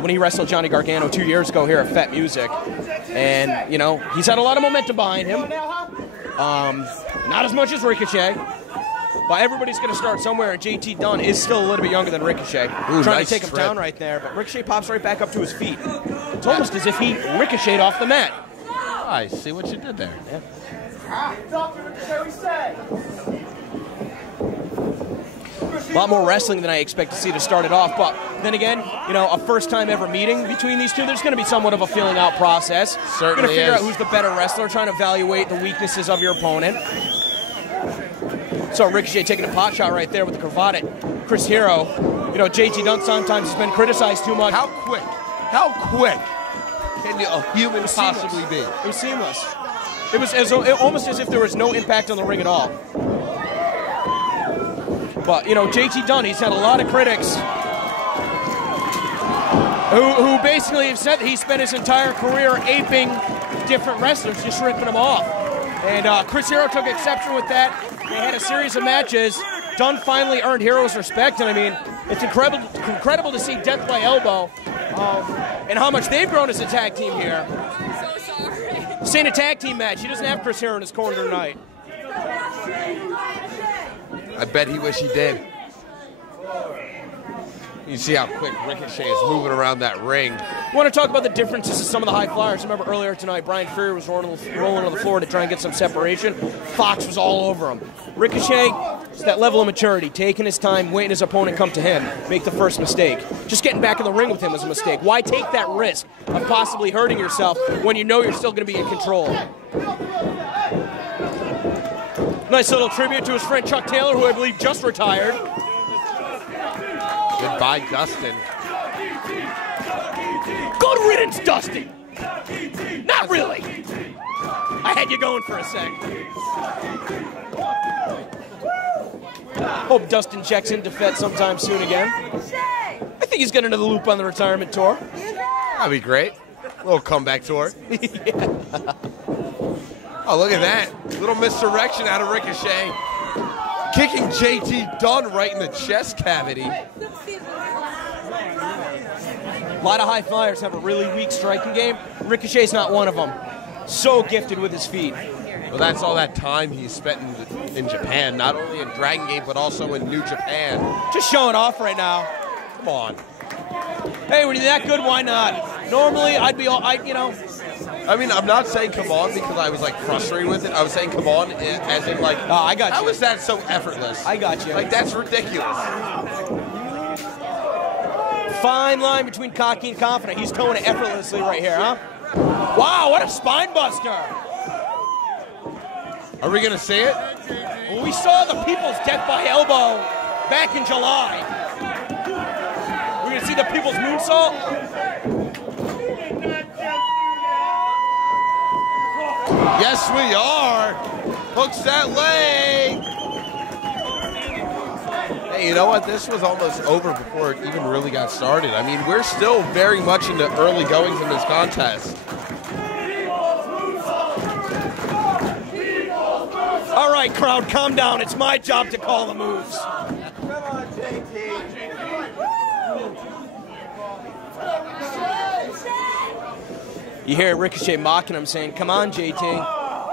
when he wrestled Johnny Gargano 2 years ago here at Fat Music, and you know, he's had a lot of momentum behind him. Not as much as Ricochet, but everybody's going to start somewhere. And JT Dunn is still a little bit younger than Ricochet, trying to take him down right there. But Ricochet pops right back up to his feet. It's almost as if he ricocheted off the mat. I see what you did there. Yeah. A lot more wrestling than I expect to see to start it off, but then again, you know, a first time ever meeting between these two, there's going to be somewhat of a feeling out process. Certainly going to figure is. out who's the better wrestler, trying to evaluate the weaknesses of your opponent. So Ricochet taking a pot shot right there with the cravat. Chris Hero, you know, JT Dunn sometimes has been criticized too much. How quick can a human possibly be? It was seamless. It was almost as if there was no impact on the ring at all. But, you know, JT Dunn, he's had a lot of critics who basically have said that he spent his entire career aping different wrestlers, just ripping them off. And Chris Hero took exception with that. They had a series of matches. Dunn finally earned Hero's respect, and I mean, it's incredible to see Death by Elbow and how much they've grown as a tag team here. This ain't a tag team match. He doesn't have Chris Hero in his corner tonight. I bet he wish he did. You see how quick Ricochet is moving around that ring. You want to talk about the differences of some of the high flyers? Remember earlier tonight, Brian Fury was rolling on the floor to try and get some separation. Fox was all over him. Ricochet, it's that level of maturity, taking his time, waiting his opponent come to him, make the first mistake. Just getting back in the ring with him was a mistake. Why take that risk of possibly hurting yourself when you know you're still going to be in control? Nice little tribute to his friend Chuck Taylor, who I believe just retired. Goodbye, Dustin. Good riddance, Dustin! Not really! I had you going for a sec. Hope Dustin checks into Fett sometime soon again. I think he's getting another loop on the retirement tour. That'd be great. A little comeback tour. Yeah. Oh, look at that. Little misdirection out of Ricochet. Kicking JT Dunn right in the chest cavity. A lot of high flyers have a really weak striking game. Ricochet's not one of them. So gifted with his feet. Well, that's all that time he spent in Japan, not only in Dragon Gate, but also in New Japan. Just showing off right now. Come on. Hey, when you're that good, why not? Normally, I'd be all, you know. I mean, I'm not saying come on because I was, like, frustrated with it. I was saying come on as in, like, oh, I got you. How is that so effortless? I got you. Like, that's ridiculous. Fine line between cocky and confident. He's towing it effortlessly right here, huh? Wow, what a spine buster. Are we going to see it? Well, we saw the People's Death by Elbow back in July. We're going to see the People's Moonsault. Yes, we are. Hooks that leg. Hey, you know what? This was almost over before it even really got started. I mean, we're still very much in the early goings in this contest. All right, crowd, calm down. It's my job to call the moves. Come on, JT. You hear Ricochet mocking him, saying, "Come on, JT."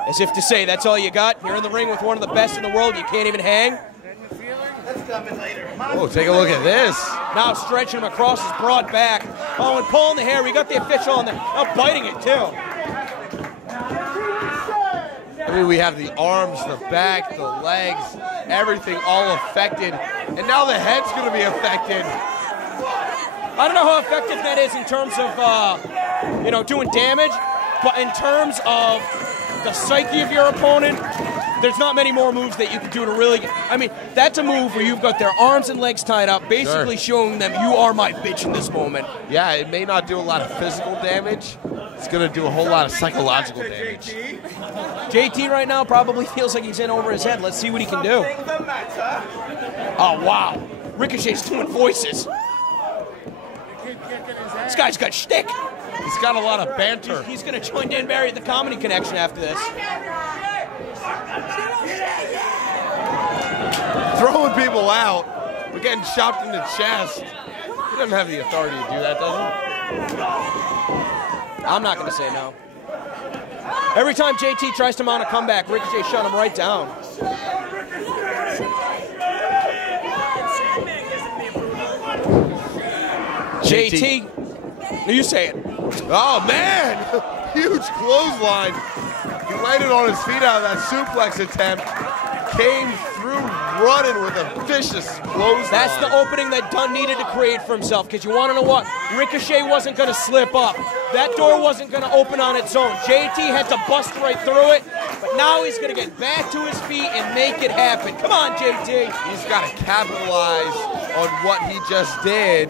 As if to say, that's all you got? You're in the ring with one of the best in the world. You can't even hang? Oh, take a look at this. Now stretching him across his broad back. Oh, and pulling the hair. We got the official on there. Now biting it, too. I mean, we have the arms, the back, the legs, everything all affected. And now the head's going to be affected. I don't know how effective that is in terms of, doing damage. But in terms of the psyche of your opponent, there's not many more moves that you can do to really get. I mean, that's a move where you've got their arms and legs tied up, basically showing them you are my bitch in this moment. Yeah, it may not do a lot of physical damage. It's going to do a whole lot of psychological damage. JT right now probably feels like he's in over his head. Let's see what he can do. Oh, wow. Ricochet's doing voices. This guy's got shtick. He's got a lot of banter. He's going to join Dan Barry at the Comedy Connection after this. Throwing people out. We're getting chopped in the chest. He doesn't have the authority to do that, does he? I'm not going to say no. Every time JT tries to mount a comeback, Ricochet shut him right down. JT, you say it. Oh, man! Huge clothesline. He landed on his feet out of that suplex attempt. Came through running with a vicious clothesline. That's the opening that Dunn needed to create for himself, because you want to know what? Ricochet wasn't going to slip up. That door wasn't going to open on its own. JT had to bust right through it, but now he's going to get back to his feet and make it happen. Come on, JT. He's got to capitalize on what he just did.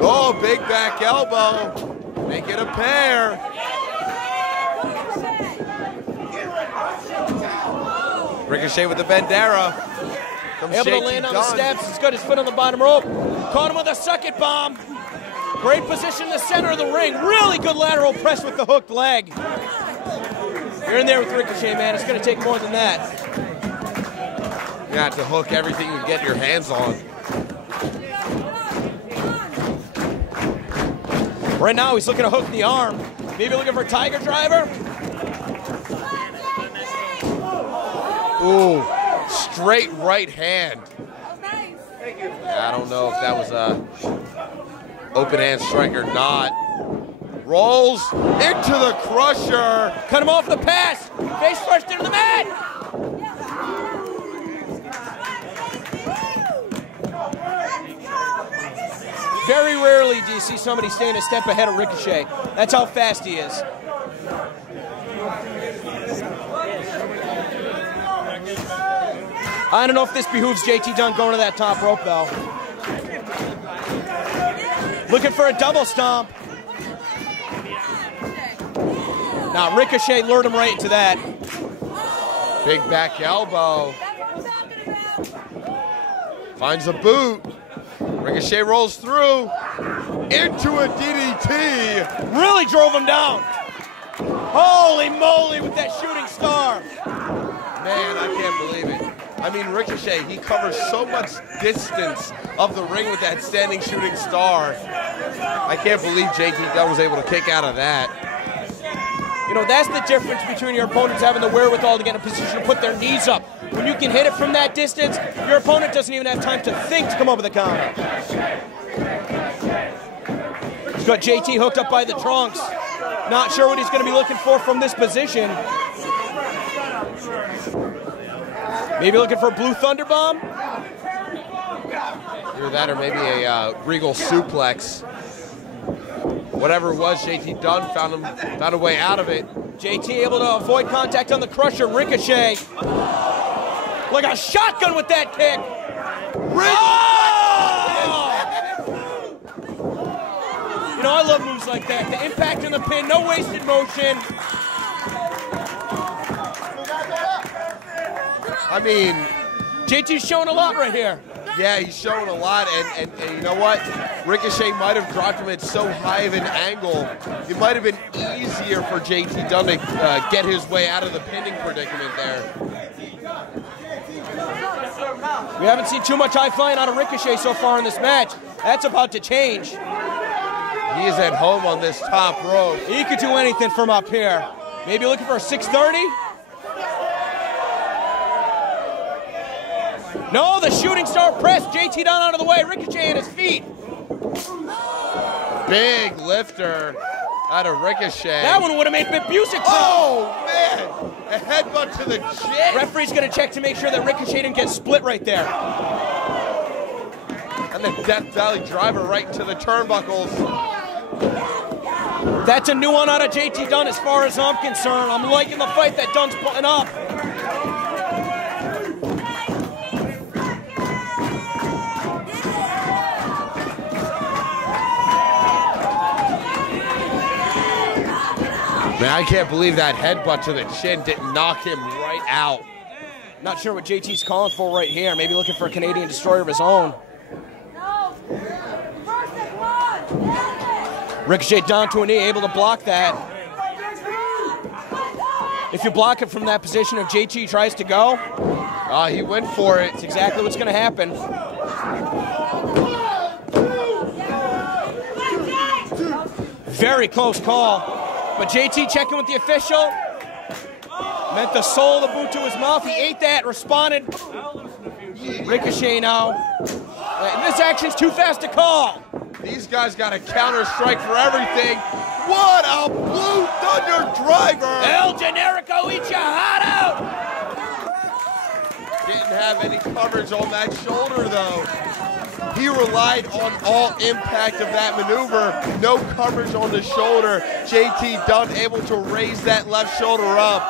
Oh, big back elbow. Make it a pair. Ricochet with the Bandera. Able to land on the steps. He's got his foot on the bottom rope. Caught him with a suck-it bomb. Great position in the center of the ring. Really good lateral press with the hooked leg. You're in there with Ricochet, man. It's going to take more than that. You have to hook everything you can get your hands on. Right now, he's looking to hook the arm. Maybe looking for a Tiger Driver. Ooh, straight right hand. Yeah, I don't know if that was a open hand strike or not. Rolls into the crusher. Cut him off the pass. Face first into the mat. Very rarely do you see somebody staying a step ahead of Ricochet. That's how fast he is. I don't know if this behooves JT Dunn going to that top rope, though. Looking for a double stomp. Now, Ricochet lured him right into that. Big back elbow. Finds a boot. Ricochet rolls through. Into a DDT. Really drove him down. Holy moly with that shooting star. Man, I can't believe it. I mean, Ricochet, he covers so much distance of the ring with that standing shooting star. I can't believe JT Dunn was able to kick out of that. You know, that's the difference between your opponents having the wherewithal to get in a position to put their knees up. When you can hit it from that distance, your opponent doesn't even have time to think to come up with a counter. He's got JT hooked up by the trunks. Not sure what he's going to be looking for from this position. Maybe looking for a blue thunder bomb? Either that or maybe a regal suplex. Whatever it was, JT Dunn found a way out of it. JT able to avoid contact on the crusher. Ricochet. Like a shotgun with that kick. You know, I love moves like that. The impact on the pin, no wasted motion. I mean, JT's showing a lot right here. Yeah, he's showing a lot, and you know what? Ricochet might have dropped him at so high of an angle, it might have been easier for JT Dunn to get his way out of the pinning predicament there. We haven't seen too much high flying out of Ricochet so far in this match. That's about to change. He is at home on this top rope. He could do anything from up here. Maybe looking for a 630? No, the shooting star press. JT Dunn out of the way. Ricochet at his feet. Big lifter out of Ricochet. That one would have made Biff Busick. Oh, man. A headbutt to the chin. Referee's going to check to make sure that Ricochet didn't get split right there. And the Death Valley driver right into the turnbuckles. That's a new one out of JT Dunn as far as I'm concerned. I'm liking the fight that Dunn's putting up. Man, I can't believe that headbutt to the chin didn't knock him right out. Not sure what JT's calling for right here. Maybe looking for a Canadian destroyer of his own. Ricochet down to a knee, able to block that. If you block it from that position, if JT tries to go, he went for it. it's exactly what's going to happen. Very close call. But JT checking with the official. Meant the sole of the boot to his mouth. He ate that, responded. Ricochet now. This action's too fast to call. These guys got a counter strike for everything. What a Blue Thunder driver! El Generico, eat your heart out! Didn't have any coverage on that shoulder, though. He relied on all impact of that maneuver. No coverage on the shoulder. JT Dunn able to raise that left shoulder up.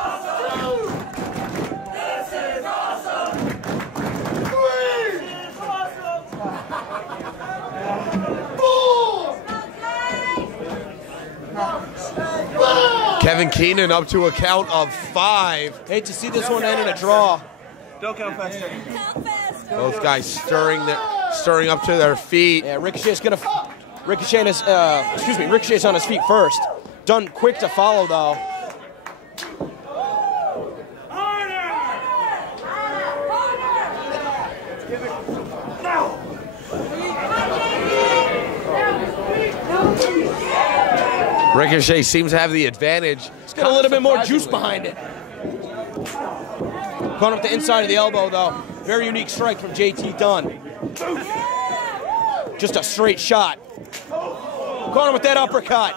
Kevin Keenan up to a count of 5. Hate to see this one end in a draw. Don't count faster. Both guys stirring up to their feet. Yeah, Ricochet's on his feet first. Dunn quick to follow though. Ricochet seems to have the advantage. It's got a little bit more juice behind it. Going up the inside of the elbow though. Very unique strike from JT Dunn. Just a straight shot. Caught him with that uppercut.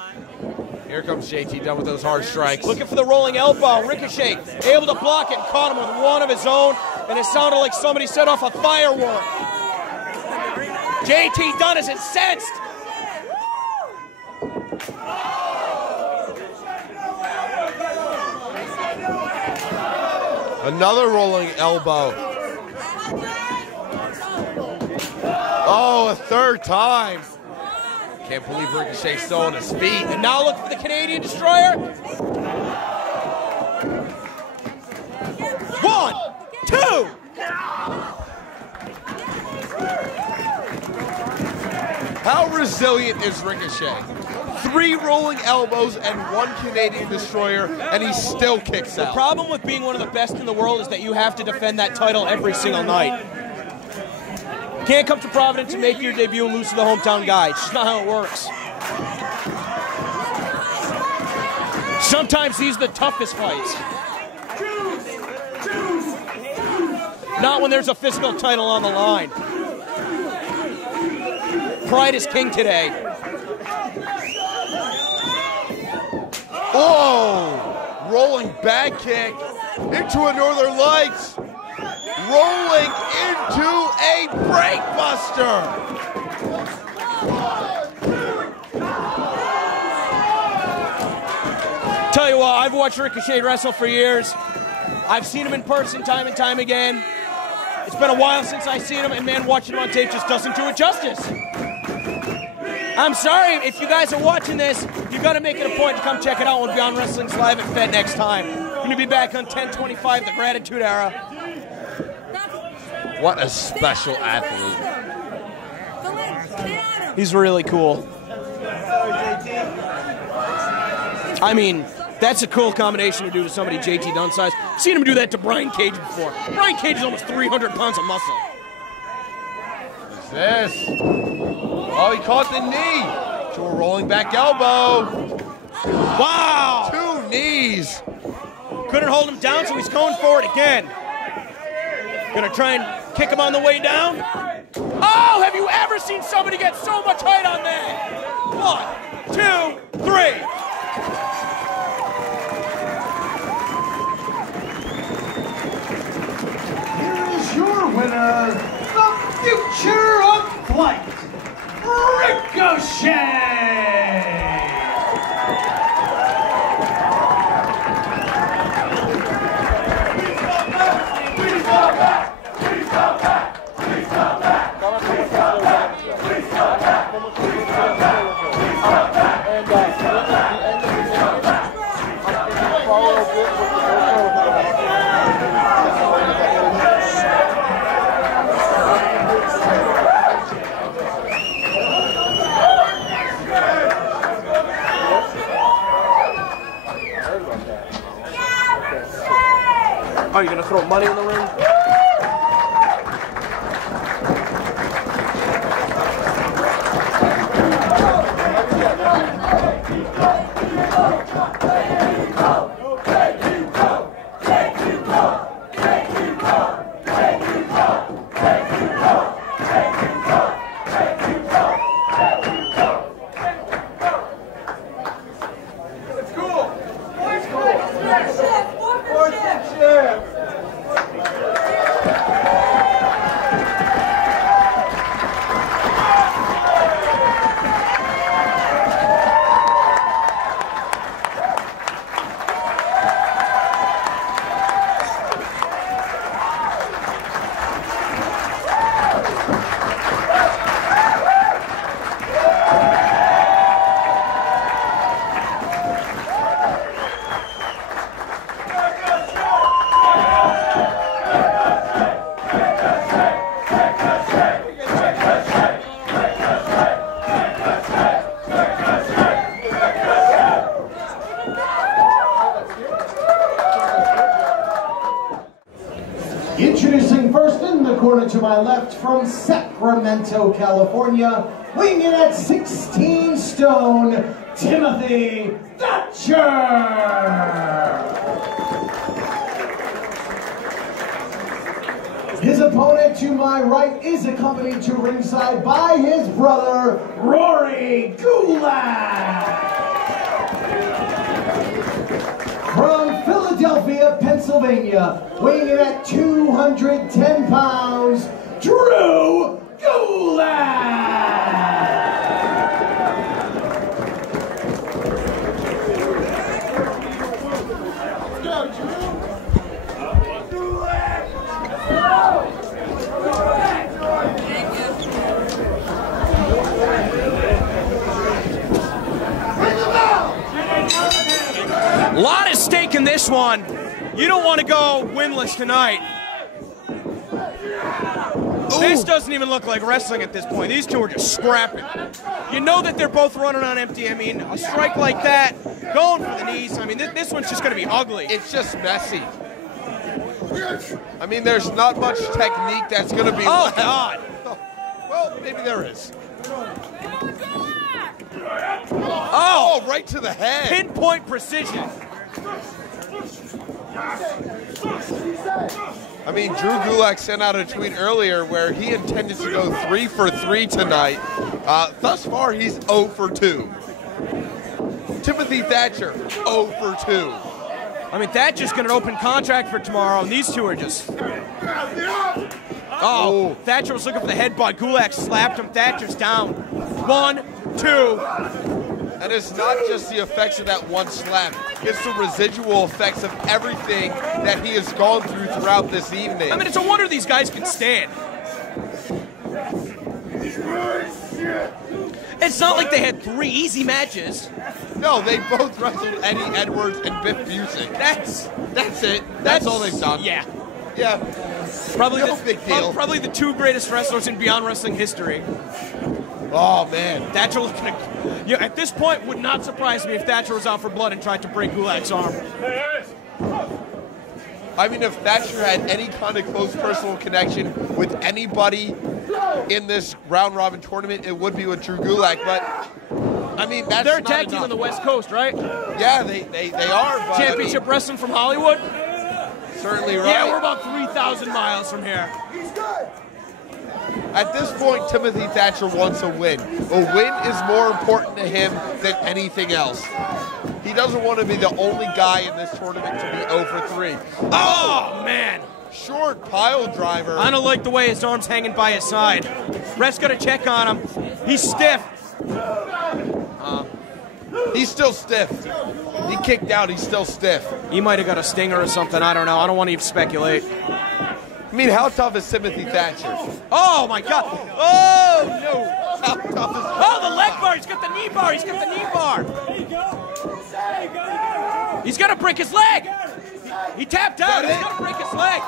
Here comes JT Dunn with those hard strikes. Looking for the rolling elbow. Ricochet able to block it and caught him with one of his own. And it sounded like somebody set off a firework. JT Dunn is incensed. Another rolling elbow. Oh, a third time. Can't believe Ricochet's still on his feet. And now look for the Canadian destroyer. 1, 2. How resilient is Ricochet? 3 rolling elbows and 1 Canadian destroyer, and he still kicks out. The problem with being one of the best in the world is that you have to defend that title every single night. Can't come to Providence and make your debut and lose to the hometown guy. It's just not how it works. Sometimes these are the toughest fights. Not when there's a physical title on the line. Pride is king today. Oh, rolling back kick into a Northern Lights. Rolling into a breakbuster. Tell you what, I've watched Ricochet wrestle for years. I've seen him in person time and time again. It's been a while since I've seen him, and man, watching him on tape just doesn't do it justice. I'm sorry, if you guys are watching this, you got to make it a point to come check it out on Beyond Wrestling's Live at Fed next time. Going to be back on 10/25, the Gratitude Era. What a special athlete. He's really cool. I mean, that's a cool combination to do to somebody JT Dunn size. I've seen him do that to Brian Cage before. Brian Cage is almost 300 pounds of muscle. What's this? Oh, he caught the knee. To a rolling back elbow. Wow! 2 knees. Couldn't hold him down, so he's going for it again. Gonna try and Kick him on the way down. Oh, have you ever seen somebody get so much height on that? 1, 2, 3. Here is your winner, the future of flight, Ricochet! Are you going to throw money in the ring? Introducing first in the corner to my left from Sacramento, California, weighing in at 16 stone, Timothy Thatcher! His opponent to my right is accompanied to ringside by his brother, Rory Gulak! From Philadelphia, Pennsylvania, weighing in at 210 pounds, Drew Gulak! A lot at stake in this one. You don't want to go winless tonight. Ooh. This doesn't even look like wrestling at this point. These two are just scrapping. You know that they're both running on empty. I mean, a strike like that, going for the knees. I mean, this one's just going to be ugly. It's just messy. I mean, there's not much technique that's going to be Oh, left. God. Well, maybe there is. Oh, right to the head. Pinpoint precision. I mean, Drew Gulak sent out a tweet earlier where he intended to go 3 for 3 tonight. Thus far, he's 0 for 2. Timothy Thatcher, 0 for 2. I mean, Thatcher's going to open contract for tomorrow, and these two are just... Oh, Thatcher was looking for the headbutt. Gulak slapped him. Thatcher's down. 1, 2. And it's not just the effects of that one slap. It's the residual effects of everything that he has gone through throughout this evening. I mean, it's a wonder these guys can stand. It's not like they had 3 easy matches. No, they both wrestled Eddie Edwards and Biff Busick. That's it. That's all they've done. Yeah. Yeah. Probably No big deal. Probably the 2 greatest wrestlers in Beyond Wrestling history. Oh, man. Thatcher was going to... at this point, would not surprise me if Thatcher was out for blood and tried to break Gulak's arm. I mean, if Thatcher had any kind of close personal connection with anybody in this round-robin tournament, it would be with Drew Gulak, but... I mean, that's They're a not tag team enough. on the West Coast, right? Yeah, they are. But Championship wrestling from Hollywood? Certainly right. Yeah, we're about 3,000 miles from here. At this point, Timothy Thatcher wants a win. A win is more important to him than anything else. He doesn't want to be the only guy in this tournament to be 0 for 3. Oh, man. Short pile driver. I don't like the way his arm's hanging by his side. Ref's got to check on him. He's stiff. He's still stiff. He kicked out, he's still stiff. He might have got a stinger or something. I don't know. I don't want to even speculate. I mean, how tough is Timothy Thatcher? Oh, my God. Oh, no. How tough is... Oh, the leg bar. He's got the knee bar. He's got the knee bar. He's got to break his leg. He tapped out. He's got to break his leg.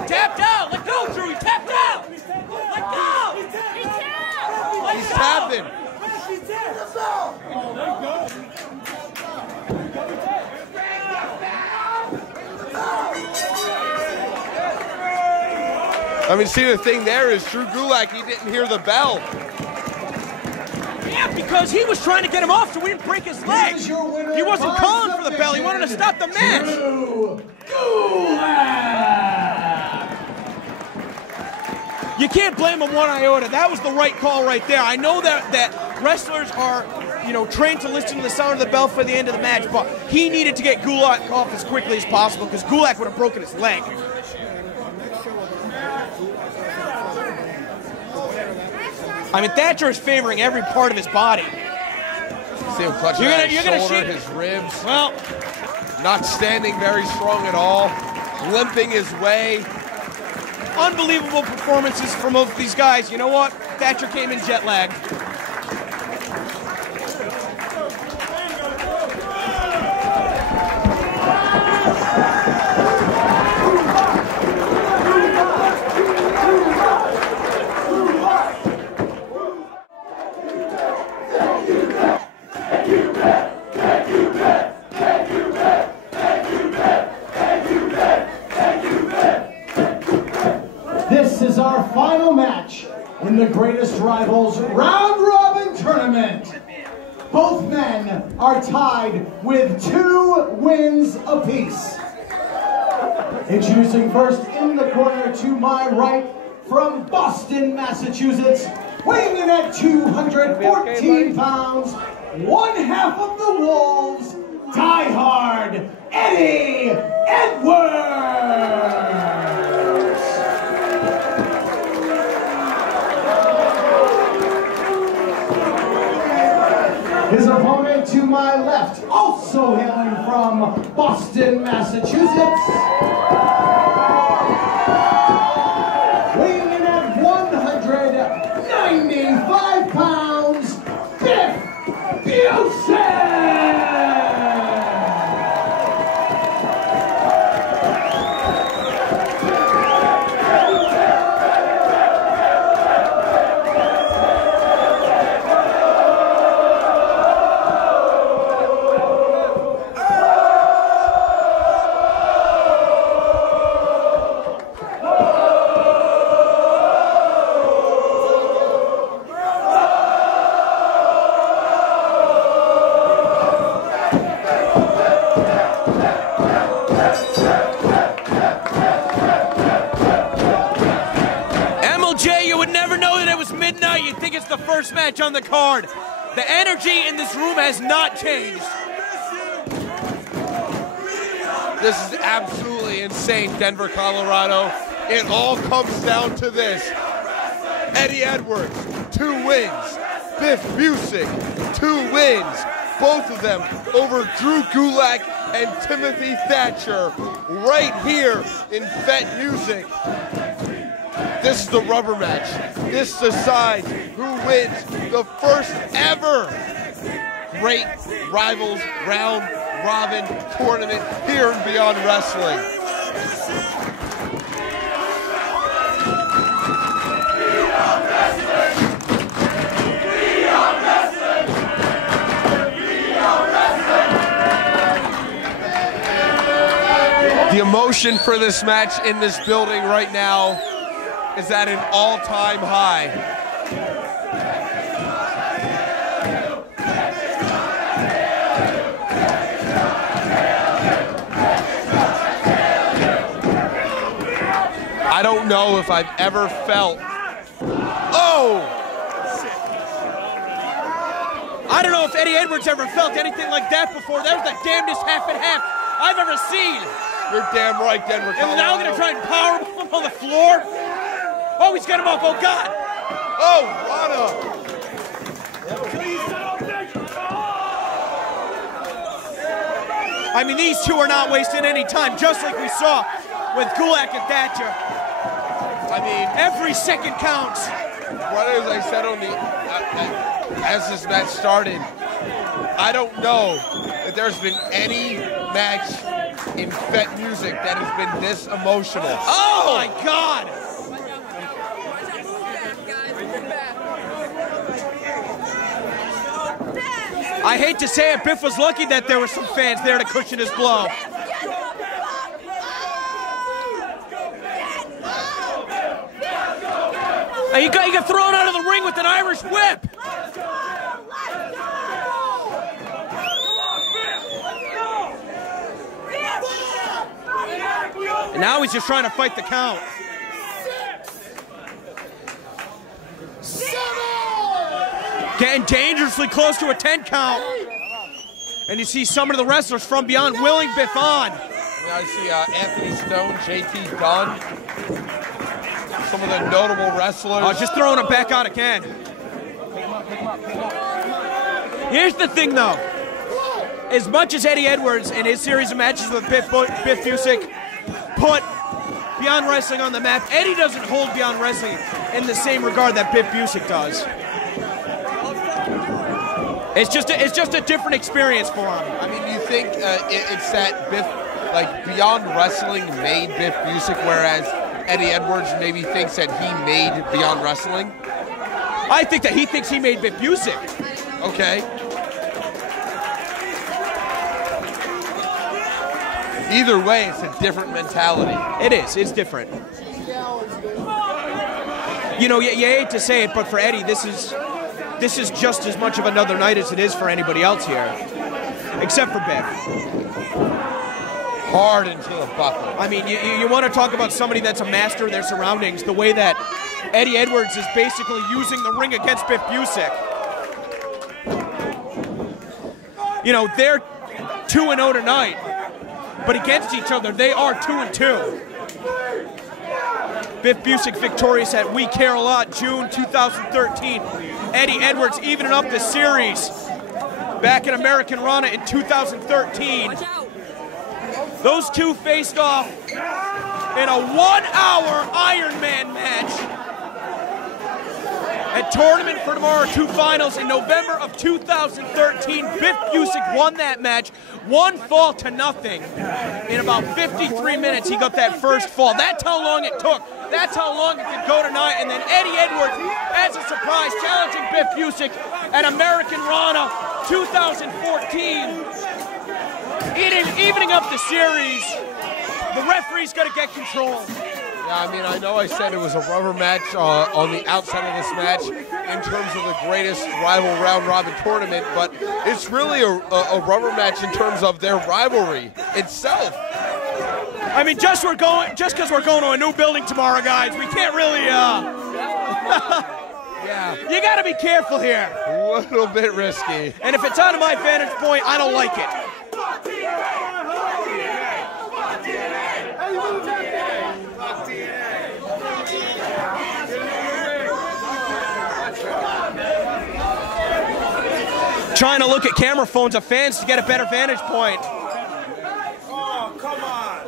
He tapped out. Let go, Drew. He tapped out. Let go. He tapped. Let He's go. tapping. I mean, see, the thing there is Drew Gulak, he didn't hear the bell. Yeah, because he was trying to get him off so we didn't break his leg. He wasn't calling for the bell. He wanted to stop the match. You can't blame him one iota. That was the right call right there. I know that wrestlers are, you know, trained to listen to the sound of the bell for the end of the match, but he needed to get Gulak off as quickly as possible because Gulak would have broken his leg. I mean, Thatcher is favoring every part of his body. See him clutching at his shoulder, his ribs. Well, not standing very strong at all. Limping his way. unbelievable performances from both these guys. You know what? Thatcher came in jet lagged. This is our final match in the Greatest Rivals round-robin tournament. Both men are tied with 2 wins apiece. Introducing first in the corner to my right from Boston, Massachusetts, weighing in at 214 pounds, one half of the Wolves, Die Hard Eddie Edwards. His opponent to my left, also hailing from Boston, Massachusetts, weighing in at 195 pounds, Biff Busick! You'd think it's the first match on the card. The energy in this room has not changed. This is absolutely insane, Denver, Colorado. It all comes down to this. Eddie Edwards, 2 wins. Biff Busick, 2 wins. Both of them over Drew Gulak and Timothy Thatcher right here in Fet Music. This is the rubber match. This decides who wins the first ever Great Rivals Round Robin Tournament here in Beyond Wrestling. The emotion for this match in this building right now is at an all-time high. I don't know if I've ever felt. Oh! I don't know if Eddie Edwards ever felt anything like that before. That was the damnedest half and half I've ever seen. You're damn right, Denver, Colorado. And now I'm going to try and power him on the floor. Oh, he's got him up. Oh, God. Oh, Rana. I mean, these two are not wasting any time, just like we saw with Gulak and Thatcher. I mean, every second counts. What as I said on the as this match started, I don't know that there's been any match in Fet Music that has been this emotional. Oh my God! I hate to say it, Biff was lucky that there were some fans there to cushion his blow. And he got thrown out of the ring with an Irish whip. And now he's just trying to fight the count. Getting dangerously close to a 10 count. And you see some of the wrestlers from beyond willing Biff on. I see Anthony Stone, JT Dunn, some of the notable wrestlers. Oh, just throwing him back out again. Here's the thing, though. As much as Eddie Edwards in his series of matches with Biff Busick put Beyond Wrestling on the map, Eddie doesn't hold Beyond Wrestling in the same regard that Biff Busick does. It's just a different experience for him. I mean, do you think it's that Biff, like Beyond Wrestling made Biff Busick, whereas Eddie Edwards maybe thinks that he made Beyond Wrestling? I think that he thinks he made Biff Busick. Okay. Either way, it's a different mentality. It is. It's different. You know, you hate to say it, but for Eddie, this is just as much of another night as it is for anybody else here, except for Biff. Hard into the buckle. I mean, you want to talk about somebody that's a master of their surroundings, the way that Eddie Edwards is basically using the ring against Biff Busick. You know, they're 2-0 tonight, but against each other, they are 2-2. Biff Busick victorious at We Care a Lot, June 2013. Eddie Edwards evening up the series back in American Rana in 2013. Those two faced off in a 1-hour Iron Man match at Tournament for Tomorrow 2 Finals in November of 2013. Biff Busick won that match, 1 fall to nothing. In about 53 minutes, he got that first fall. That's how long it took. That's how long it could go tonight. And then Eddie Edwards, as a surprise, challenging Biff Busick at American Rana 2014. Evening up the series. The referee's got to get control. Yeah, I mean, I know I said it was a rubber match on the outside of this match in terms of the greatest rival round-robin tournament, but it's really a rubber match in terms of their rivalry itself. I mean, just because we're going to a new building tomorrow, guys, we can't really, Yeah. You got to be careful here. A little bit risky. And if it's out of my vantage point, I don't like it. Trying to look at camera phones of fans to get a better vantage point. Oh, come on.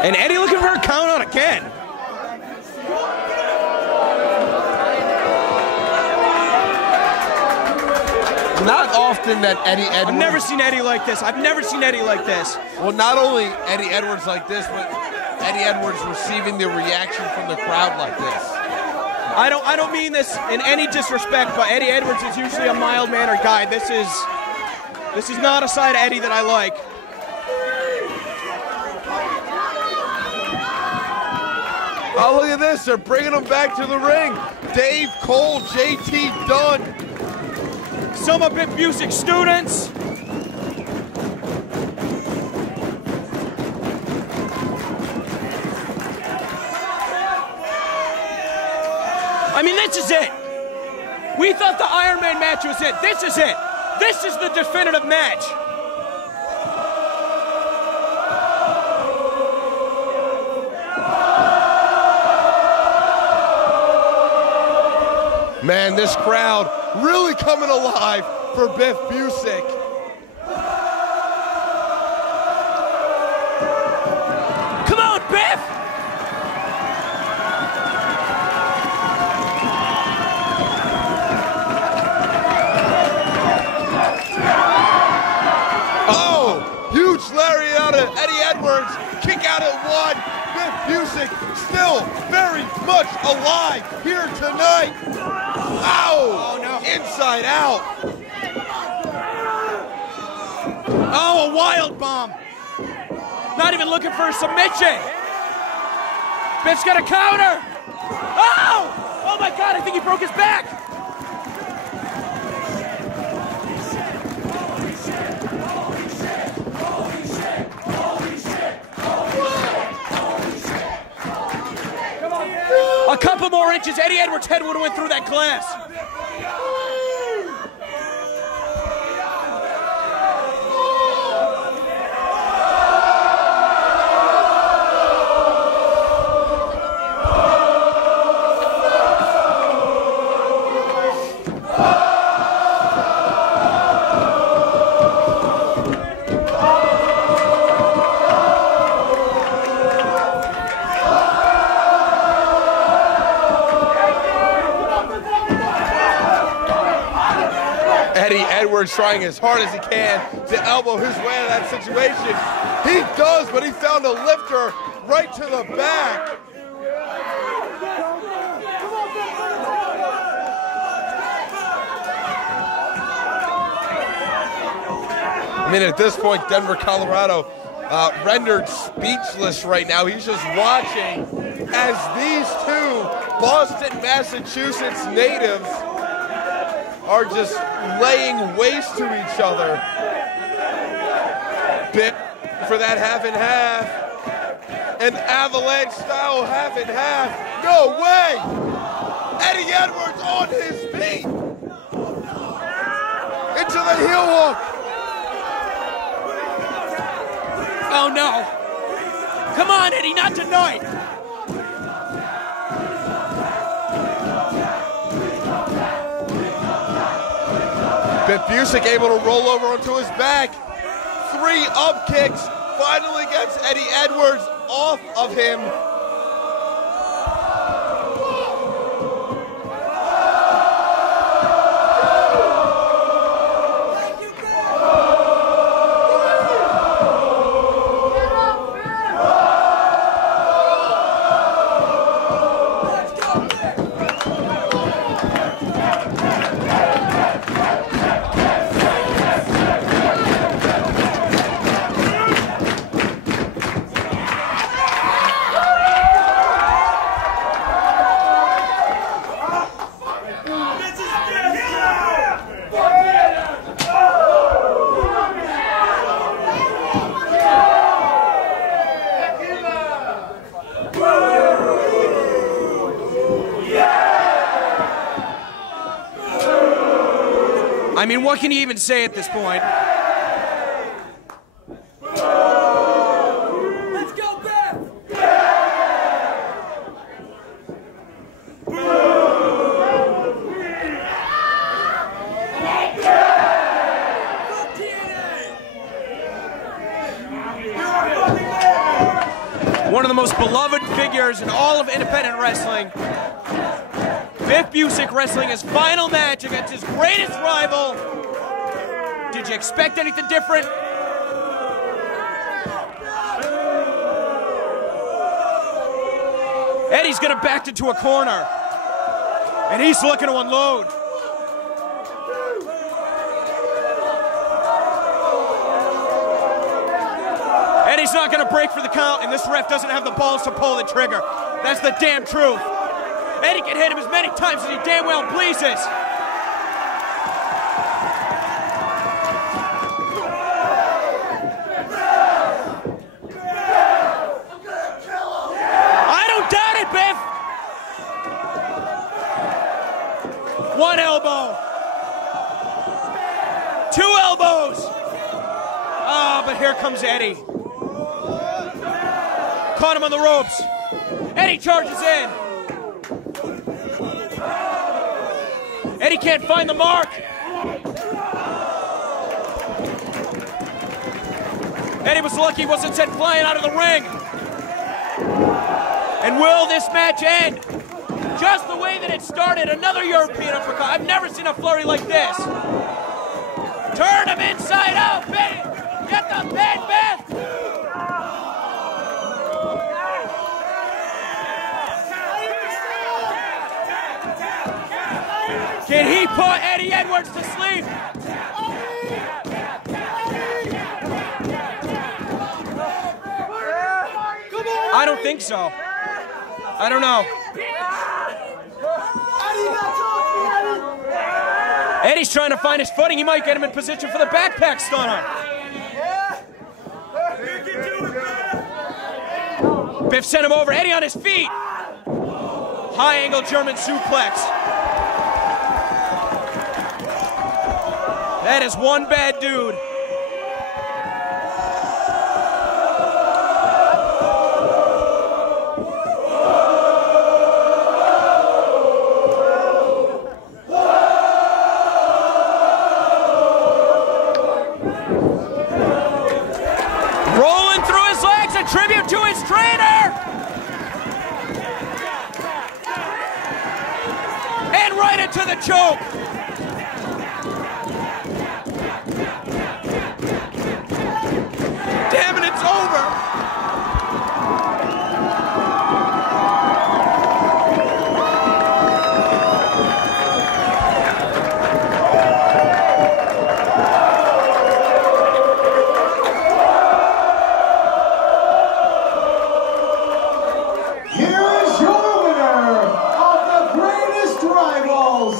And Eddie looking for a count out again. Not often that Eddie Edwards... I've never seen Eddie like this. I've never seen Eddie like this. Well, not only Eddie Edwards like this, but Eddie Edwards receiving the reaction from the crowd like this. I don't mean this in any disrespect, but Eddie Edwards is usually a mild-mannered guy. This This is not a side of Eddie that I like. Oh, look at this. They're bringing him back to the ring. Dave Cole, JT Dunn. Some of Biff Busick's students. I mean, this is it. We thought the Iron Man match was it. This is it. This is the definitive match. Man, this crowd really coming alive for Biff Busick. Come on, Biff! Oh, huge lariat of Eddie Edwards. Kick out at one. Biff Busick still very much alive here tonight. Ow! Oh, no. Inside out. Oh, a wild bomb. Not even looking for a submission. Biff's got a counter. Oh! Oh my God, I think he broke his back. A couple more inches, Eddie Edwards' head would have went through that glass. Eddie Edwards trying as hard as he can to elbow his way out of that situation. He does, but he found a lifter right to the back. I mean, at this point, Denver, Colorado, rendered speechless right now. He's just watching as these two Boston, Massachusetts natives are just laying waste to each other. Biff for that half and half. An avalanche style half and half. No way! Eddie Edwards on his feet. Into the heel hook. Oh no. Come on, Eddie, not tonight. Biff Busick able to roll over onto his back. 3 up kicks. Finally gets Eddie Edwards off of him. I mean, what can you even say at this point? Let's go, Biff! One of the most beloved figures in all of independent wrestling. Biff Busick wrestling his final match against his greatest rival. Did you expect anything different? Eddie's gonna back into a corner, and he's looking to unload. Eddie's not going to break for the count, and this ref doesn't have the balls to pull the trigger. That's the damn truth. Eddie can hit him as many times as he damn well pleases. I don't doubt it, Biff. One elbow. Two elbows. Ah, but here comes Eddie. Caught him on the ropes. Eddie charges in. Eddie can't find the mark. Eddie was lucky he wasn't sent flying out of the ring. And will this match end just the way that it started? Another European uppercut. I've never seen a flurry like this. Turn him inside out, baby. Get the pin, Biff. Can he put Eddie Edwards to sleep? I don't think so. I don't know. Eddie's trying to find his footing. He might get him in position for the backpack stunner. Biff sent him over. Eddie on his feet. High angle German suplex. That is one bad dude. Rolling through his legs, a tribute to his trainer. And right into the choke. Damn it, it's over. Here is your winner of the Greatest Rivals,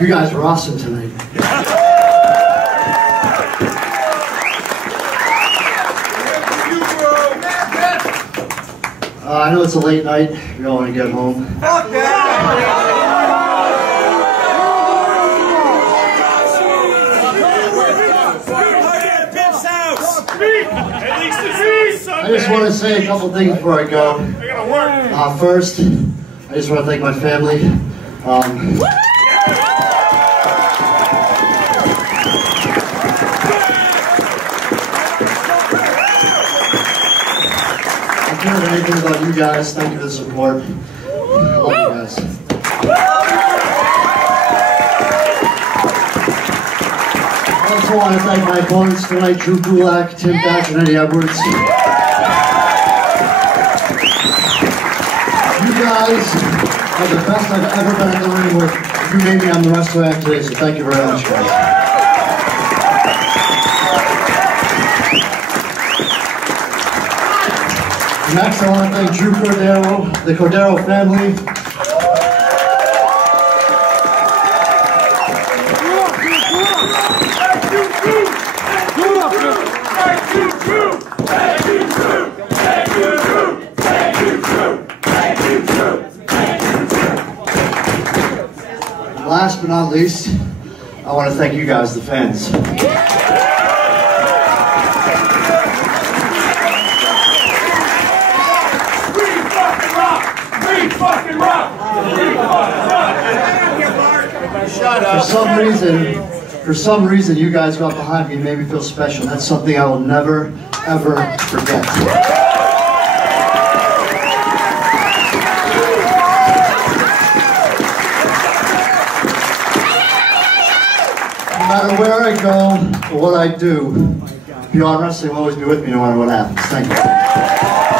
You guys were awesome tonight. I know it's a late night. We all want to get home. I just want to say a couple things before I go. First, I just want to thank my family. I can't have anything about you guys. Thank you for the support. I love you guys. I also want to thank my opponents tonight, Drew Gulak, Tim Thatcher, and Eddie Everett. You guys are the best I've ever been in the ring with. You made me on the wrestler I am today, so thank you very much, guys. Next, I want to thank Drew Cordero, the Cordero family. Last but not least, I want to thank you guys, the fans. For some reason, you guys got behind me and made me feel special. That's something I will never, ever forget. No matter where I go or what I do, Beyond Wrestling will always be with me no matter what happens. Thank you.